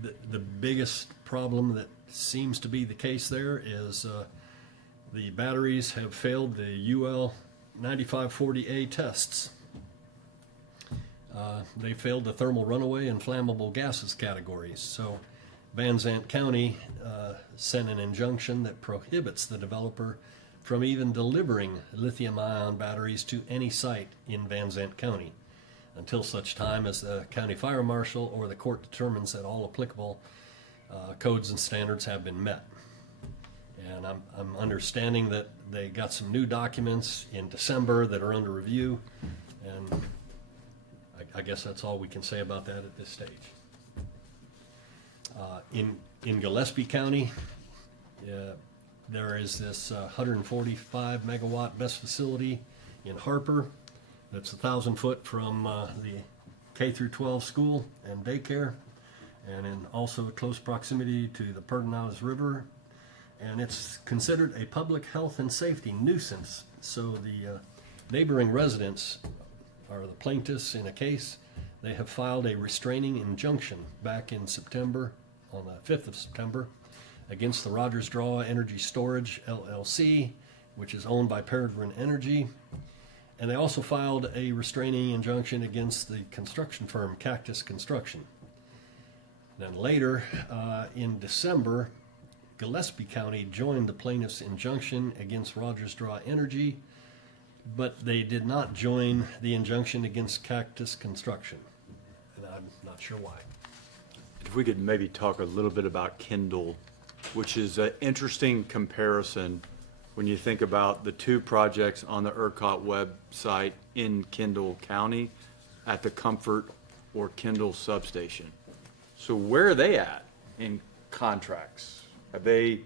the biggest problem that seems to be the case there is the batteries have failed the UL 9540A tests. They failed the thermal runaway and flammable gases categories. So Van Zant County sent an injunction that prohibits the developer from even delivering lithium-ion batteries to any site in Van Zant County until such time as the county fire marshal or the court determines that all applicable codes and standards have been met. And I'm understanding that they got some new documents in December that are under review, and I guess that's all we can say about that at this stage. In Gillespie County, there is this 145 megawatt BESS facility in Harper that's 1,000 foot from the K through 12 school and daycare, and in also close proximity to the Pedernales River. And it's considered a public health and safety nuisance. So the neighboring residents are the plaintiffs in a case. They have filed a restraining injunction back in September, on the 5th of September, against the Rogers Draw Energy Storage LLC, which is owned by Peregrine Energy. And they also filed a restraining injunction against the construction firm Cactus Construction. Then later, in December, Gillespie County joined the plaintiff's injunction against Rogers Draw Energy, but they did not join the injunction against Cactus Construction. And I'm not sure why. If we could maybe talk a little bit about Kindle, which is an interesting comparison when you think about the two projects on the ERCOT website in Kendall County at the Comfort or Kendall substation. So where are they at in contracts? Have they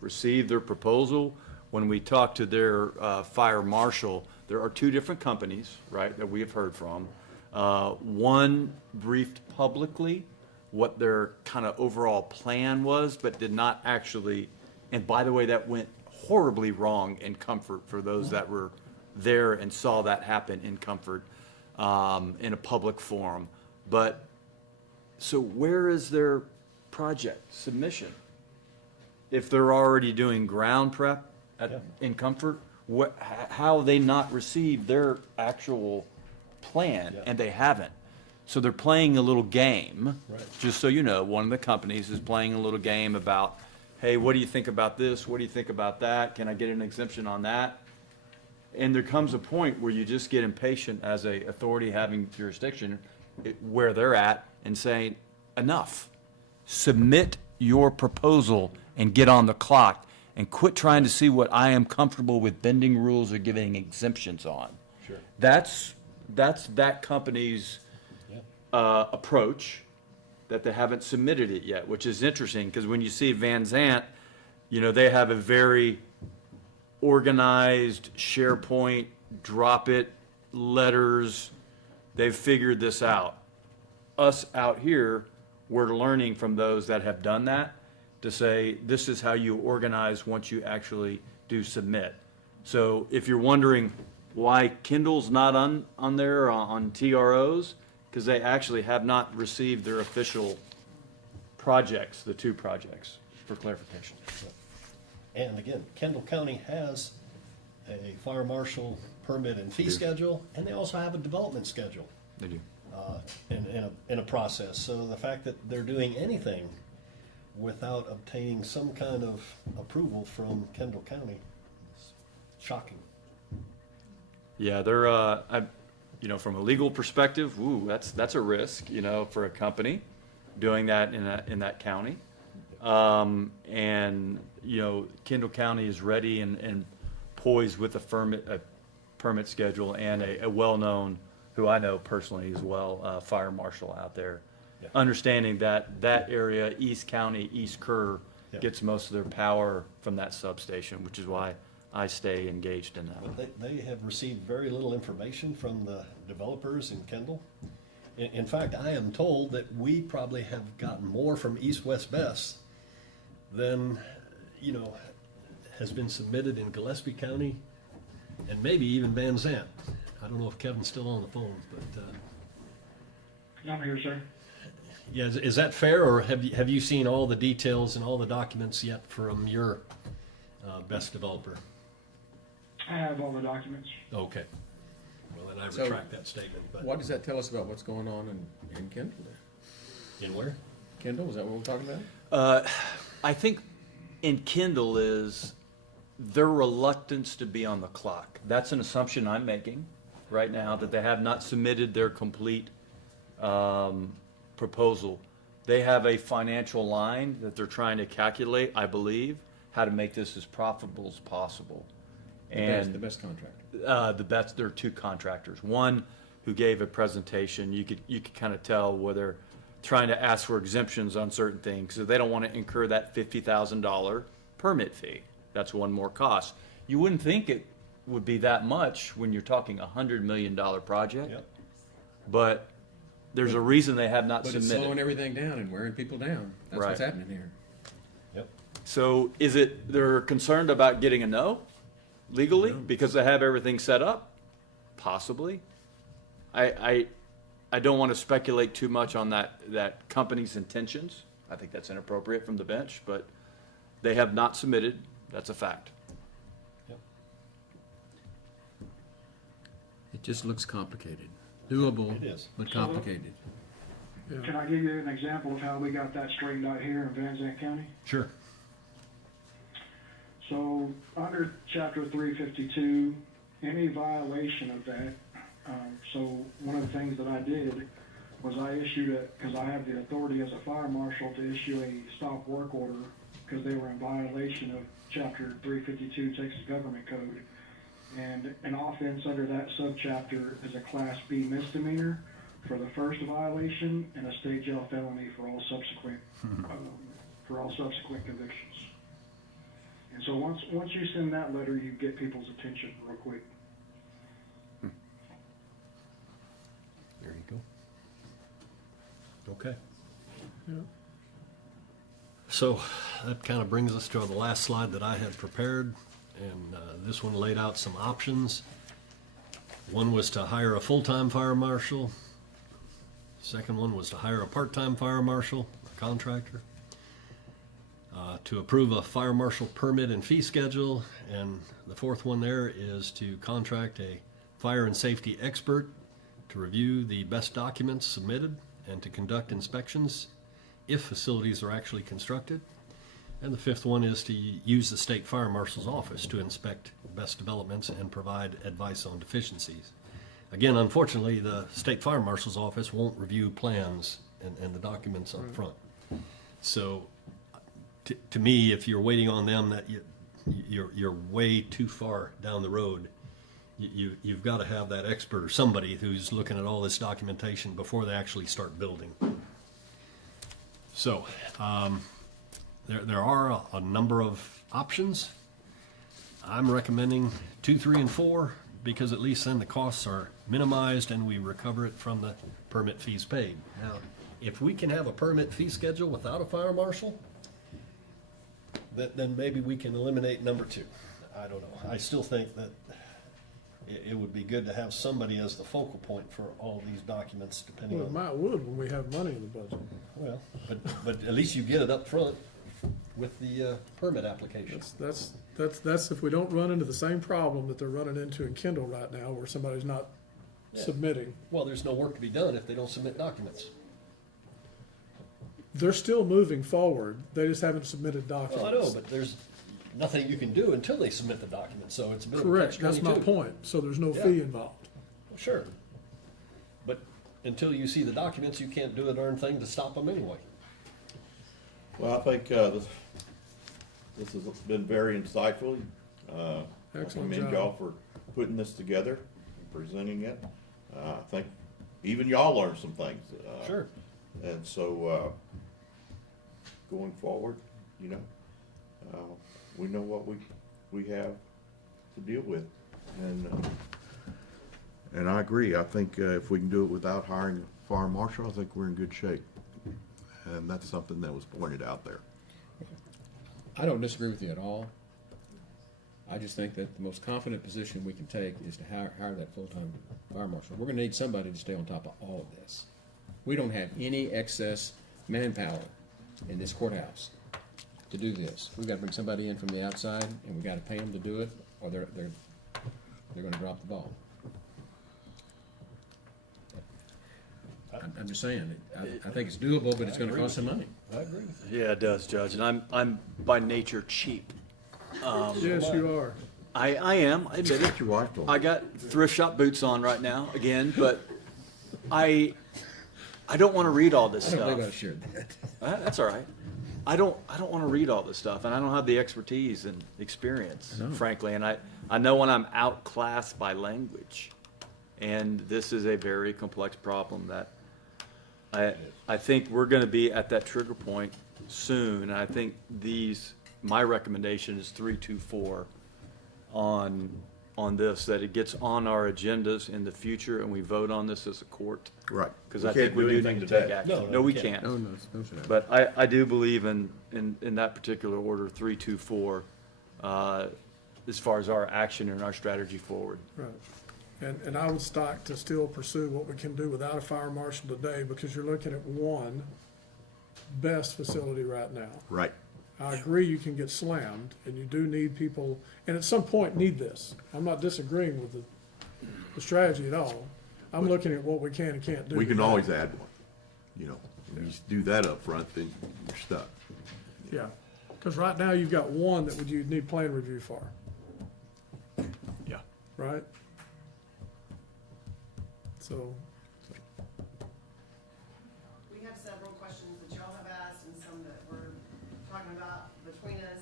received their proposal? When we talk to their fire marshal, there are two different companies, right, that we have heard from. One briefed publicly what their kind of overall plan was, but did not actually, and by the way, that went horribly wrong in Comfort for those that were there and saw that happen in Comfort in a public forum. But, so where is their project submission? If they're already doing ground prep in Comfort, how they not received their actual plan, and they haven't. So they're playing a little game. Right. Just so you know, one of the companies is playing a little game about, hey, what do you think about this? What do you think about that? Can I get an exemption on that? And there comes a point where you just get impatient as a authority having jurisdiction where they're at and saying, enough. Submit your proposal and get on the clock and quit trying to see what I am comfortable with bending rules or giving exemptions on. Sure. That's that company's approach, that they haven't submitted it yet, which is interesting, because when you see Van Zant, you know, they have a very organized SharePoint, drop it, letters, they've figured this out. Us out here, we're learning from those that have done that to say, this is how you organize once you actually do submit. So if you're wondering why Kindle's not on there on TROs, because they actually have not received their official projects, the 2 projects, for clarification. And again, Kendall County has a fire marshal permit and fee schedule, and they also have a development schedule They do. in a process. So the fact that they're doing anything without obtaining some kind of approval from Kendall County is shocking. Yeah, they're, you know, from a legal perspective, that's a risk, you know, for a company doing that in that county. And, you know, Kendall County is ready and poised with a permit schedule and a well-known, who I know personally as well, fire marshal out there. Yeah. Understanding that that area, East County, East Kerr, Yeah. gets most of their power from that substation, which is why I stay engaged in that. But they have received very little information from the developers in Kendall. In fact, I am told that we probably have gotten more from East West Best than, you know, has been submitted in Gillespie County and maybe even Van Zant. I don't know if Kevin's still on the phone, but, I'm here, sir. yeah, is that fair, or have you seen all the details and all the documents yet from your best developer? I have all the documents. Okay. Well, then I So- retract that statement, but What does that tell us about what's going on in Kendall there? in where? Kendall, is that what we're talking about? I think in Kindle is their reluctance to be on the clock. That's an assumption I'm making right now, that they have not submitted their complete proposal. They have a financial line that they're trying to calculate, I believe, how to make this as profitable as possible. The best contractor. There are 2 contractors. One who gave a presentation, you could kind of tell where they're trying to ask for exemptions on certain things, so they don't want to incur that $50,000 permit fee. That's one more cost. You wouldn't think it would be that much when you're talking $100 million project, Yep. but there's a reason they have not But it's slowing submitted. everything down and wearing people down. That's what's Right. happening here. Yep. So is it, they're concerned about getting a no legally because they have everything set up? Possibly. I don't want to speculate too much on that company's intentions. I think that's inappropriate from the bench, but they have not submitted. That's a fact. Yep. It just looks complicated. Doable, It is. but complicated. Can I give you an example of how we got that straightened out here in Van Zandt County? Sure. So, under chapter 352, any violation of that, so one of the things that I did was I issued because I have the authority as a fire marshal to issue a stop work order because they were in violation of chapter 352 Texas Government Code. And an offense under that subchapter is a Class B misdemeanor for the first violation and a state jail felony for all subsequent convictions. And so once you send that letter, you get people's attention real quick. There you go. Okay. Yeah. So that kind of brings us to the last slide that I had prepared, and this one laid out some options. One was to hire a full-time fire marshal. Second one was to hire a part-time fire marshal, a contractor. To approve a fire marshal permit and fee schedule, and the fourth one there is to contract a fire and safety expert to review the best documents submitted and to conduct inspections if facilities are actually constructed. And the fifth one is to use the state fire marshal's office to inspect best developments and provide advice on deficiencies. Again, unfortunately, the state fire marshal's office won't review plans and the documents up front. So to me, if you're waiting on them, that you're way too far down the road. You've got to have that expert or somebody who's looking at all this documentation before they actually start building. So, there are a number of options. I'm recommending 2, 3, and 4 because at least then the costs are minimized and we recover it from the permit fees paid. Now, if we can have a permit fee schedule without a fire marshal, then maybe we can eliminate number 2. I don't know. I still think that it would be good to have somebody as the focal point for all these documents, depending Well, it on. might would when we have money in the budget. Well, but at least you get it up front with the permit application. That's if we don't run into the same problem that they're running into in Kendall right now, where somebody's not Yeah. submitting. Well, there's no work to be done if they don't submit documents. They're still moving forward, they just haven't submitted documents. Well, I know, but there's nothing you can do until they submit the documents, so it's a bit of a Correct, that's my catch-22. point, so there's no Yeah. fee involved. Sure. But until you see the documents, you can't do a darn thing to stop them anyway. Well, I think, this has been very insightful. I Excellent commend job. y'all for putting this together, presenting it. I think even y'all learned some things. Sure. And so, going forward, you know, we know what we have to deal with. And I agree. I think, if we can do it without hiring a fire marshal, I think we're in good shape. And that's something that was pointed out there. I don't disagree with you at all. I just think that the most confident position we can take is to hire that full-time fire marshal. We're gonna need somebody to stay on top of all of this. We don't have any excess manpower in this courthouse to do this. We've gotta bring somebody in from the outside, and we gotta pay them to do it, or they're gonna drop the ball. I'm just saying, I think it's doable, but it's gonna cost some money. I agree with you. Yeah, it does, Judge, and I'm by nature cheap. Yes, you are. I am, I admit it. Your wife told I me. got thrift shop boots on right now, again, but I don't wanna read all this I don't believe I stuff. shared that. That's all right. I don't wanna read all this stuff, and I don't have the expertise and experience, I know. frankly, and I know when I'm outclassed by language. And this is a very complex problem that I think we're gonna be at that trigger point soon, and I think my recommendation is 3, 2, 4 on this, that it gets on our agendas in the future and we vote on this as a court. Right. Because We I think can't we do do anything need to take today. action. No, No, we we can't. No, sir. But I do believe in that particular order, 3, 2, 4, as far as our action and our strategy forward. Right. And I would stock to still pursue what we can do without a fire marshal today, because you're looking at one best facility right now. Right. I agree you can get slammed, and you do need people, and at some point need this. I'm not disagreeing with the strategy at all. I'm looking at what we can and can't do. We can always add one, you know. If you do that up front, then you're stuck. Yeah, because right now you've got one that you'd need plan review for, Yeah. right? So, We have several questions that y'all have asked and some that we're talking about between us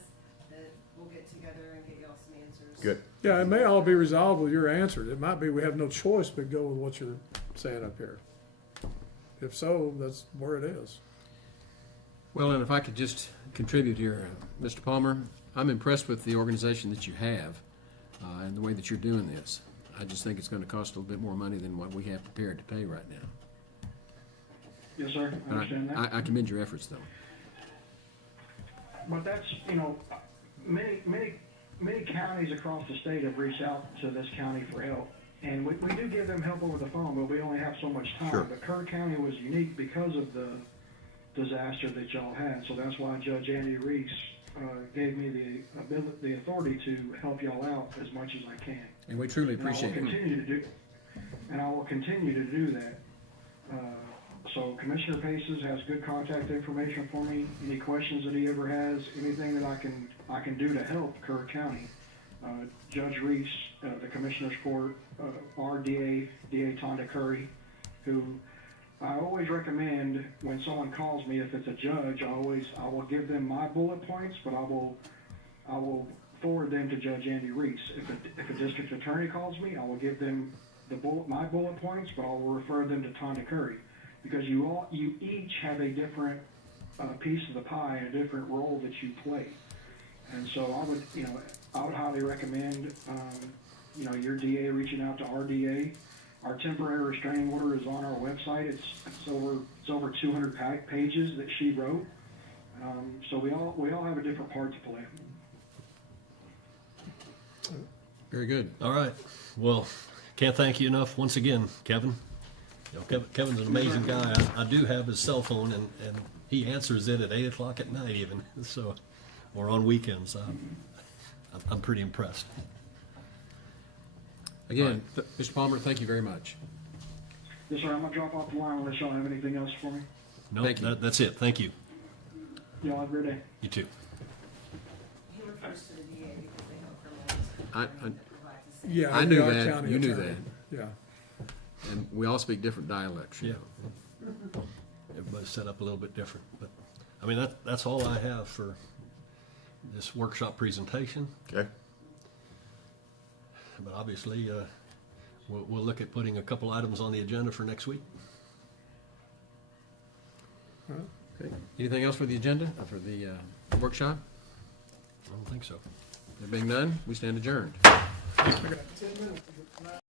that we'll get together and get y'all some answers. Good. yeah, it may all be resolved with your answer. It might be we have no choice but go with what you're saying up here. If so, that's where it is. Well, and if I could just contribute here, Mr. Palmer, I'm impressed with the organization that you have and the way that you're doing this. I just think it's going to cost a little bit more money than what we have prepared to pay right now. Yes, sir, I But understand that. I commend your efforts, though. But that's, you know, many counties across the state have reached out to this county for help. And we do give them help over the phone, but we only have so much time. Sure. But Kerr County was unique because of the disaster that y'all had. So that's why Judge Andy Reese gave me the authority to help y'all out as much as I can. And we truly appreciate And I will it. continue to do, and I will continue to do that. So Commissioner Paces has good contact information for me. Any questions that he ever has, anything that I can do to help Kerr County. Judge Reese, the Commissioner's Court, our DA Tonda Curry, who I always recommend when someone calls me, if it's a judge, I will give them my bullet points, but I will forward them to Judge Andy Reese. If a district attorney calls me, I will give them my bullet points, but I will refer them to Tonda Curry, because you each have a different piece of the pie and a different role that you play. And so I would highly recommend, your DA reaching out to our DA. Our temporary restraining order is on our website. It's over 200 pages that she wrote. So we all have a different part to play. Very good. All right. Well, can't thank you enough once again, Kevin. Kevin's an amazing guy. I do have his cell phone, and he answers it at 8 o'clock at night even, so, or on weekends. I'm pretty impressed. Again, Mr. Palmer, thank you very much. Yes, sir. I'm gonna drop off the line unless y'all have anything else for me. No, Thank you. that's it. Thank you. Y'all have a great day. You too. He refers to the DA because they have criminal I, Yeah. I knew our that. county You knew attorney. that. Yeah. and we all speak different dialects. Yeah. Everybody's set up a little bit different, but, I mean, that's all I have for this workshop presentation. Okay. But obviously, we'll look at putting a couple items on the agenda for next week. Okay. Anything else for the agenda, for the workshop? I don't think so. There being none, we stand adjourned. I got 10 minutes to get